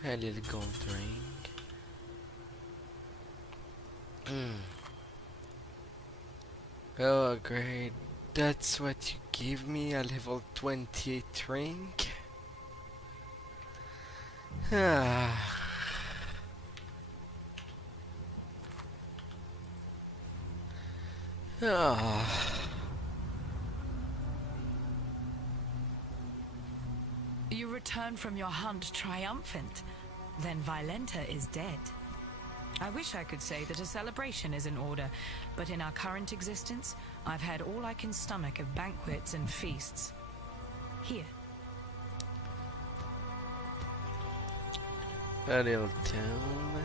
A little gold ring. Oh great, that's what you give me, a level 28 ring? Ah. Ah. You return from your hunt triumphant. Then Violenta is dead. I wish I could say that a celebration is in order, but in our current existence, I've had all I can stomach of banquets and feasts. Here. A little town.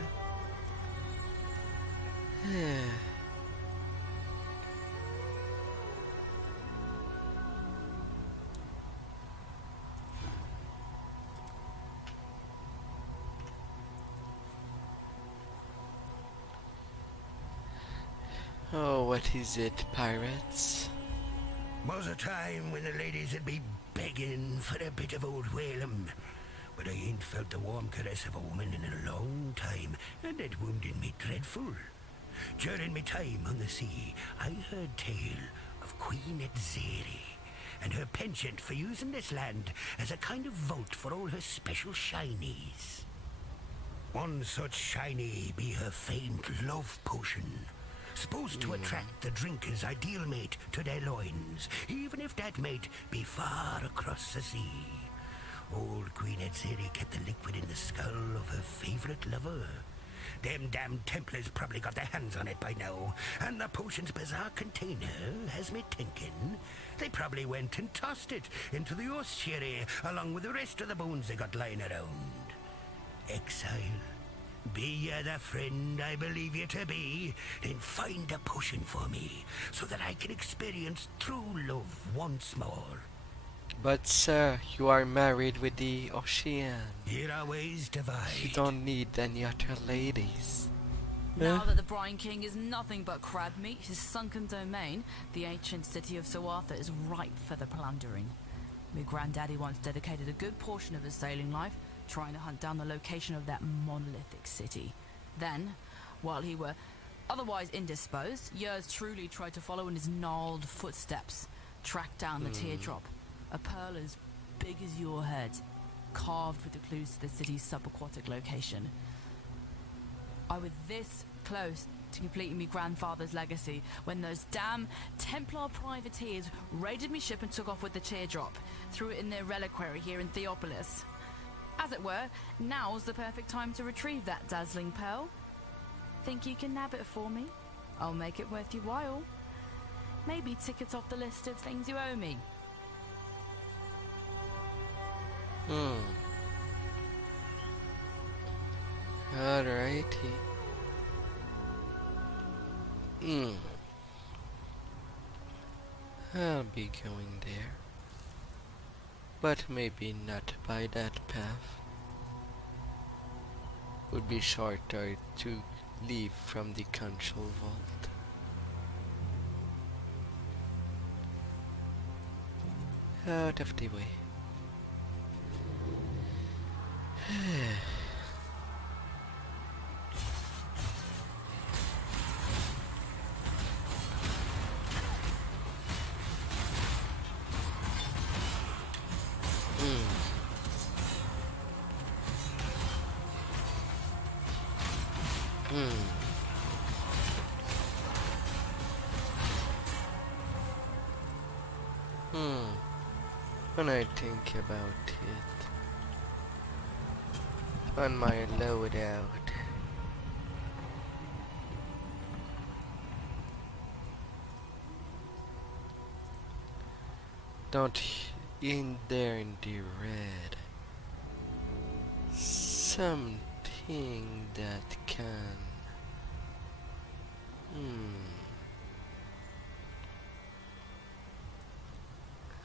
Oh, what is it, pirates? Was a time when the ladies would be begging for a bit of old Whalem, but I ain't felt the warm caress of a woman in a long time, and it wounded me dreadful. During my time on the sea, I heard tale of Queen Exile and her penchant for using this land as a kind of vault for all her special shinies. One such shiny be her famed love potion, supposed to attract the drinker's ideal mate to their loins, even if that mate be far across the sea. Old Queen Exile kept the liquid in the skull of her favorite lover. Them damn Templars probably got their hands on it by now, and the potion's bizarre container has me thinking they probably went and tossed it into the ossuary along with the rest of the bones they got lying around. Exile, be you the friend I believe you to be, then find a potion for me so that I can experience true love once more. But sir, you are married with the ocean. Here our ways divide. You don't need any other ladies. Now that the Brine King is nothing but crab meat, his sunken domain, the ancient city of Sir Arthur, is ripe for the plundering. My granddaddy once dedicated a good portion of his sailing life trying to hunt down the location of that monolithic city. Then, while he were otherwise indisposed, yours truly tried to follow in his gnarled footsteps, track down the teardrop, a pearl as big as your head, carved with the clues to the city's subaquatic location. I was this close to completing my grandfather's legacy when those damn Templar privateers raided me ship and took off with the teardrop, threw it in their reliquary here in Theopolis. As it were, now's the perfect time to retrieve that dazzling pearl. Think you can nab it for me? I'll make it worth your while. Maybe tick it off the list of things you owe me. Alrighty. I'll be going there. But maybe not by that path. would be shorter to leave from the control vault. Out of the way. When I think about it, on my loadout, don't in there in the red, something that can,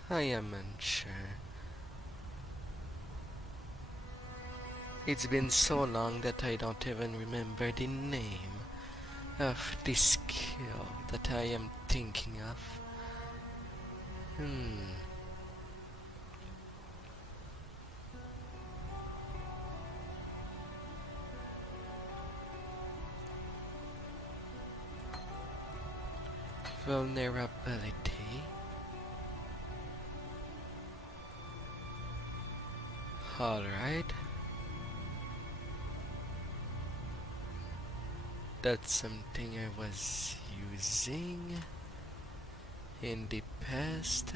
I am unsure. It's been so long that I don't even remember the name of the skill that I am thinking of. Vulnerability. Alright. That's something I was using in the past.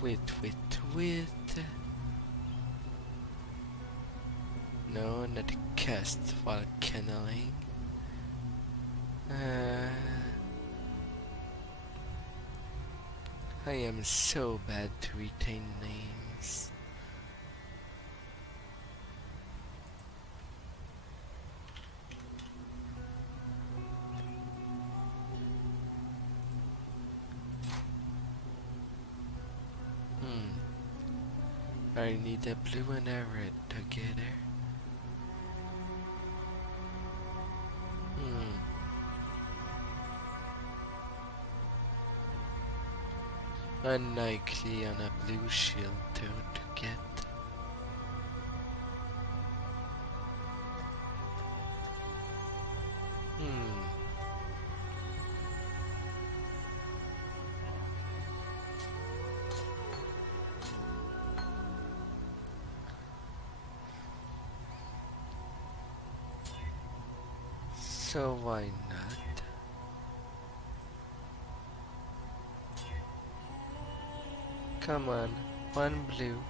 With. No, not cast while kenneling. I am so bad to retain names. I need a blue and a red together. Unlikely on a blue shield though to get. So why not? Come on, one blue.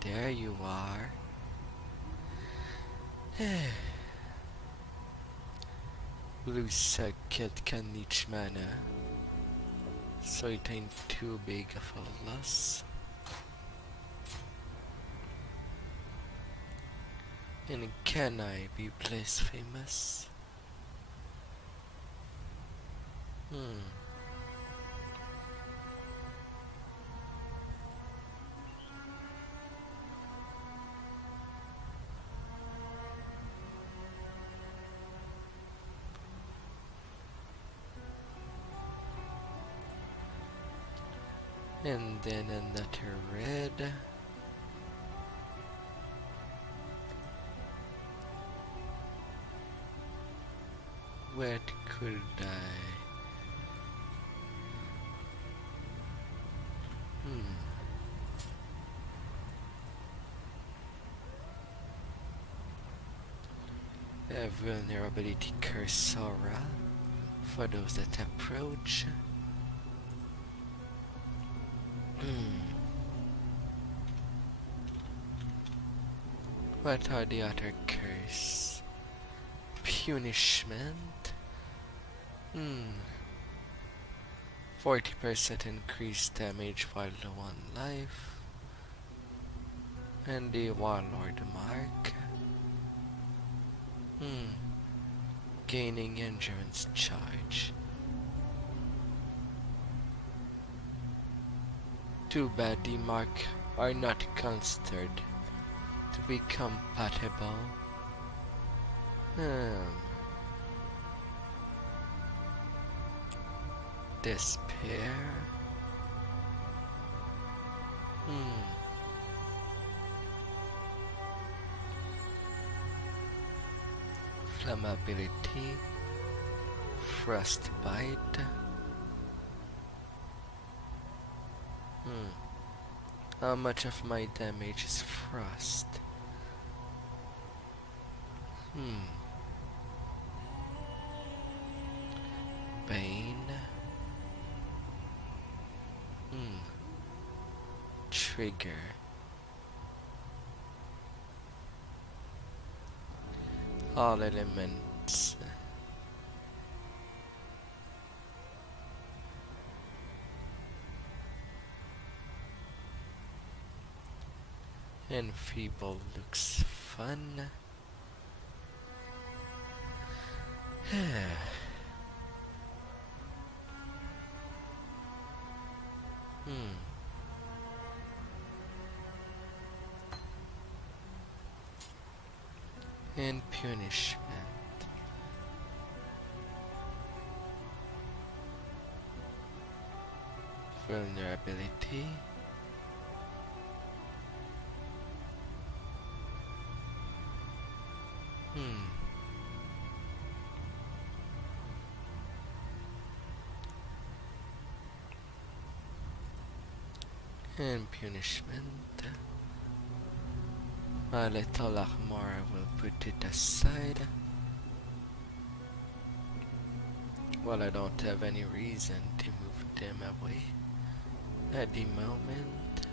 There you are. Blue suck can leech mana, so it ain't too big of a loss. And can I be blasphemous? And then another red. What could I? A vulnerability cursora for those that approach. What are the other curse? Punishment? 40% increased damage while low on life. And the Warlord mark. Gaining endurance charge. Too bad the mark are not considered to be compatible. Despair. Flammability. Frostbite. How much of my damage is frost? Bane. Trigger. All elements. Enfeeble looks fun. And punishment. Vulnerability. And punishment. My little armor will put it aside. Well, I don't have any reason to move them away at the moment.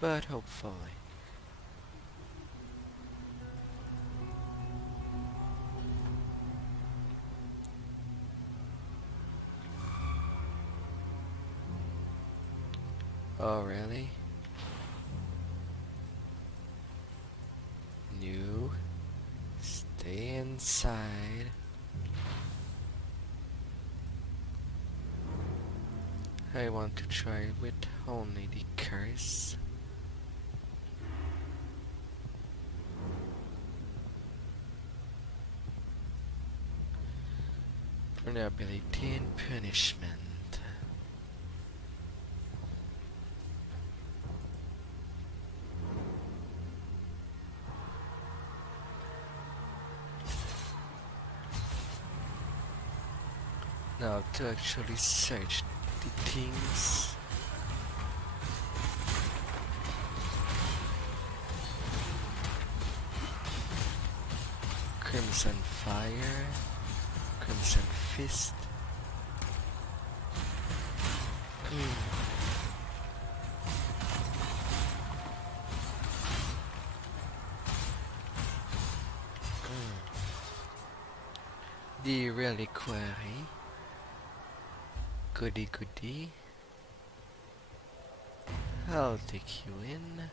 But hopefully. Oh, really? No. Stay inside. I want to try with only the curse. Vulnerability and punishment. Now to actually search the things. Crimson Fire, Crimson Fist. The Reliquary. Goody goody. I'll take you in.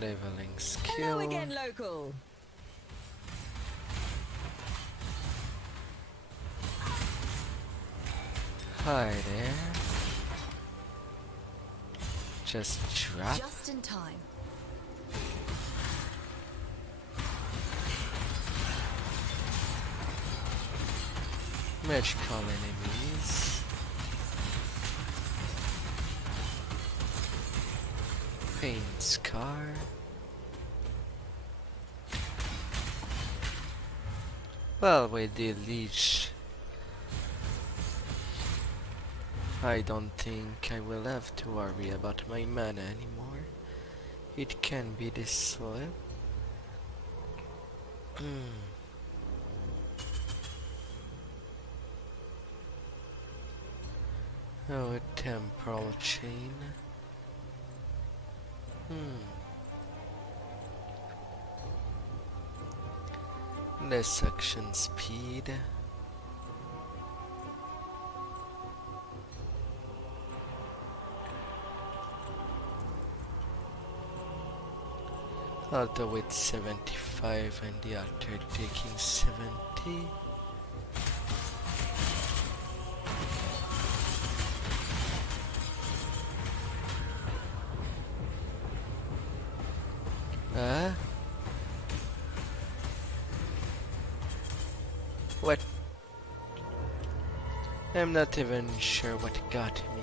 Leveling skill. Hello again, local. Hi there. Just drop. Just in time. Magical enemies. Pain Scar. Well, with the leech, I don't think I will have to worry about my mana anymore. It can be this slow. Oh, a temporal chain. Less action speed. Although with 75 and the other taking 70. What? I'm not even sure what got me.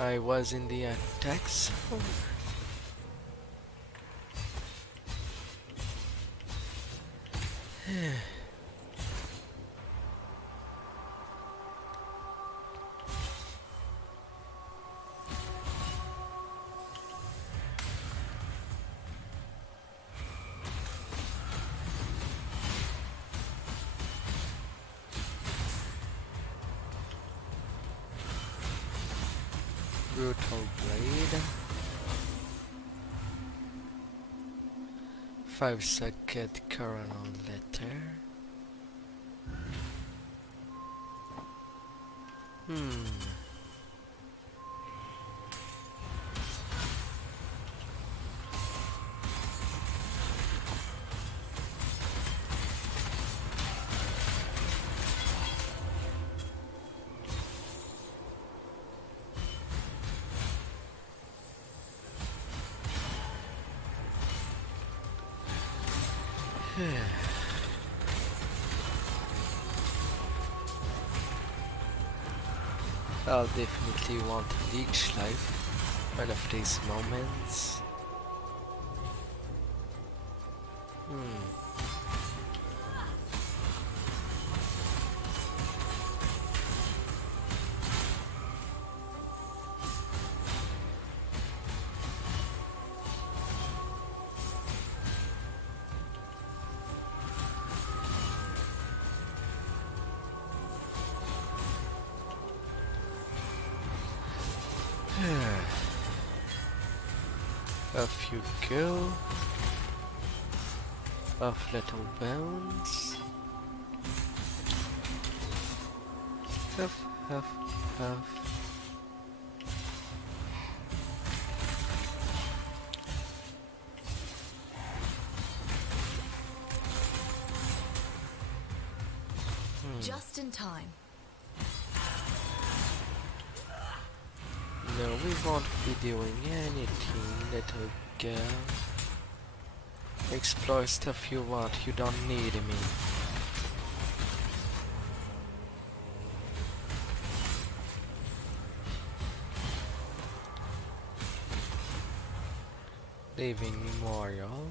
I was in the attack zone. Brutal blade. 5-second coronal letter. I'll definitely want a leech life one of these moments. Off you go. Off little bones. Off, off, off. Just in time. No, we won't be doing anything, little girl. Explore stuff you want, you don't need me. Living Memorial.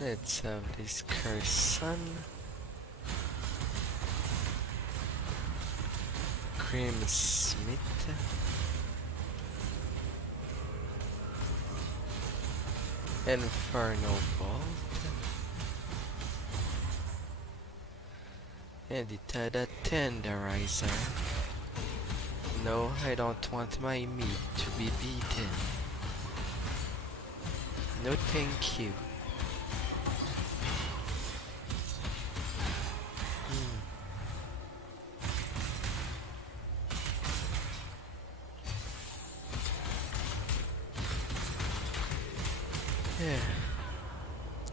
Let's have this cursed sun. Cream Smith. Inferno Bolt. And it had a tenderizer. No, I don't want my meat to be beaten. No thank you.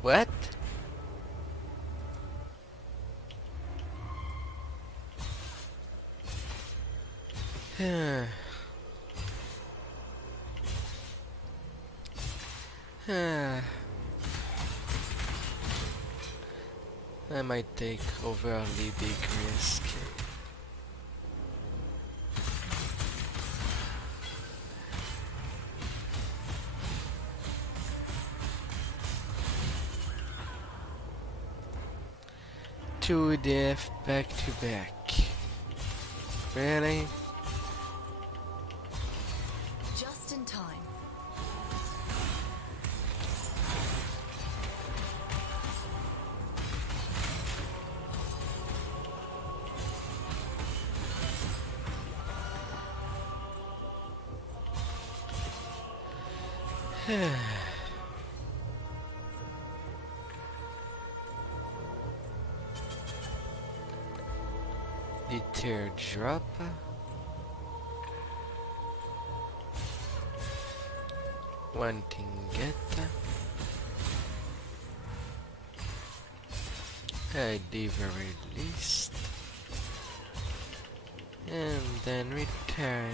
What? I might take overly big risk. Two death back to back. Really? Just in time. The teardrop. One ingot. At the very least. And then returning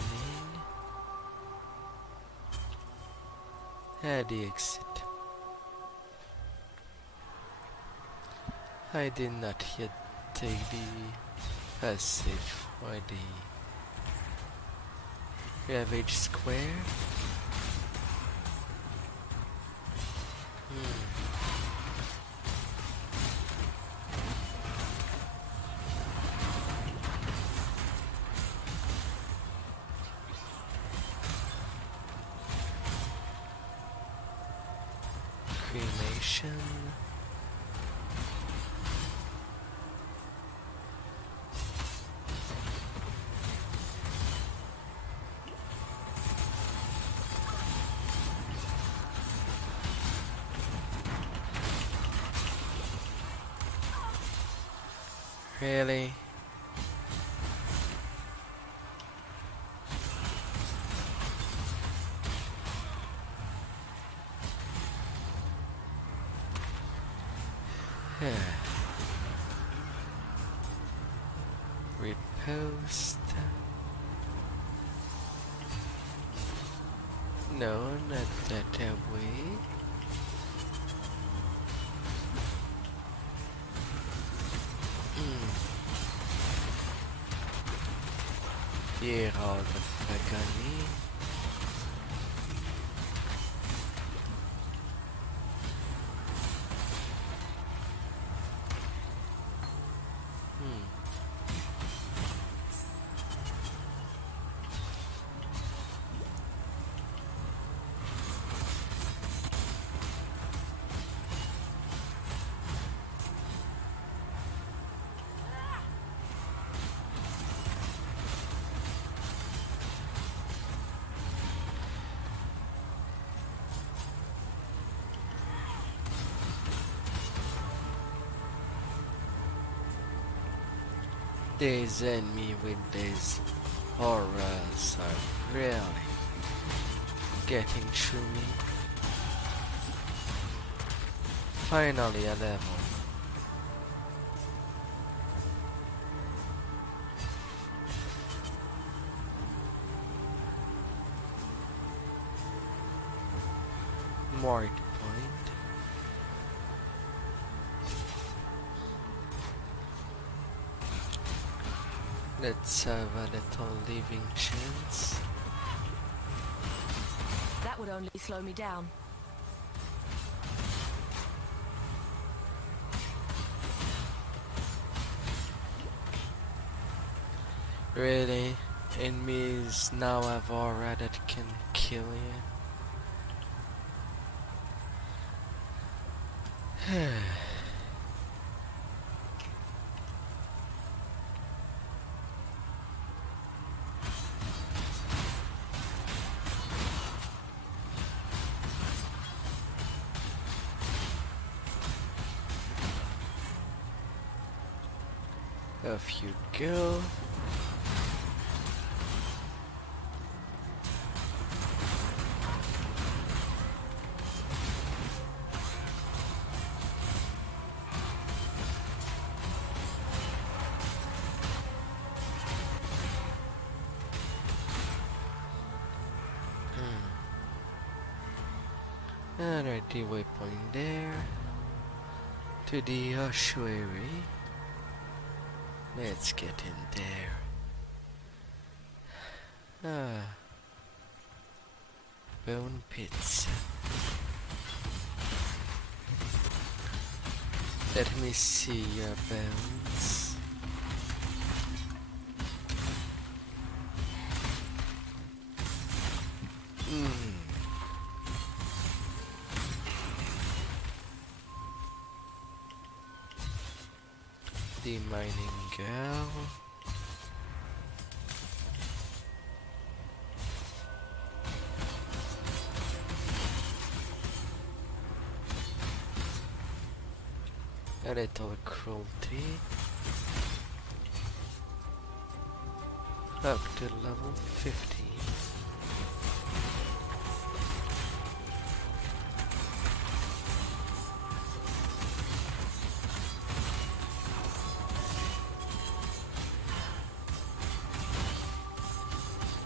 at the exit. I did not yet take the passage for the Ravage Square. Cremation. Really? Repost. No, not that way. Here all the Fagani. These enemy with these horrors are really getting through me. Finally a level. Mark point. Let's have a little living chance. That would only slow me down. Really? Enemies now have aura that can kill you? Off you go. Alrighty, waypoint there. To the ossuary. Let's get in there. Bone pits. Let me see your bones. The mining girl. A little cruelty. Up to level 15.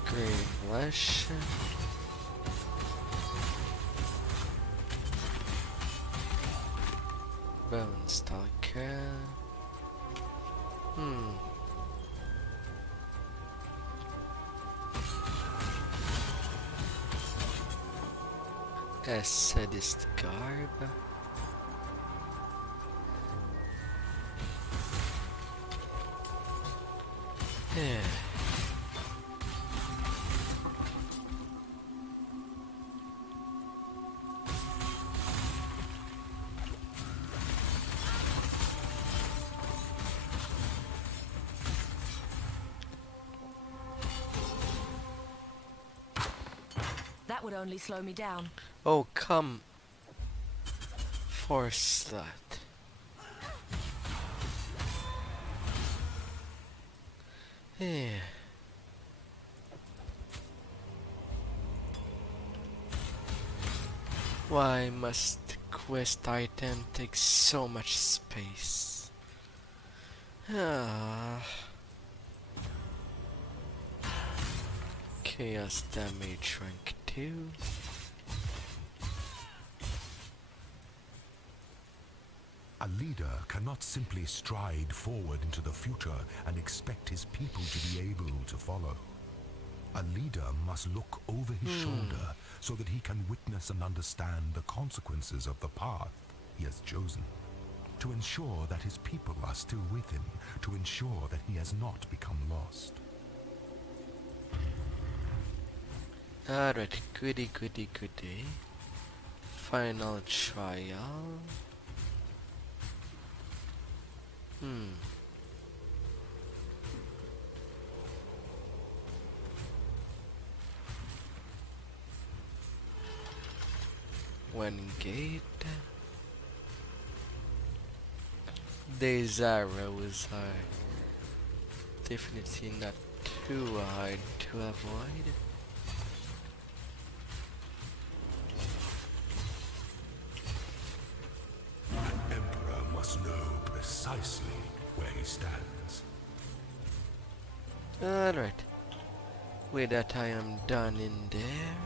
Green flesh. Bone stalker. A sadist garb. Yeah. That would only slow me down. Oh, come. Force slut. Yeah. Why must quest item take so much space? Chaos damage rank 2. A leader cannot simply stride forward into the future and expect his people to be able to follow. A leader must look over his shoulder so that he can witness and understand the consequences of the path he has chosen, to ensure that his people are still with him, to ensure that he has not become lost. Alright, goody. Final trial. One gate. These arrows are definitely not too hard to avoid. An emperor must know precisely where he stands. Alright. With that I am done in there.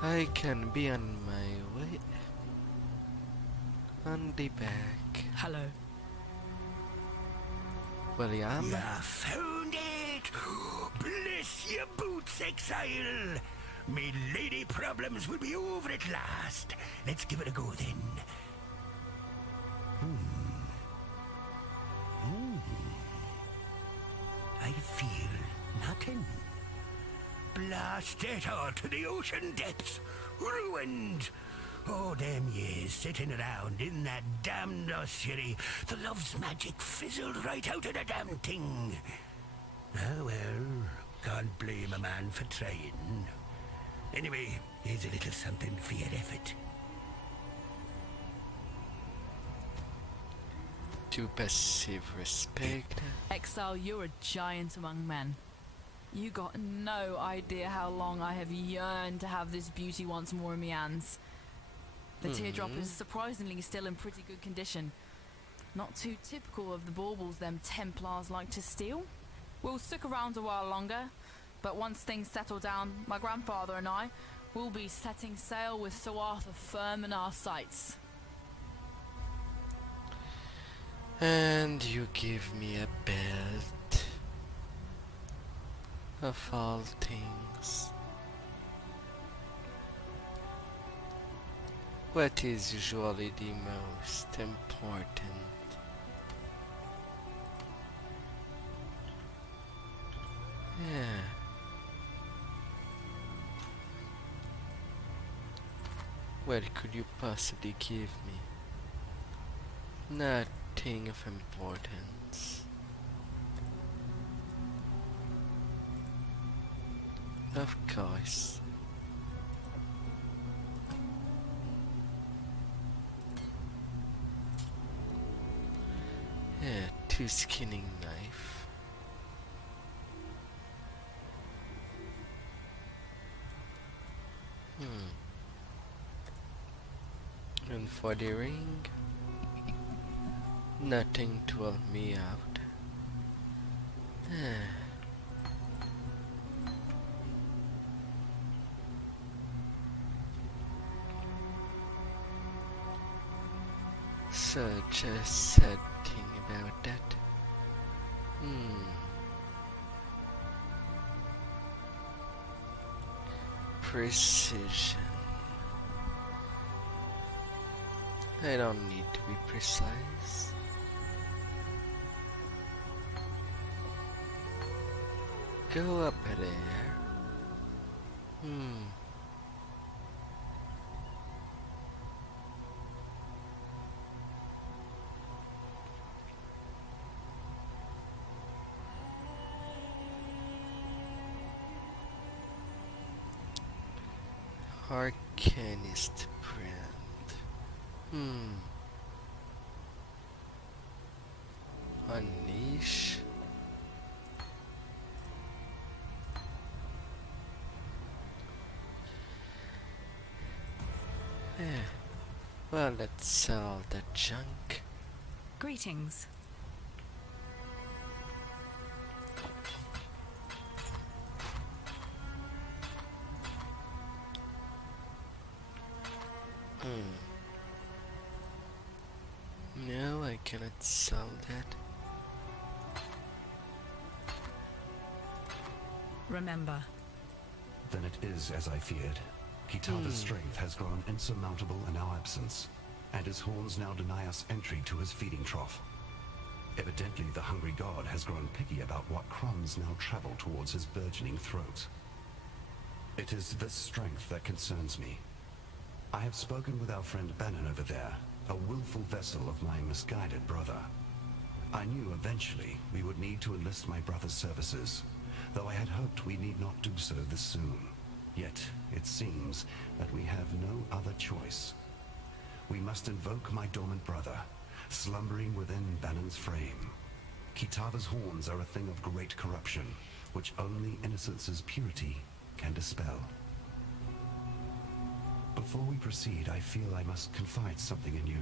I can be on my way. On the back. Hello. William? Ya found it! Bless your boots, Exile! Me lady problems will be over at last. Let's give it a go then. I feel nothing. Blast it all to the ocean depths. Ruined. Oh, them years sitting around in that damned ossuary. The love's magic fizzled right out of the damn thing. Ah, well, can't blame a man for trying. Anyway, here's a little something for your effort. To passive respect. Exile, you're a giant among men. You got no idea how long I have yearned to have this beauty once more in my hands. The teardrop is surprisingly still in pretty good condition. Not too typical of the baubles them Templars like to steal. We'll stick around a while longer, but once things settle down, my grandfather and I will be setting sail with Sir Arthur firm in our sights. And you give me a belt of all things. What is usually the most important? Yeah. What could you possibly give me? Nothing of importance. Of course. two skinning knife. And for the ring, nothing to help me out. Such a sad thing about that. Precision. I don't need to be precise. Go up there. Arcanist brand. Unleash. Well, let's sell the junk. Greetings. No, I cannot sell that. Remember. Then it is as I feared. Kitava's strength has grown insurmountable in our absence, and his horns now deny us entry to his feeding trough. Evidently, the hungry god has grown picky about what crumbs now travel towards his burgeoning throat. It is this strength that concerns me. I have spoken with our friend Bannon over there, a willful vessel of my misguided brother. I knew eventually we would need to enlist my brother's services, though I had hoped we need not do so this soon. Yet, it seems that we have no other choice. We must invoke my dormant brother, slumbering within Bannon's frame. Kitava's horns are a thing of great corruption, which only innocence's purity can dispel. Before we proceed, I feel I must confide something in you.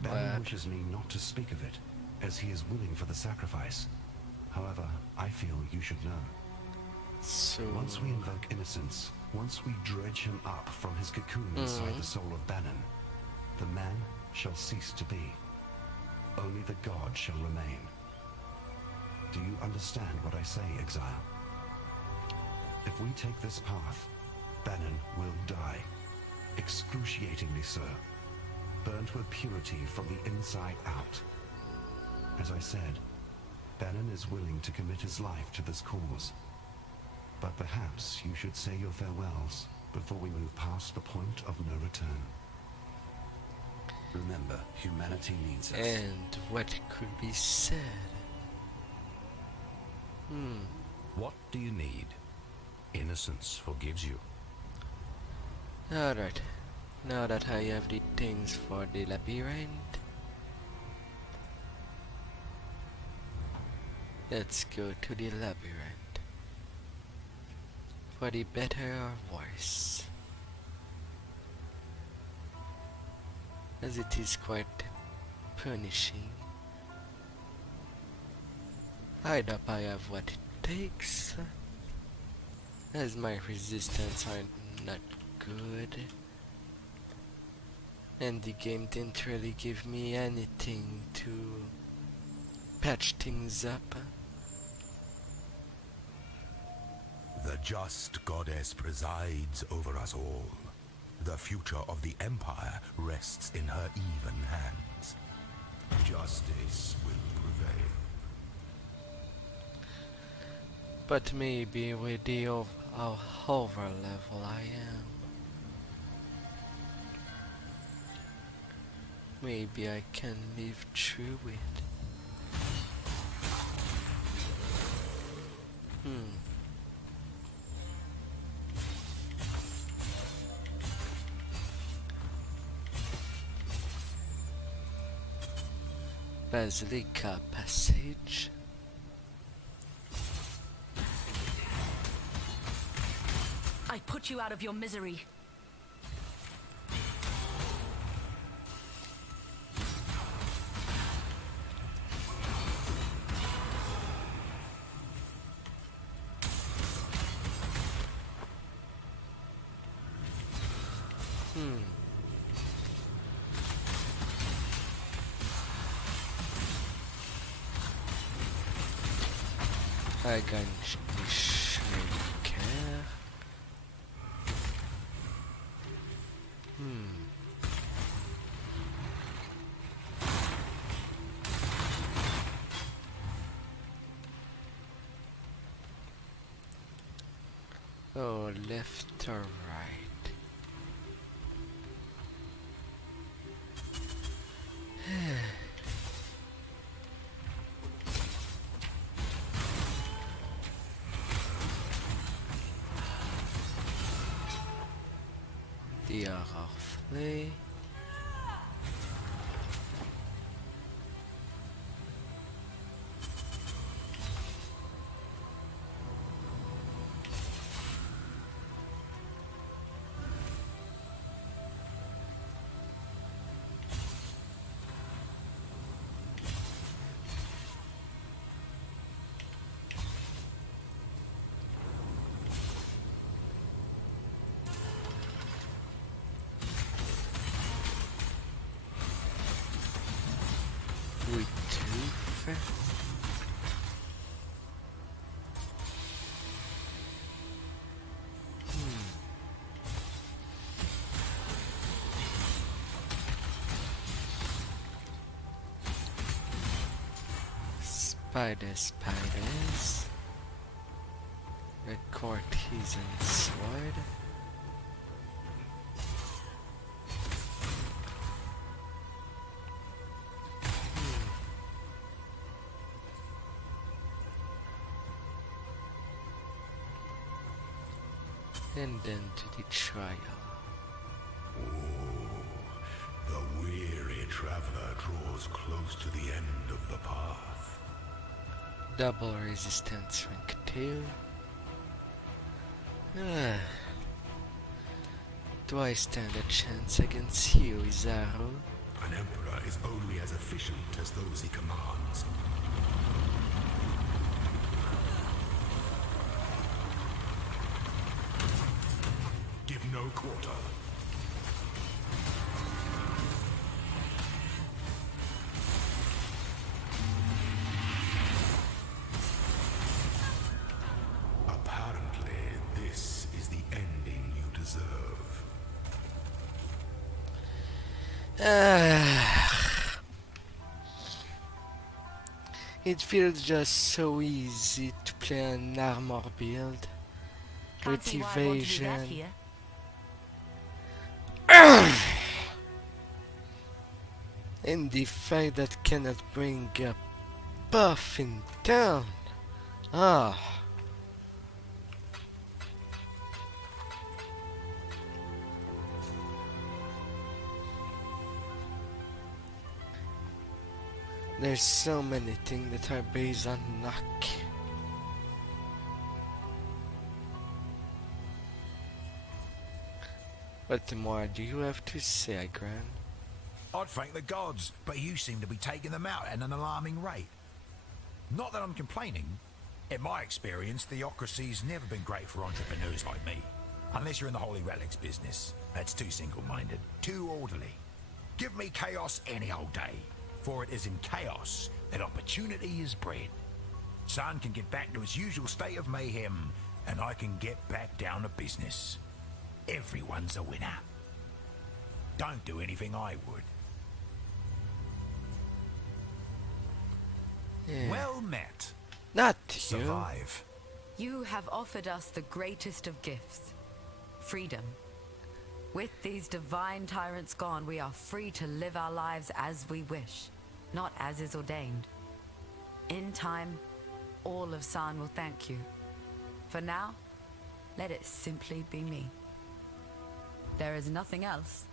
Bannon wishes me not to speak of it, as he is willing for the sacrifice. However, I feel you should know. So once we invoke innocence, once we dredge him up from his cocoon inside the soul of Bannon, the man shall cease to be. Only the god shall remain. Do you understand what I say, Exile? If we take this path, Bannon will die. Excruciatingly so. Burnt with purity from the inside out. As I said, Bannon is willing to commit his life to this cause. But perhaps you should say your farewells before we move past the point of no return. Remember, humanity needs us. And what could be said? What do you need? Innocence forgives you. Alright, now that I have the things for the labyrinth, let's go to the labyrinth. For the better or worse. As it is quite punishing. I hope I have what it takes. As my resistance are not good. And the game didn't really give me anything to patch things up. The just goddess presides over us all. The future of the Empire rests in her even hands. Justice will prevail. But maybe with the hover level I am, maybe I can live through it. Basilica Passage. I put you out of your misery. Ganhar. Oh, left or right? The Arfley. Spiders. The courtesan sword. And then to the trial. The weary traveler draws close to the end of the path. Double resistance rank 2. Do I stand a chance against you, Izaru? An emperor is only as efficient as those he commands. Give no quarter. Apparently, this is the ending you deserve. It feels just so easy to play an armor build with evasion. And the fact that cannot bring a buff in town. There's so many things that are based on luck. What more do you have to say, Gran? I'd thank the gods, but you seem to be taking them out at an alarming rate. Not that I'm complaining. In my experience, theocracy's never been great for entrepreneurs like me. Unless you're in the Holy Relics business. That's too single-minded, too orderly. Give me chaos any old day, for it is in chaos that opportunity is bred. Sun can get back to its usual state of mayhem, and I can get back down to business. Everyone's a winner. Don't do anything I would. Yeah. Well met. Not Survive. You have offered us the greatest of gifts. Freedom. With these divine tyrants gone, we are free to live our lives as we wish, not as is ordained. In time, all of San will thank you. For now, let it simply be me. There is nothing else.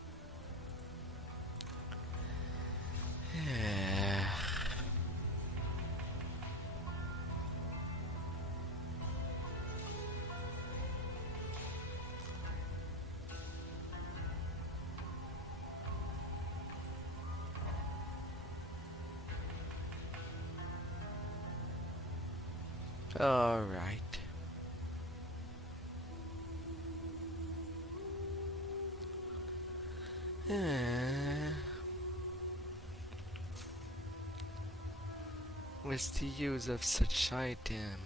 Alright. What's the use of such item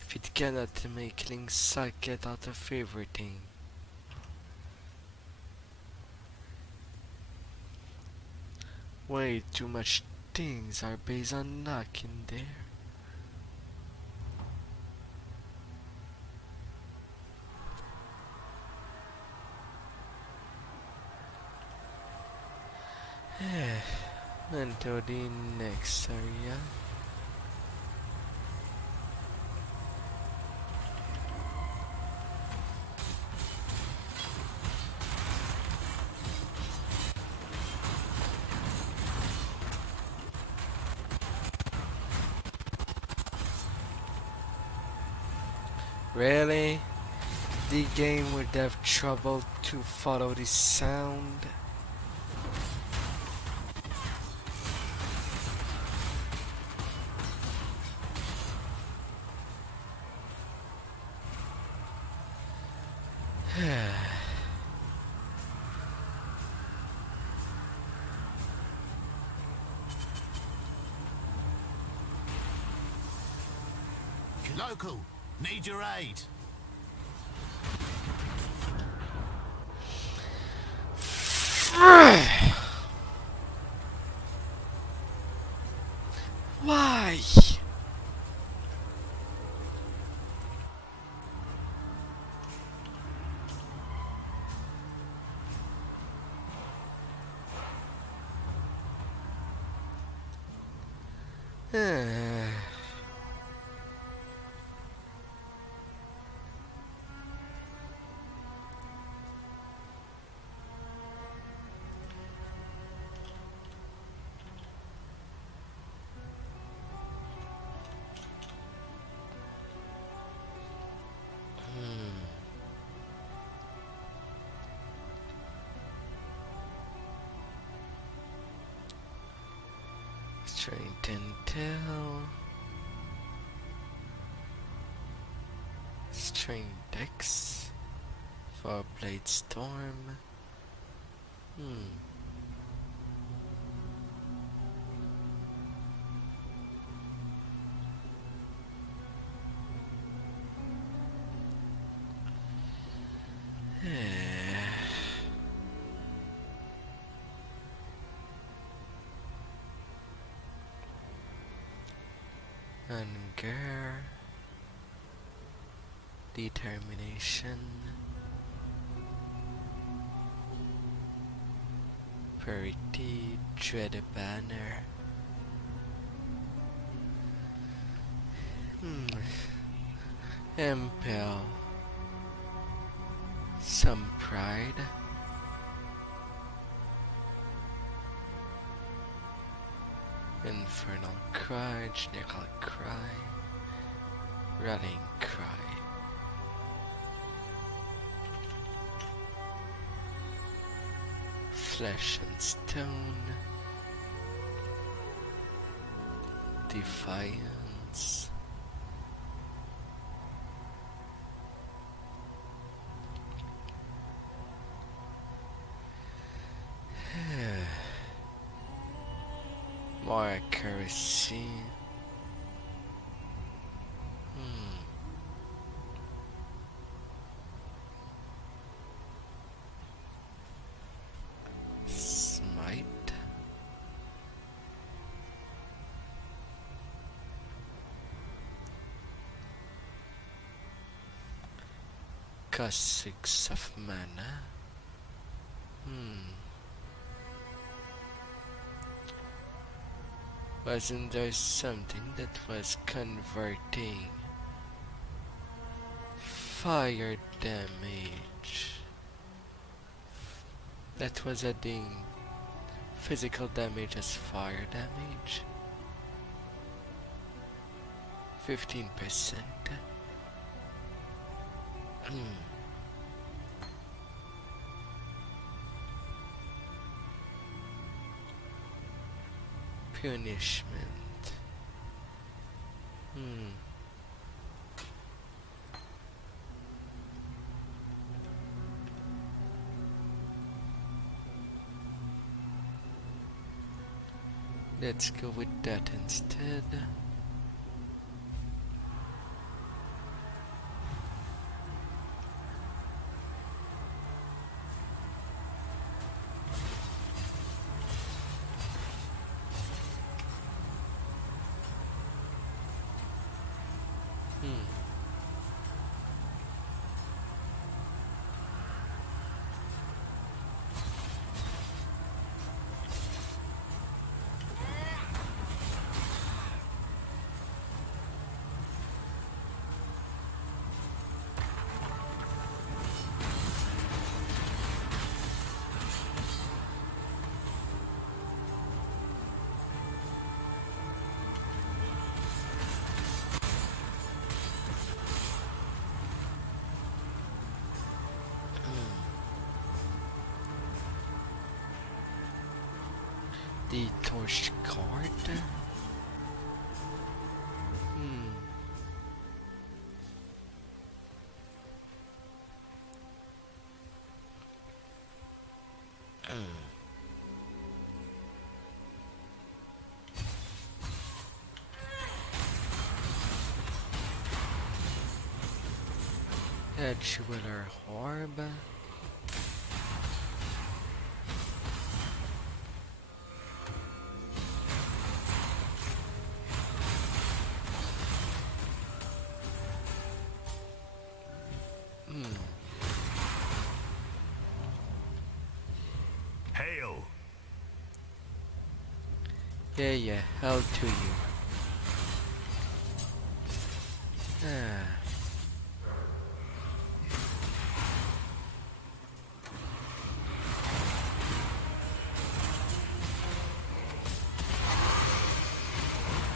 if it cannot make Link suck it out of everything? Way too much things are based on luck in there. Enter the next area. Really? The game would have trouble to follow the sound? Local, need your aid. Why? Strength intel. Strength Dex. For Blade Storm. Anger, determination, purity, dread banner. Impel, some pride. Infernal Cry, Nickel Cry, Rallying Cry. Flesh and Stone, Defiance, more accuracy. Smite. Cost 6 of mana. Wasn't there something that was converting fire damage? That was adding physical damage as fire damage? 15%. Punishment. Let's go with that instead. The torch card. Jeweler Orb. Hail! Yeah, hell to you.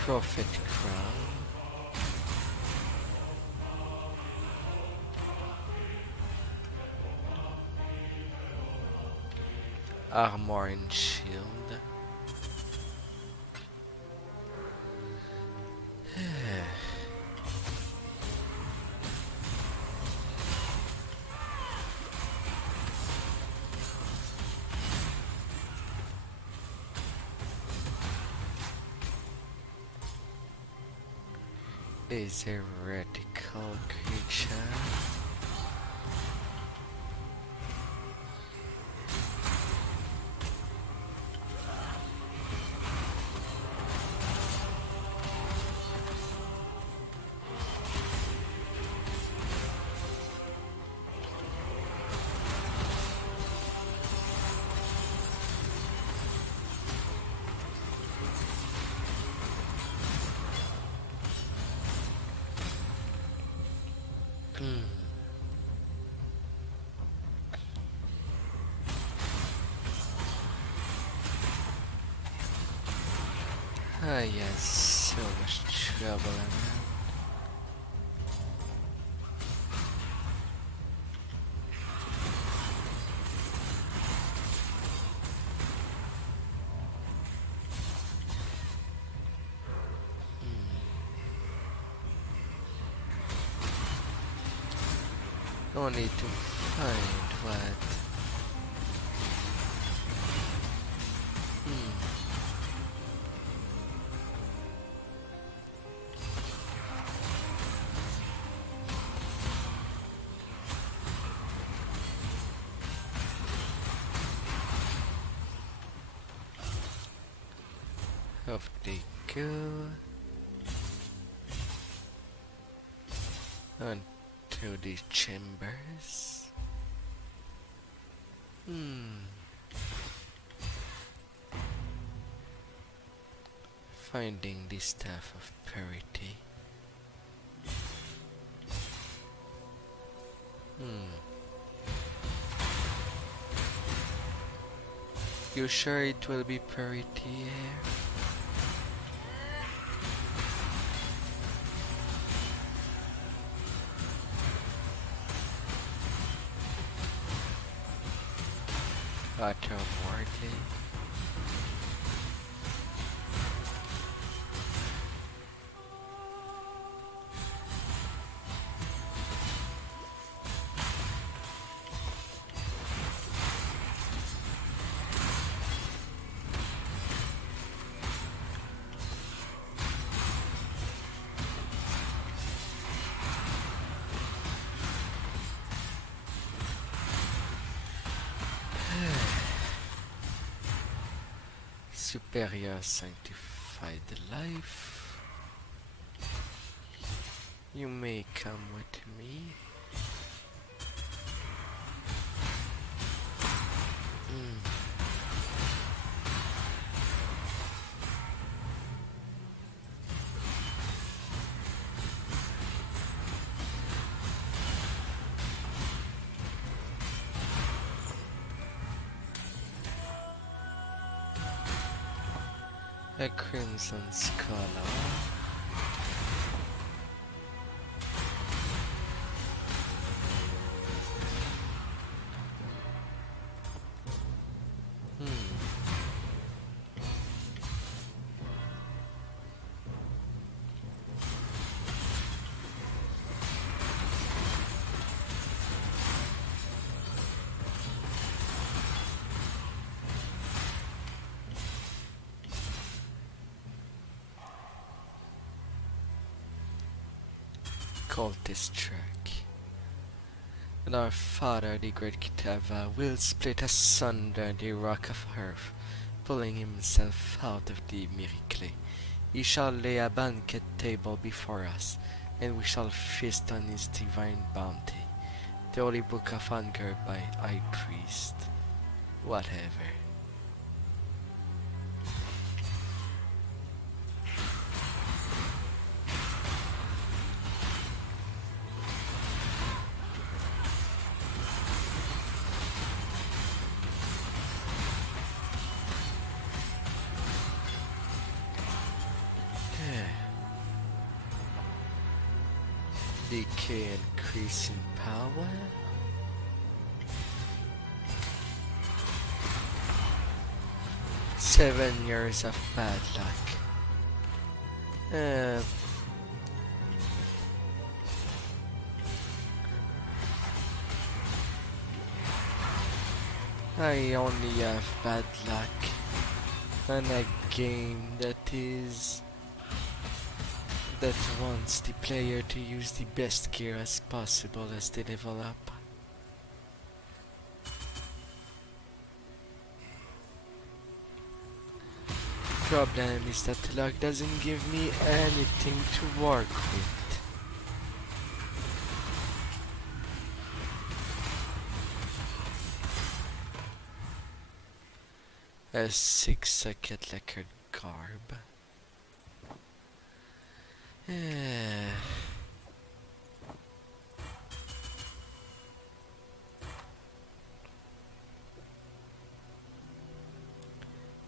Prophet Crown. Armor and Shield. Is a radical creature. Ah yes, so much trouble around. No need to find what. Off they go. Onto the chambers. Finding the Staff of Purity. You sure it will be purity here? Otherworldly. Superior sanctified life. You may come with me. A crimson scholar. Cultist track. And our father, the great Kitava, will split asunder the rock of earth, pulling himself out of the miracle. He shall lay a banquet table before us, and we shall feast on his divine bounty. The Holy Book of Anger by High Priest. Whatever. Decay increase in power. Seven years of bad luck. I only have bad luck on a game that wants the player to use the best gear as possible as they level up. Problem is that luck doesn't give me anything to work with. A 6-second lacquered garb.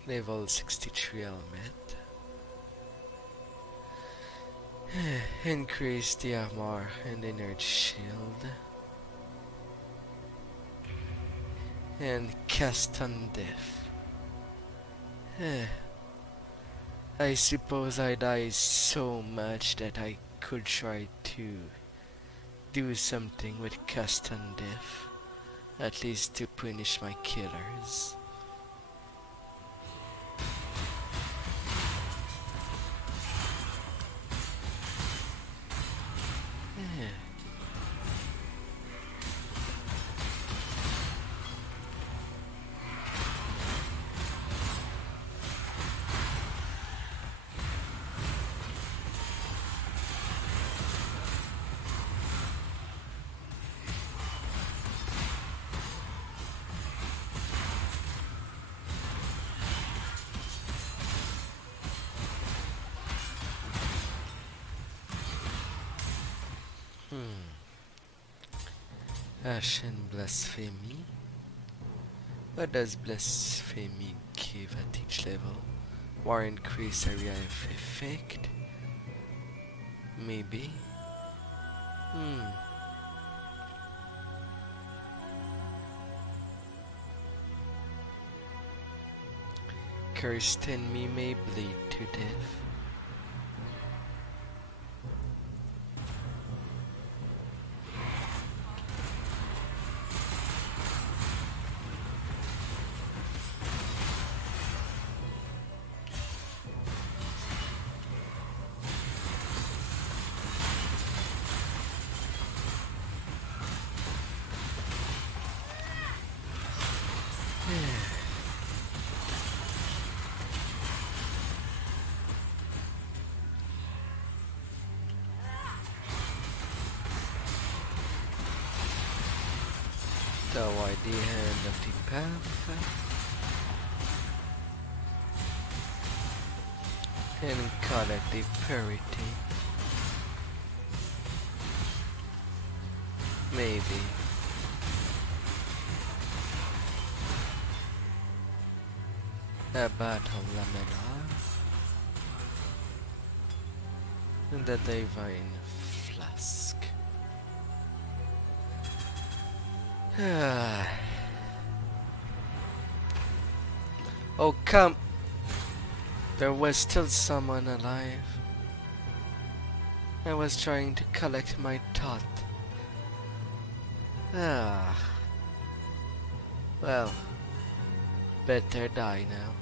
Level 63 helmet. Increase the armor and energy shield. And cast on death. I suppose I die so much that I could try to do something with cast on death, at least to punish my killers. Ashen Blasphemy. What does Blasphemy give at each level? More increased area of effect? Maybe? Cursed enemy may bleed to death. Avoid the hand of the path. And collect the purity. Maybe. A battle laminar. And the divine flask. Oh come! There was still someone alive. I was trying to collect my thought. Well, better die now.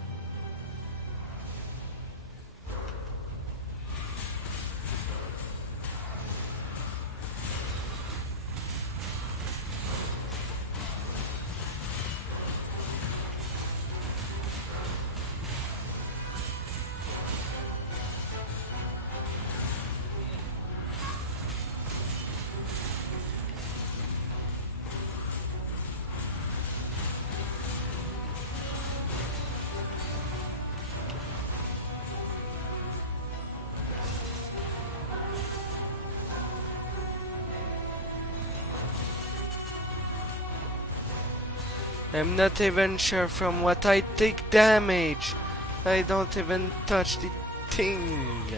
I'm not even sure from what I take damage. I don't even touch the thing.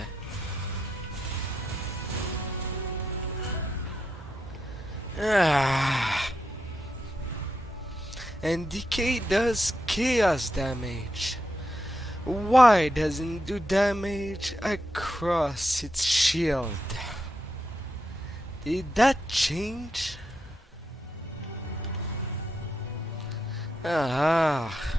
And decay does chaos damage. Why doesn't do damage across its shield? Did that change? Ah.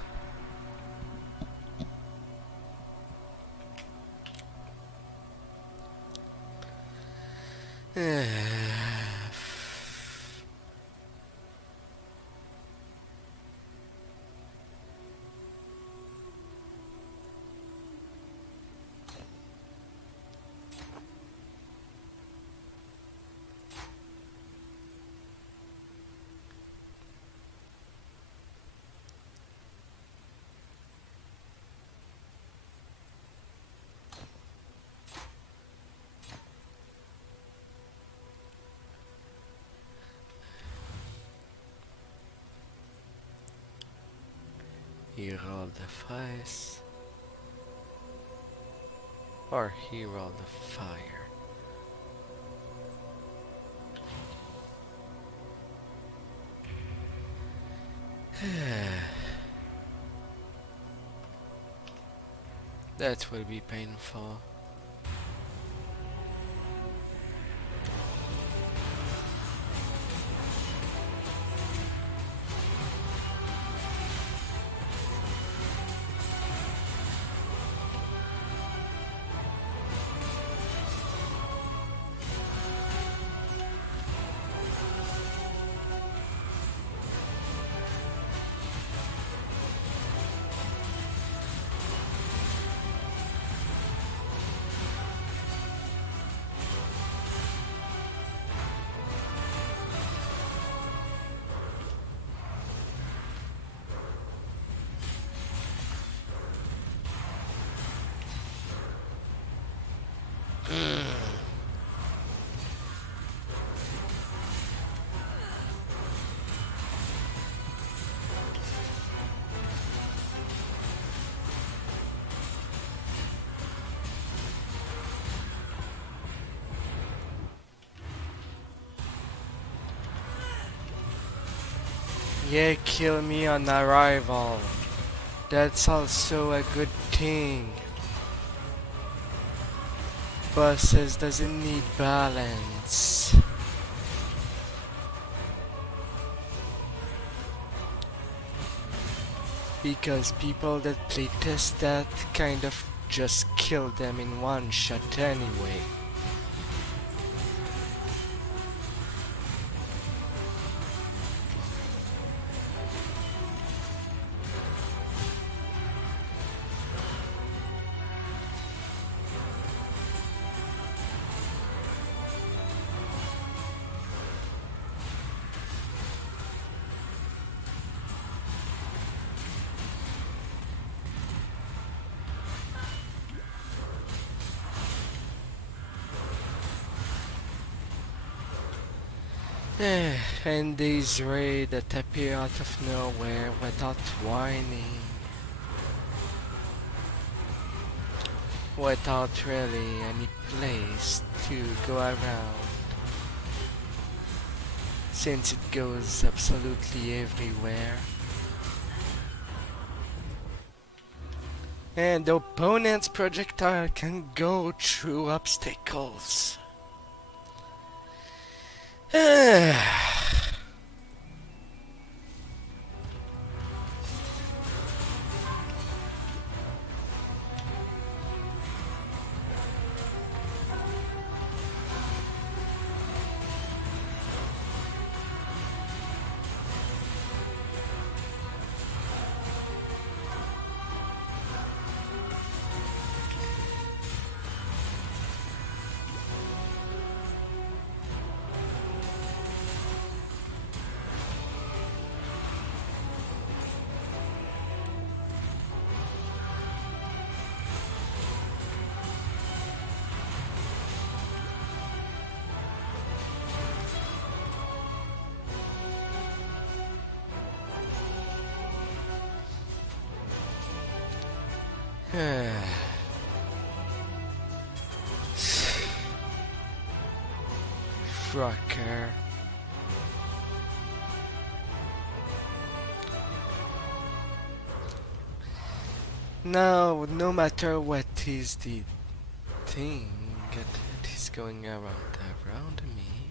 He rolled the face, or he rolled the fire. That will be painful. Yeah, kill me on arrival. That's also a good thing. Bosses doesn't need balance. Because people that playtest that kind of just kill them in one shot anyway. And these raids that appear out of nowhere without warning. Without really any place to go around. Since it goes absolutely everywhere. And the opponent's projectile can go through obstacles. Fucker. Now, no matter what is the thing that is going around me.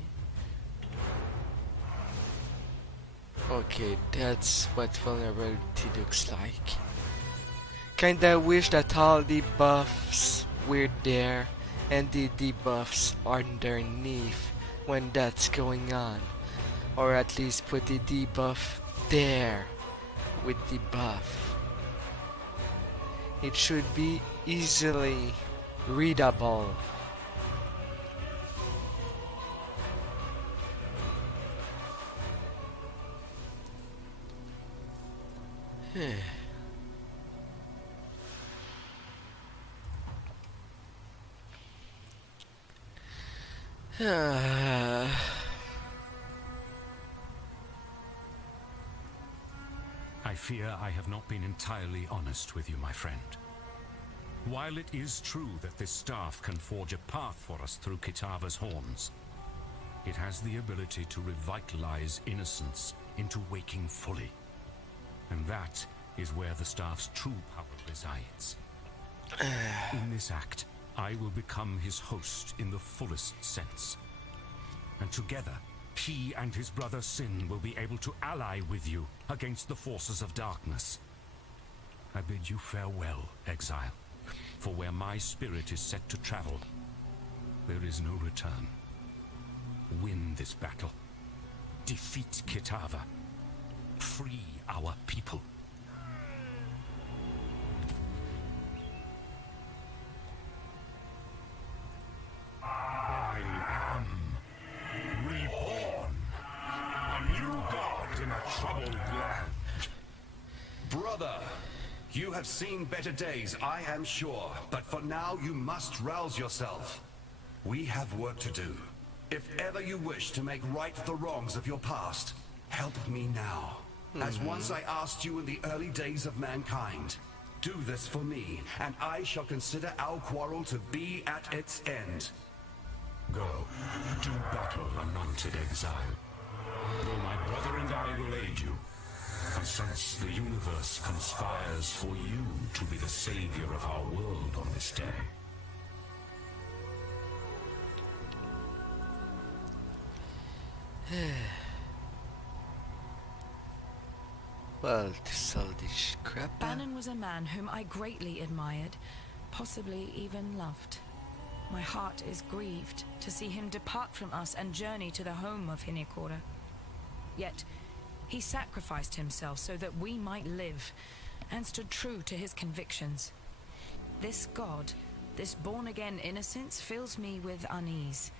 Okay, that's what vulnerability looks like. Kinda wish that all the buffs were there and the debuffs underneath when that's going on. Or at least put the debuff there with the buff. It should be easily readable. I fear I have not been entirely honest with you, my friend. While it is true that this staff can forge a path for us through Kitava's horns, it has the ability to revitalize innocence into waking fully. And that is where the staff's true power resides. In this act, I will become his host in the fullest sense. And together, he and his brother Sin will be able to ally with you against the forces of darkness. I bid you farewell, Exile, for where my spirit is set to travel, there is no return. Win this battle. Defeat Kitava. Free our people. I am reborn. A new god in a troubled land. Brother, you have seen better days, I am sure. But for now, you must rouse yourself. We have work to do. If ever you wish to make right the wrongs of your past, help me now. As once I asked you in the early days of mankind. Do this for me, and I shall consider our quarrel to be at its end. Go, do battle, anointed Exile. Though my brother and I will aid you, and since the universe conspires for you to be the savior of our world on this day. Well, this all this crap. Bannon was a man whom I greatly admired, possibly even loved. My heart is grieved to see him depart from us and journey to the home of Hinekora. Yet, he sacrificed himself so that we might live, and stood true to his convictions. This god, this born-again innocence, fills me with unease.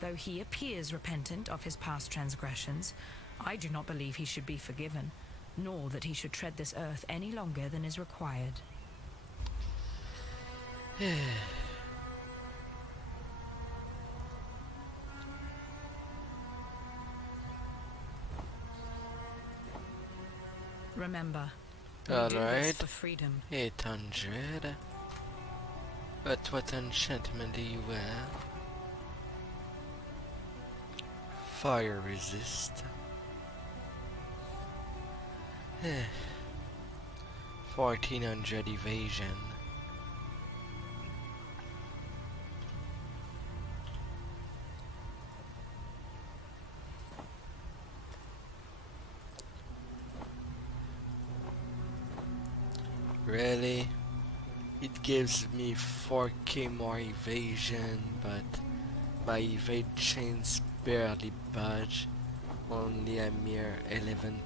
Though he appears repentant of his past transgressions, I do not believe he should be forgiven, nor that he should tread this earth any longer than is required. Remember, we do this Alright. for freedom. 800. But what enchantment do you have? Fire resist. 1400 evasion. Really? It gives me 4k more evasion, but my evade chains barely budge. Only a mere 11%.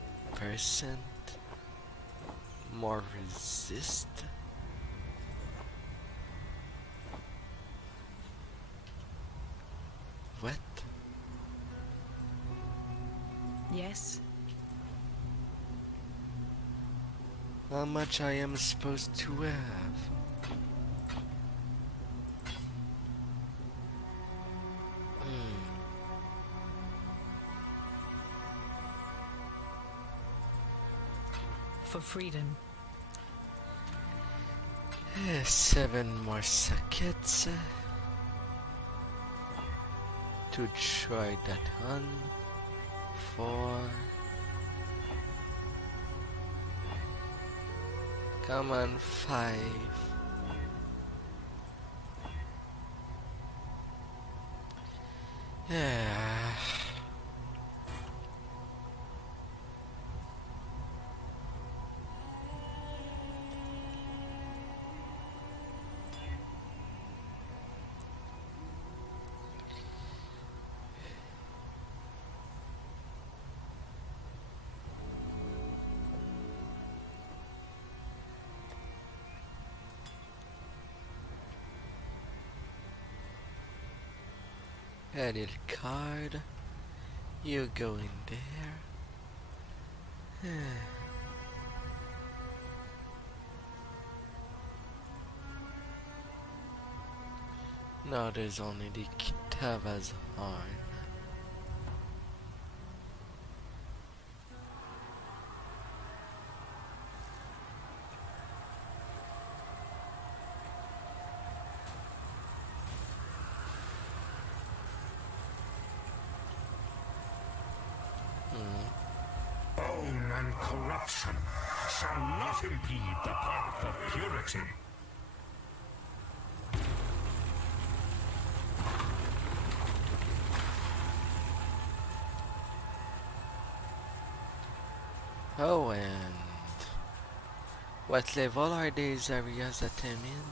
More resist. What? Yes? How much I am supposed to have? For freedom. 7 more seconds to try that on. 4. Come on, 5. Yeah. Edit card. You go in there. Now there's only the Kitava's horn. Bone and corruption shall not impede the path of purity. Oh, and what level are these areas that I'm in?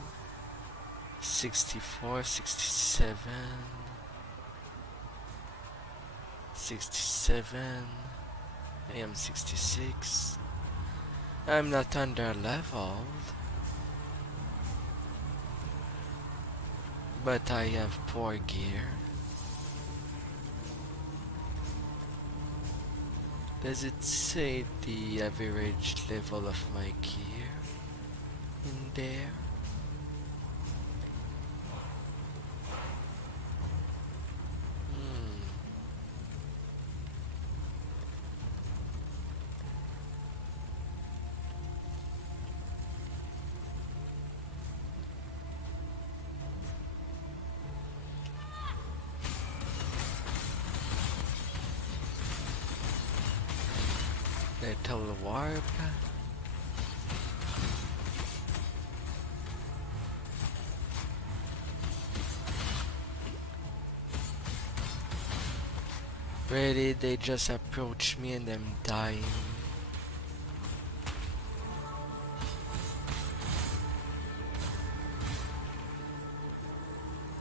64, 67, 67. I am 66. I'm not under leveled, but I have poor gear. Does it say the average level of my gear in there? Little warp. Really, they just approach me and I'm dying.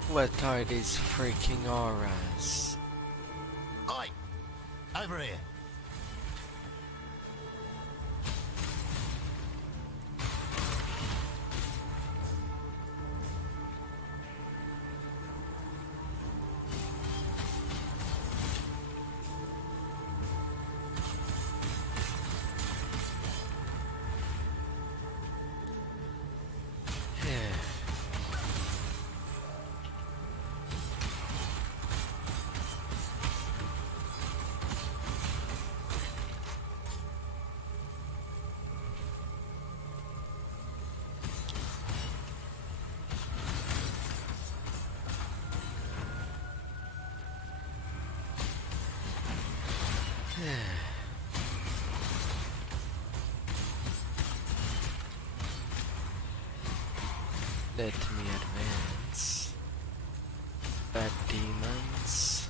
What are these freaking auras? Oi! Over here. Let me advance. Bad demons.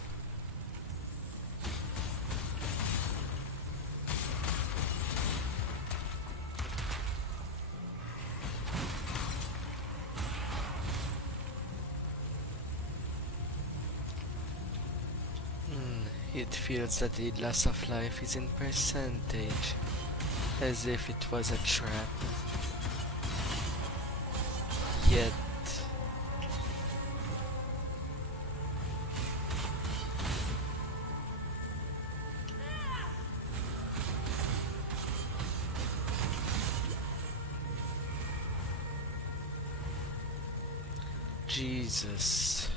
It feels that the loss of life is in percentage, as if it was a trap. Yet Jesus.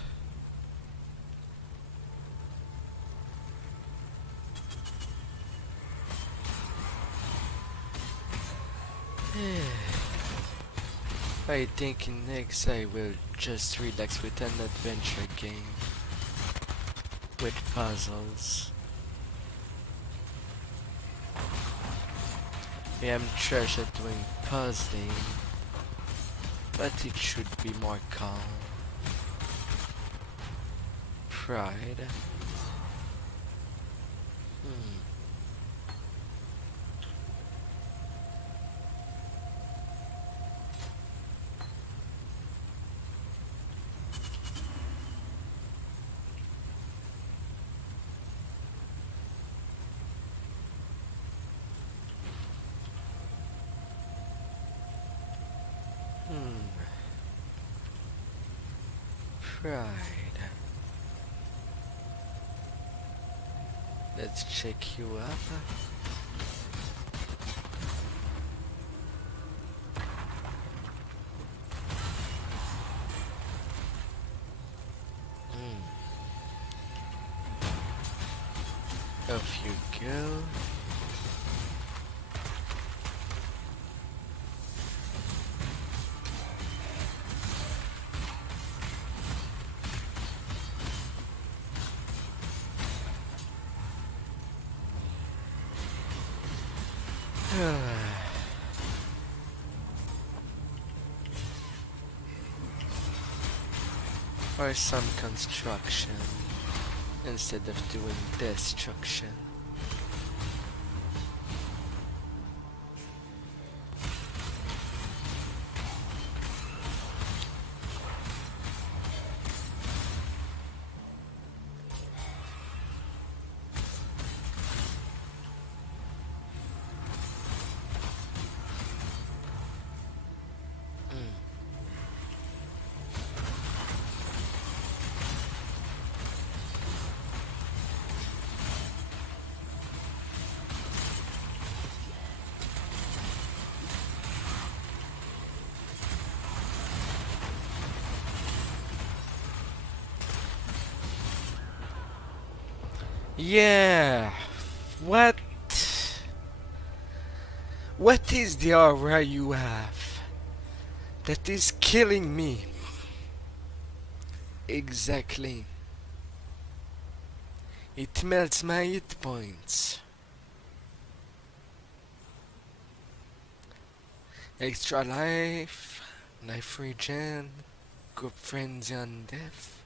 I think in Exile I will just relax with an adventure game with puzzles. I am trash at doing puzzling, but it should be more calm. Pride. Pride. Let's check you up. Off you go. Or some construction instead of doing destruction. Yeah, what is the aura you have that is killing me? Exactly. It melts my hit points. Extra life, life regen, group frenzy on death,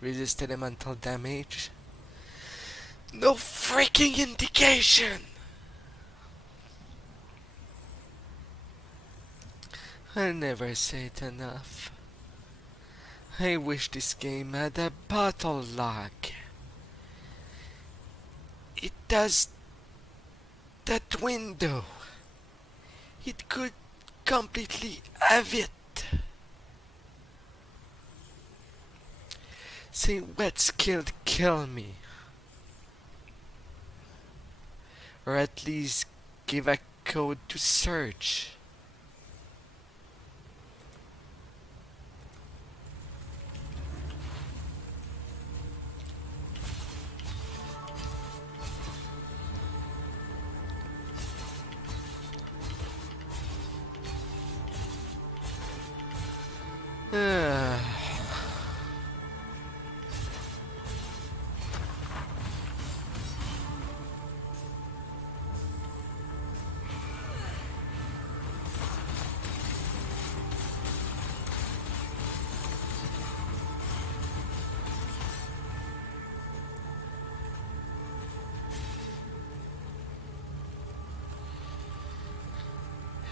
resist elemental damage. No freaking indication! I'll never say it enough. I wish this game had a battle log. It does that window. It could completely have it. Say what skill kill me. Or at least give a code to search.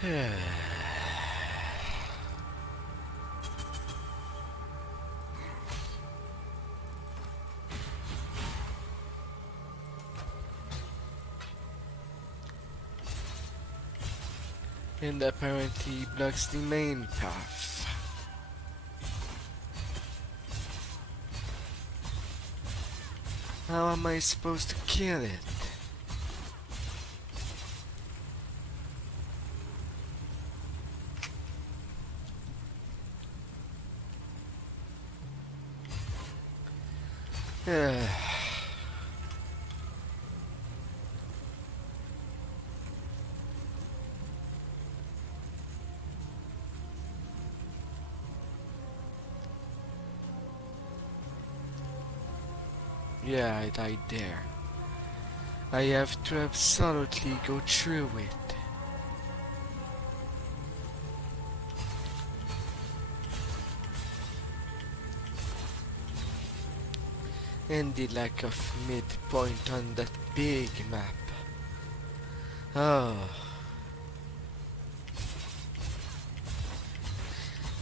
And apparently blocks the main path. How am I supposed to kill it? Yeah, I died there. I have to absolutely go through it. And the lack of midpoint on that big map. Oh.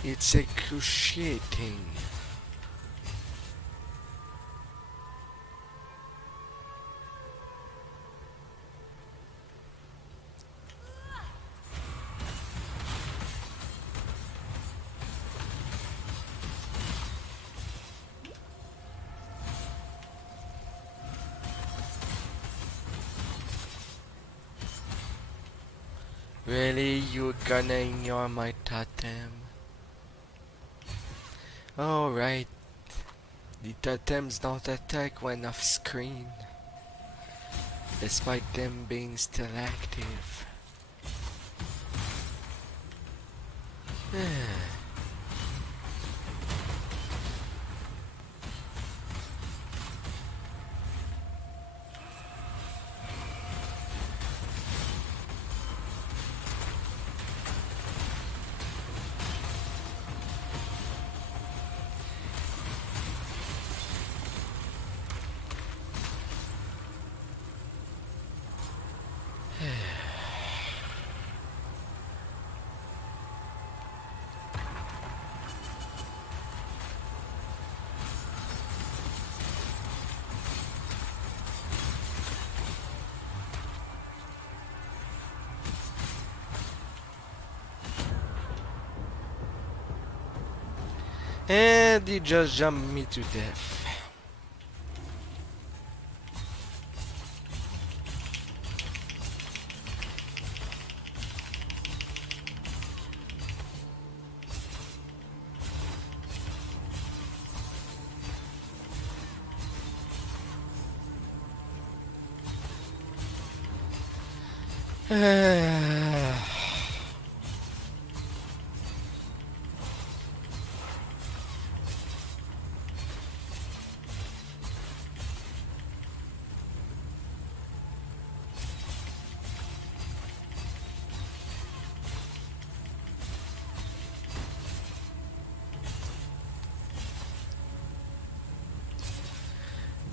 It's excruciating. Really, you gonna ignore my totem? Alright. The totems don't attack when off screen, despite them being still active. And he just jumped me to death.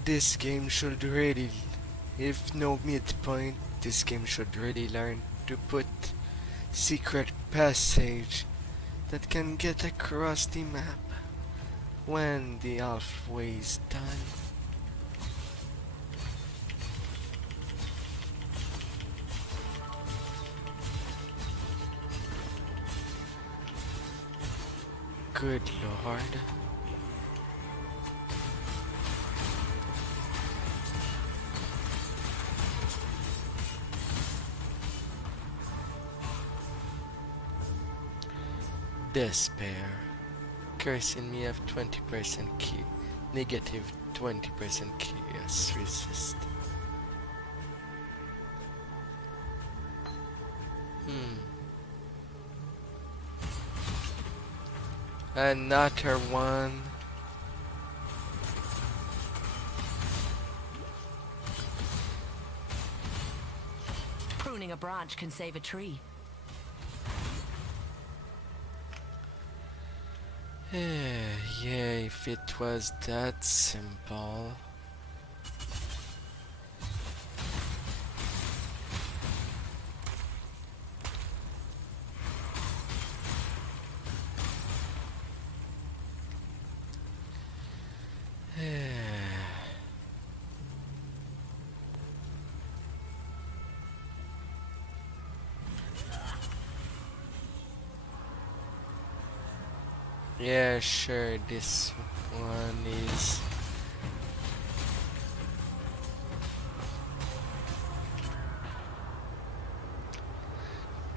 This game should really, if no midpoint, this game should really learn to put secret passage that can get across the map when the halfway is done. Good lord. Despair. Cursing me of 20% key. Negative 20% key. Yes, resist. Another one. Pruning a branch can save a tree. Yeah, if it was that simple. Yeah, sure, this one is...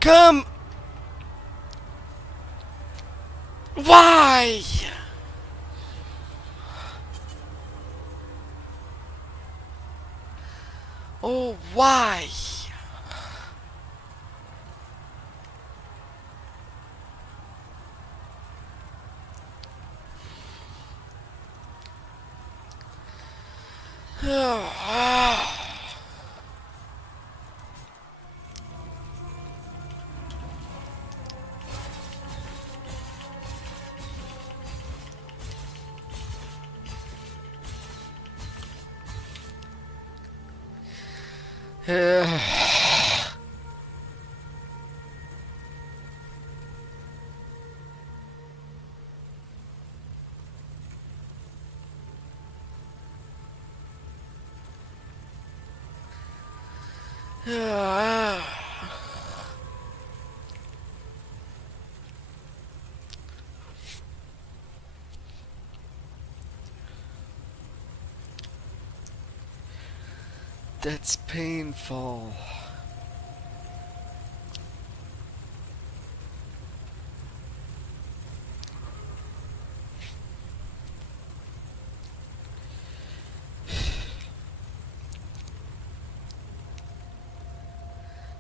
Come! Why? Oh, why? That's painful.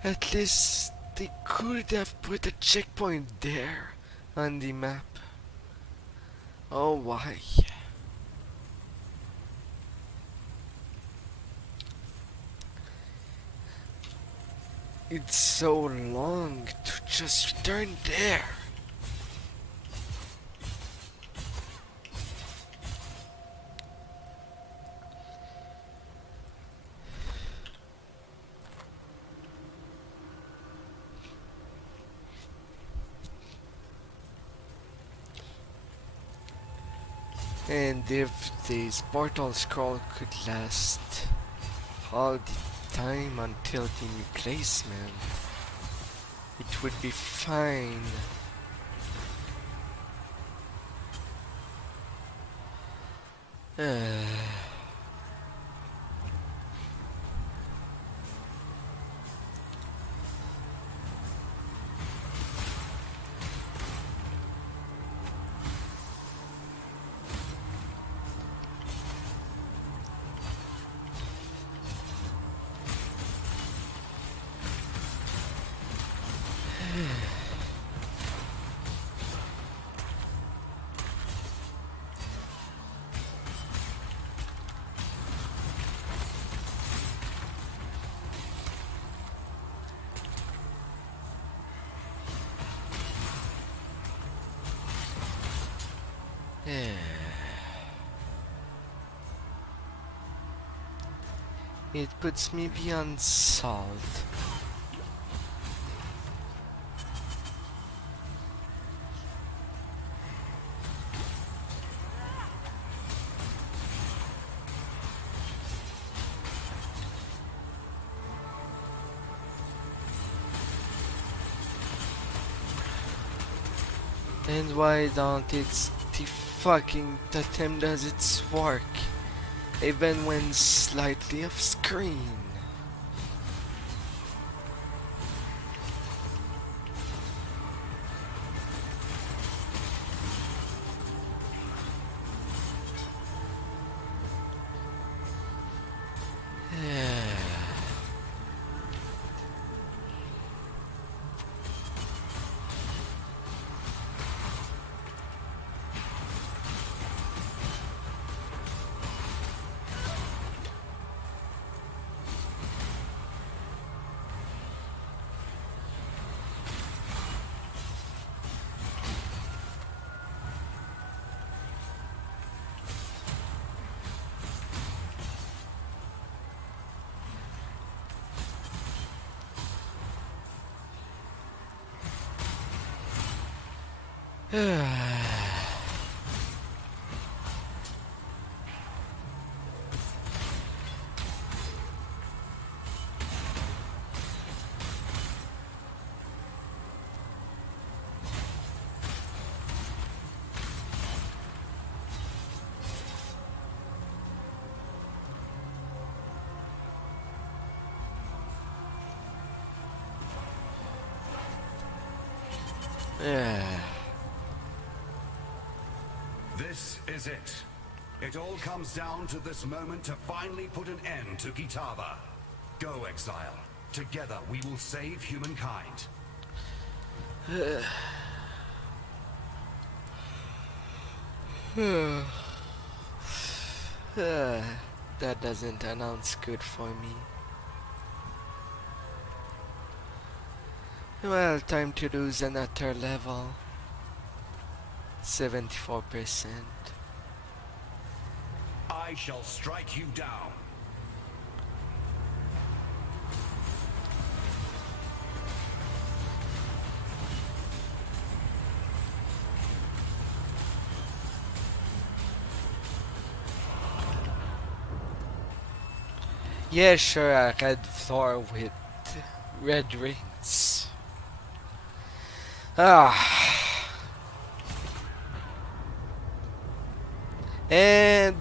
At least they could have put a checkpoint there on the map. Oh, why? It's so long to just return there. And if this portal scroll could last all the time until the replacement, it would be fine. It puts me beyond salt. And why don't it's the fucking totem does its work, even when slightly off screen? This is it. It all comes down to this moment to finally put an end to Gitava. Go, Exile. Together we will save humankind. That doesn't announce good for me. Well, time to lose another level. 74%. I shall strike you down. Yeah, sure, a red floor with red rings. And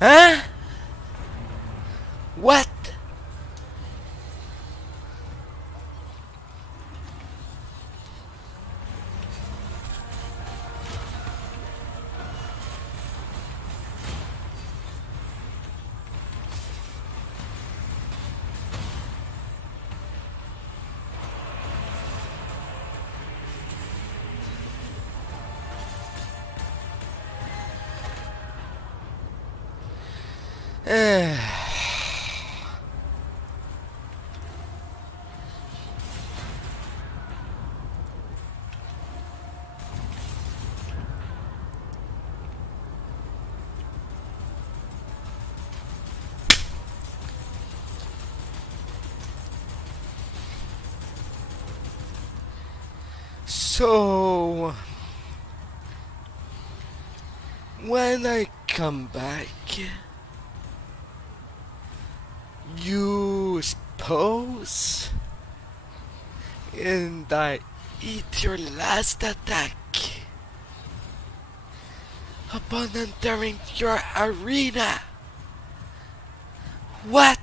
huh? What? So when I come back, you suppose, and I eat your last attack upon entering your arena. What?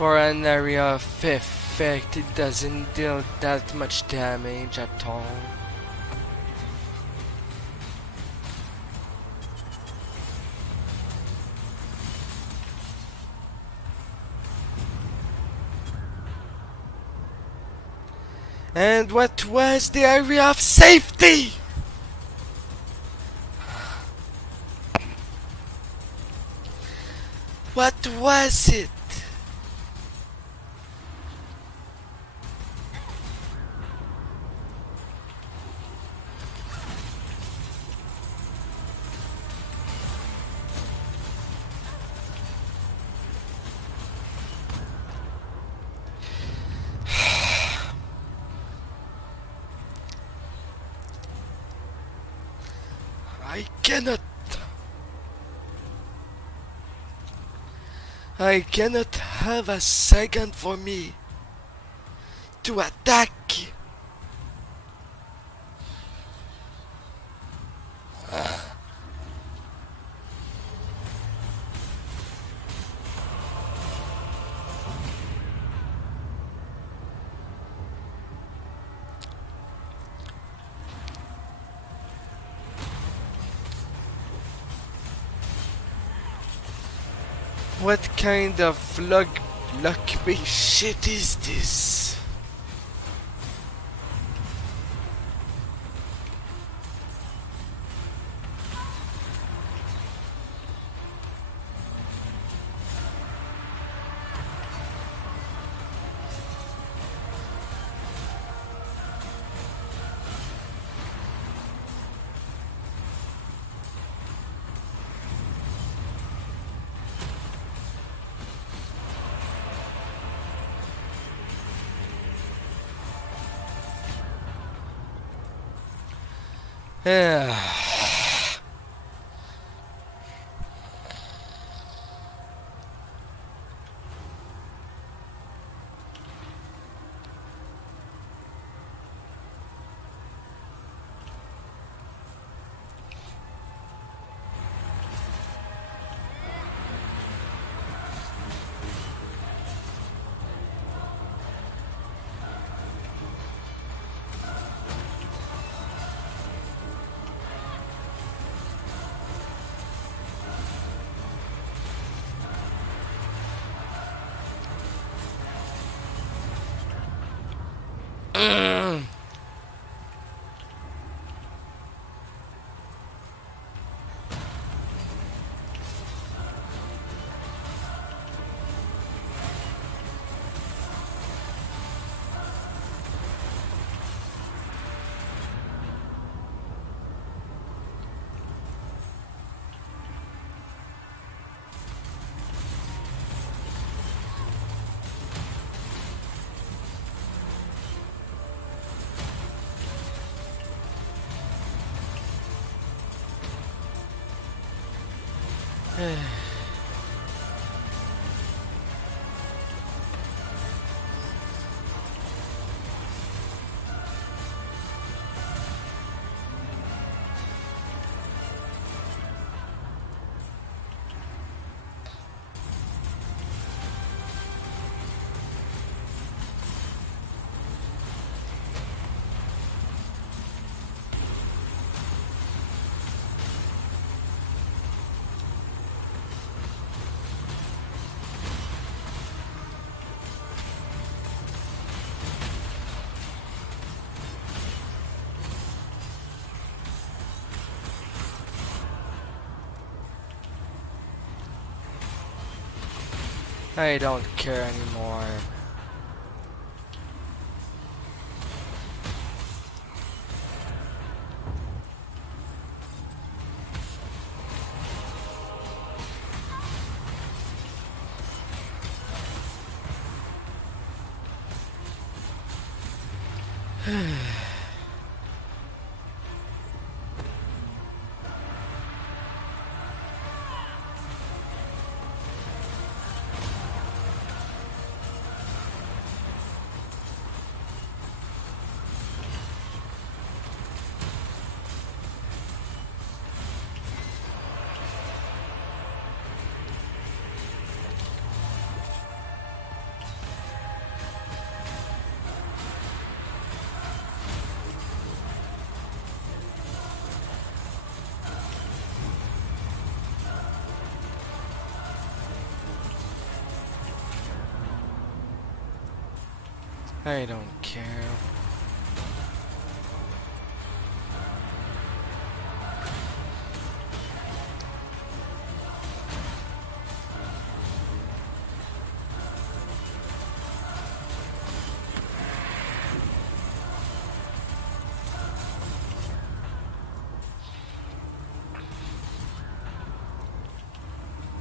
For an area of effect, it doesn't deal that much damage at all. And what was the area of safety? What was it? I cannot have a second for me to attack. What kind of luck-based shit is this? Yeah. I don't care anymore. I don't care.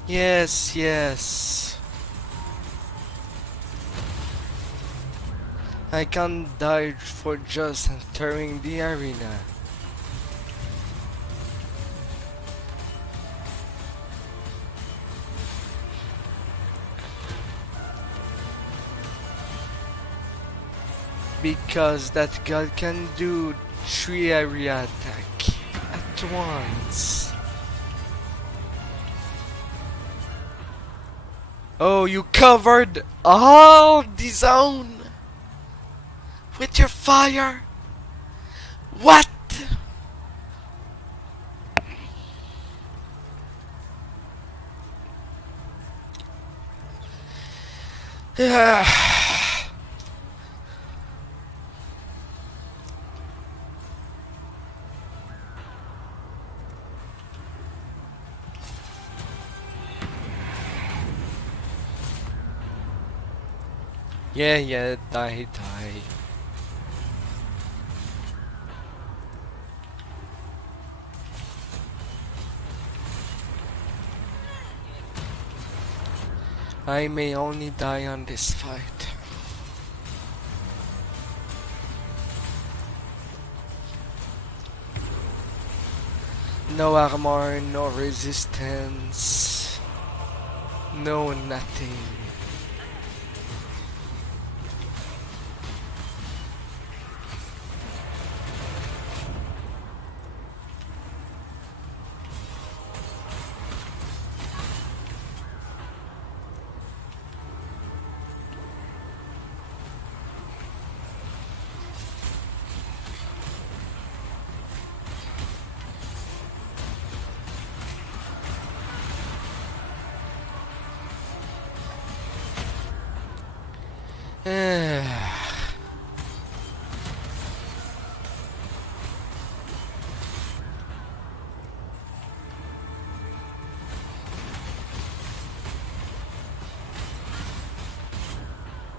Yes, yes. I can't die for just entering the arena. Because that god can do 3 area attack at once. Oh, you covered all the zone with your fire? What? Yeah. Yeah, die. I may only die on this fight. No armor, no resistance, no nothing.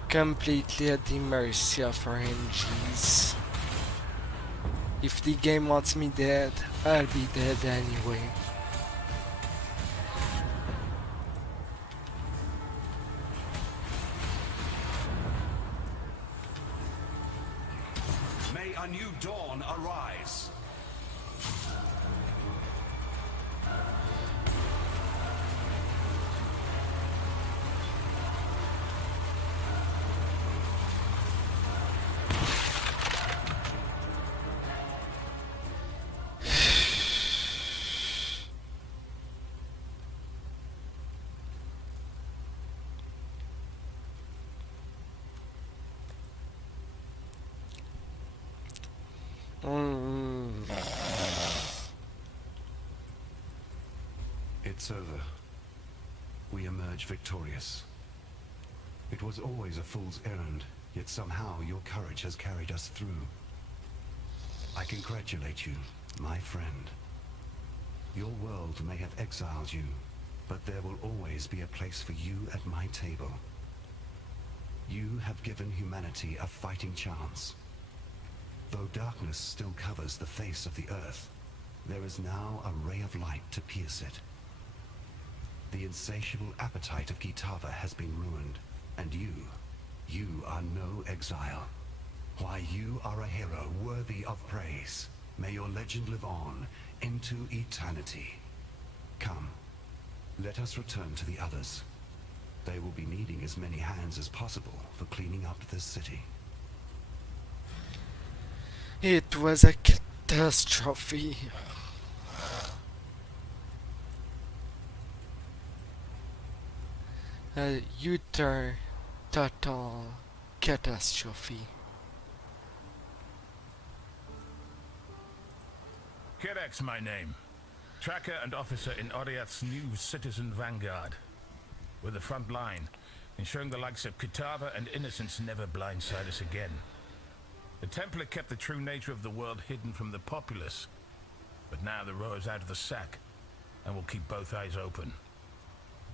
Completely at the mercy of RNGs. If the game wants me dead, I'll be dead anyway. May a new dawn arise. It's over. We emerge victorious. It was always a fool's errand, yet somehow your courage has carried us through. I congratulate you, my friend. Your world may have exiled you, but there will always be a place for you at my table. You have given humanity a fighting chance. Though darkness still covers the face of the earth, there is now a ray of light to pierce it. The insatiable appetite of Kitava has been ruined, and you are no exile. Why, you are a hero worthy of praise. May your legend live on into eternity. Come, let us return to the others. They will be needing as many hands as possible for cleaning up this city. It was a catastrophe. A utter total catastrophe. Kirek's my name. Tracker and officer in Oriath's new citizen vanguard. We're the front line, ensuring the likes of Kitava and innocents never blindside us again. The Templar kept the true nature of the world hidden from the populace, but now the roar's out of the sack, and we'll keep both eyes open.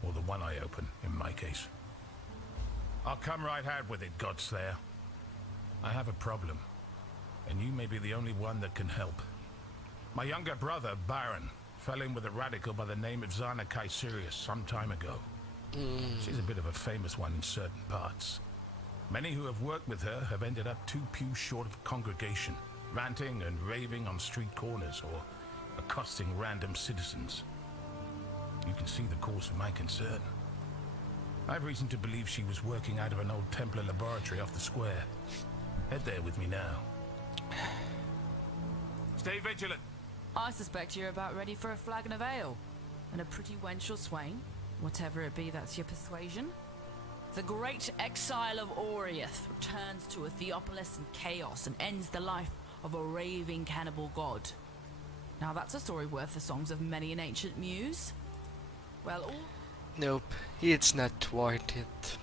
Or the one eye open, in my case. I'll come right out with it, Godslayer. I have a problem, and you may be the only one that can help. My younger brother, Baron, fell in with a radical by the name of Zana Kaiserius some time ago. She's a bit of a famous one in certain parts. Many who have worked with her have ended up 2 pews short of congregation, ranting and raving on street corners or accosting random citizens. You can see the cause of my concern. I've reason to believe she was working out of an old Templar laboratory off the square. Head there with me now. Stay vigilant. I suspect you're about ready for a flagon of ale. And a pretty wench or swain, whatever it be that's your persuasion. The great Exile of Oriath returns to a Theopolis in chaos and ends the life of a raving cannibal god. Now that's a story worth the songs of many an ancient muse. Well, Nope, it's not worth it.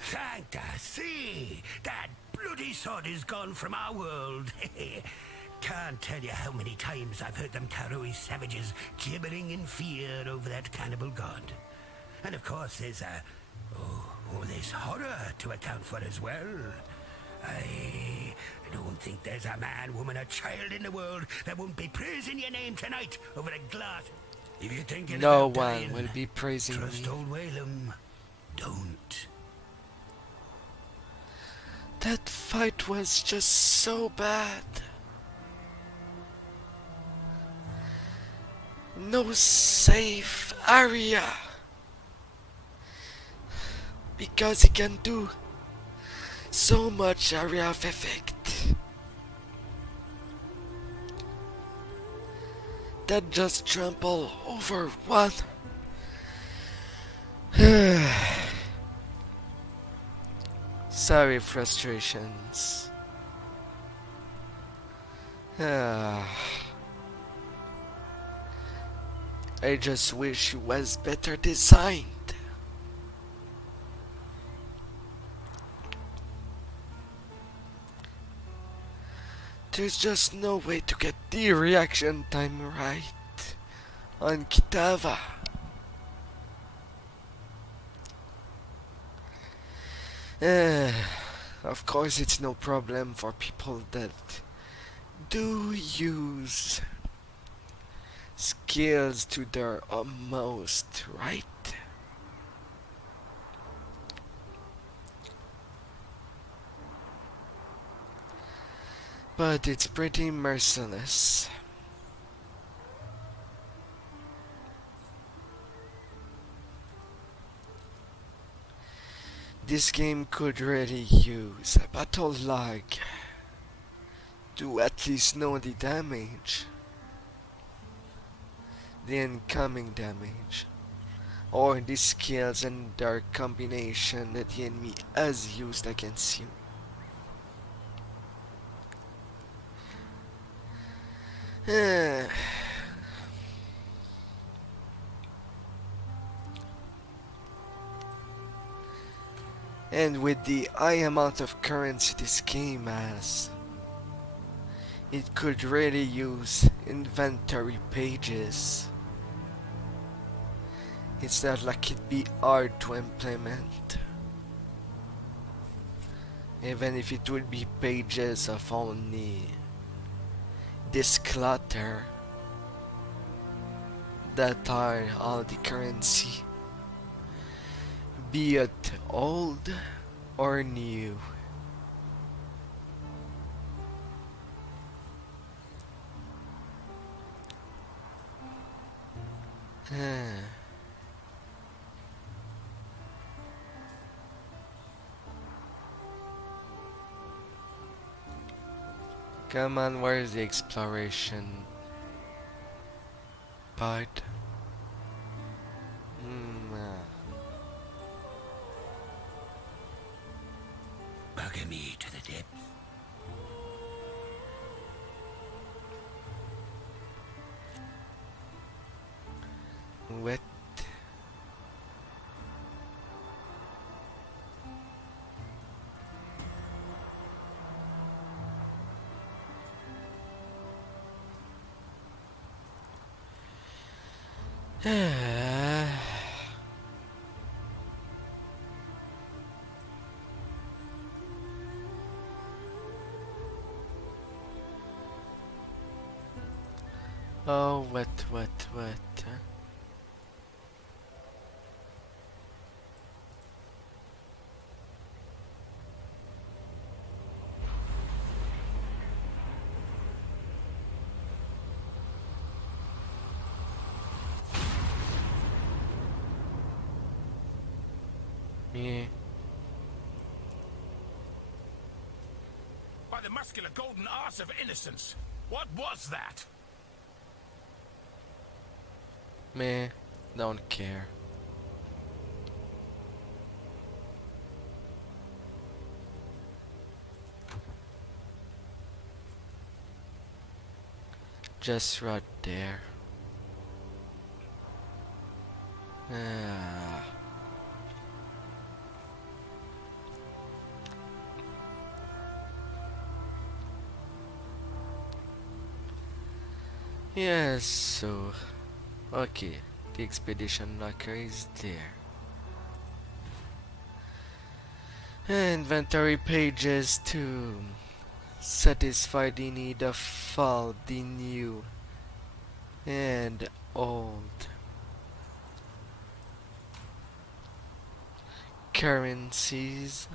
Fantasy! That bloody sod is gone from our world. Can't tell you how many times I've heard them Karoi savages gibbering in fear over that cannibal god. And of course there's there's horror to account for as well. I don't think there's a man, woman, or child in the world that won't be praising your name tonight over a glass. If you're thinking No about one dying, will be praising trust me. old Whalem. Don't. That fight was just so bad. No safe area. Because he can do so much area of effect. That just trample over one. Sorry, frustrations. I just wish it was better designed. There's just no way to get the reaction time right on Kitava. Of course it's no problem for people that do use skills to their utmost, right? But it's pretty merciless. This game could really use a battle log to at least know the damage, the incoming damage, or the skills and their combination that the enemy has used against you. And with the high amount of currency this game has, it could really use inventory pages. It's not like it'd be hard to implement. Even if it would be pages of only this clutter that are all the currency, be it old or new. Come on, where's the exploration part? Bugger me to the depths. Wet. Oh, what? Yeah. By the muscular golden arse of innocence, what was that? Me, don't care. Just right there. Yes, so okay, the expedition locker is there. Inventory pages to satisfy the need of all the new and old currencies,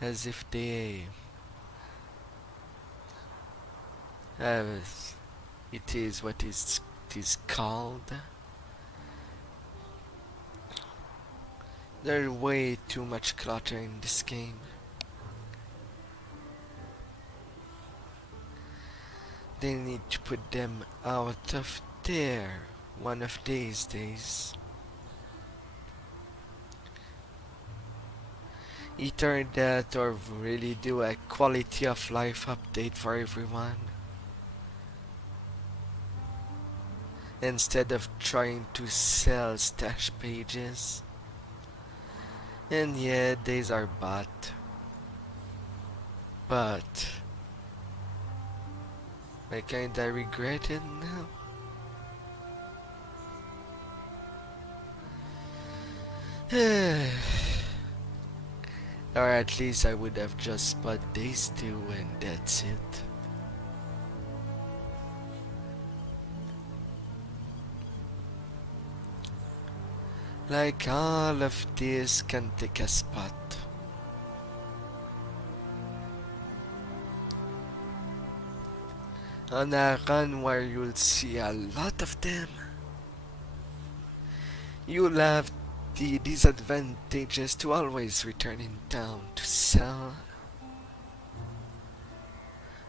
as if they as it is what it is called. There's way too much clutter in this game. They need to put them out of there one of these days. Either that or really do a quality of life update for everyone, instead of trying to sell stash pages. And yeah, these are bought, but I kinda regret it now. Or at least I would have just bought these two and that's it. Like all of this can take a spot. On a run where you'll see a lot of them, you'll have the disadvantages to always return in town to sell,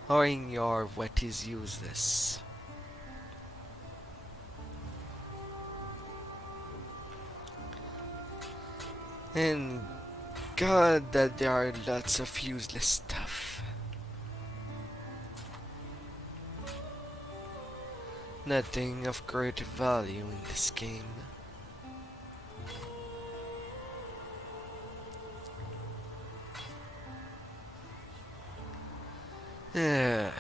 or ignore what is useless. And God that there are lots of useless stuff. Nothing of great value in this game. Yeah.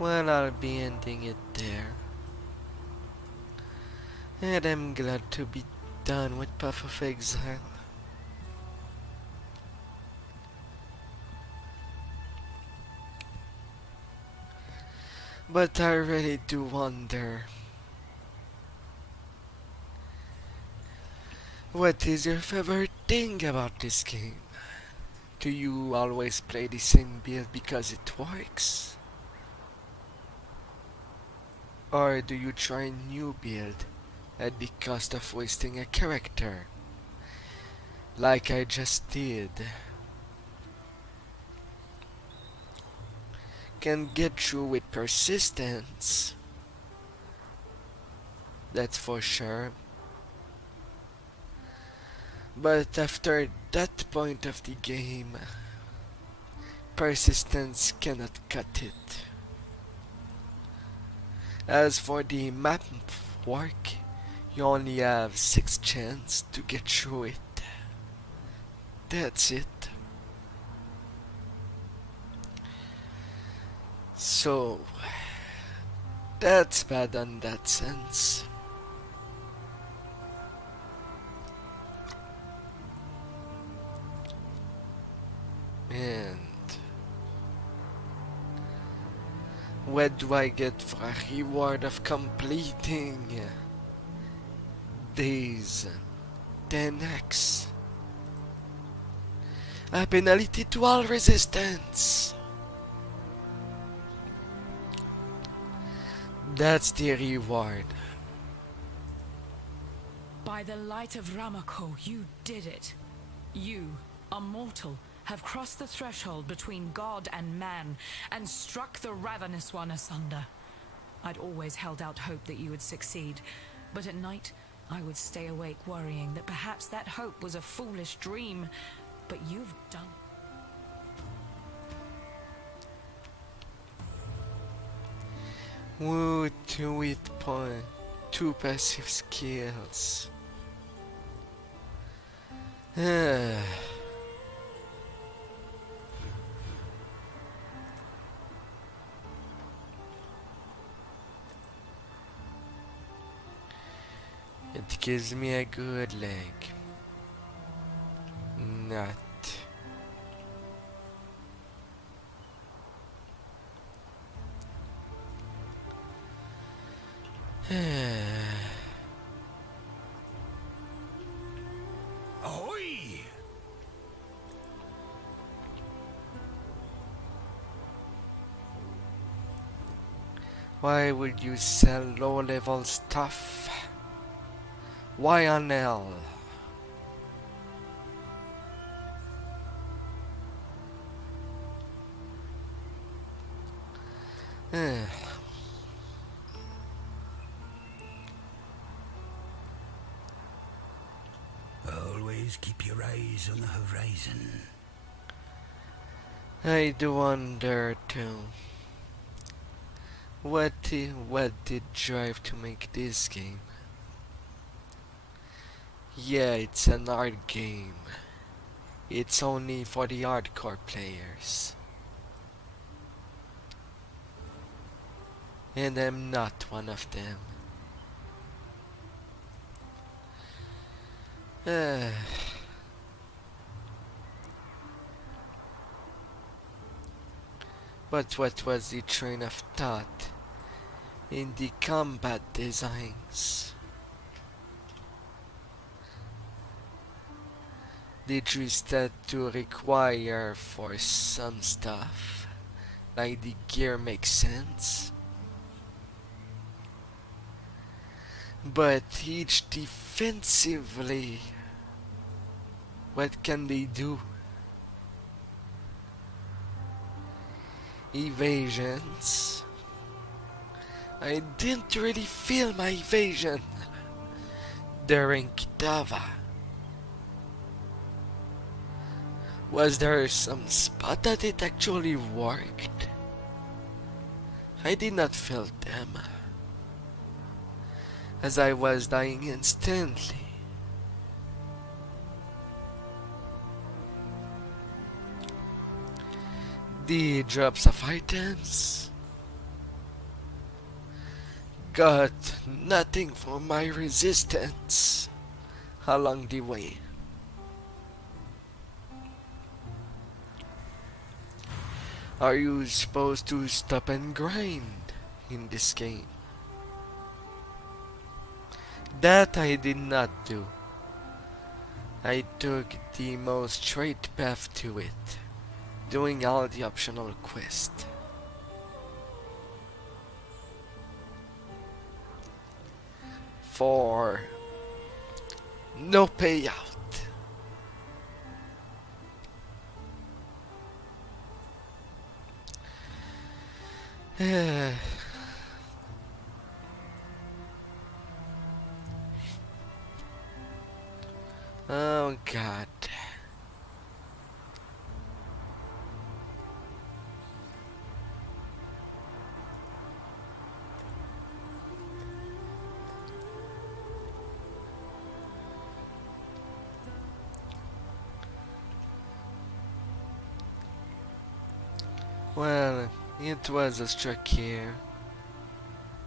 Well, I'll be ending it there. And I'm glad to be done with Path of Exile. But I really do wonder, what is your favorite thing about this game? Do you always play the same build because it works? Or do you try a new build at the cost of wasting a character? Like I just did. Can get through with persistence, that's for sure. But after that point of the game, persistence cannot cut it. As for the map work, you only have 6 chances to get through it. That's it. So, that's bad in that sense. And what do I get for a reward of completing these 10x? A penalty to all resistance. That's the reward. By the light of Ramako, you did it. You, a mortal, have crossed the threshold between God and man and struck the ravenous one asunder. I'd always held out hope that you would succeed, but at night I would stay awake worrying that perhaps that hope was a foolish dream. But you've done... Woo, 2 hit point, 2 passive skills. It gives me a good leg. Not. Ahoy! Why would you sell low-level stuff? Why on hell? Always keep your eyes on the horizon. I do wonder too. What did drive to make this game? Yeah, it's an hard game. It's only for the hardcore players. And I'm not one of them. But what was the train of thought in the combat designs? Did you start to require for some stuff? Like the gear makes sense? But each defensively, what can they do? Evasions. I didn't really feel my evasion during Kitava. Was there some spot that it actually worked? I did not feel them, as I was dying instantly. The drops of items got nothing for my resistance along the way. Are you supposed to stop and grind in this game? That I did not do. I took the most straight path to it, doing all the optional quests. For no payout. Oh God. Well, it was a struck here,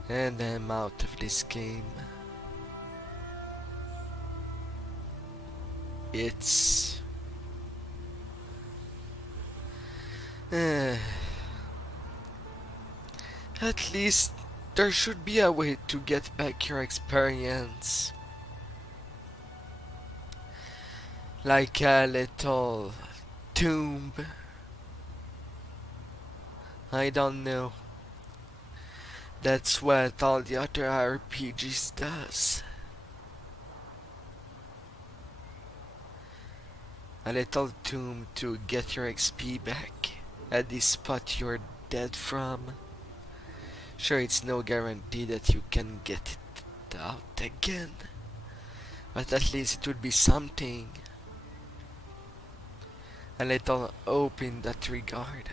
and I'm out of this game. It's... At least there should be a way to get back your experience. Like a little tomb. I don't know. That's what all the other RPGs does. a little tomb to get your XP back at the spot you're dead from. Sure, it's no guarantee that you can get it out again, but at least it would be something. A little hope in that regard.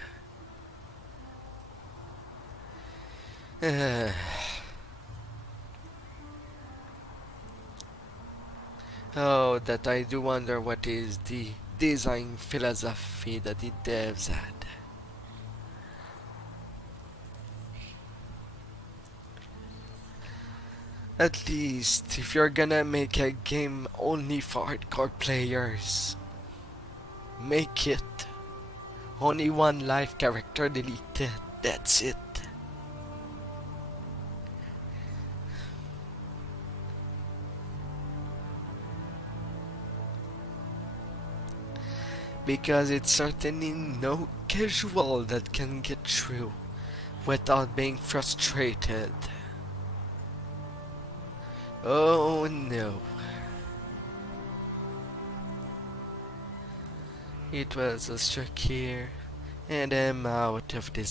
Oh, that I do wonder what is the design philosophy that the devs had. At least, if you're gonna make a game only for hardcore players, make it. Only one life character deleted, that's it. Because it's certainly no casual that can get through without being frustrated. Oh no. It was a struck here, and I'm out of this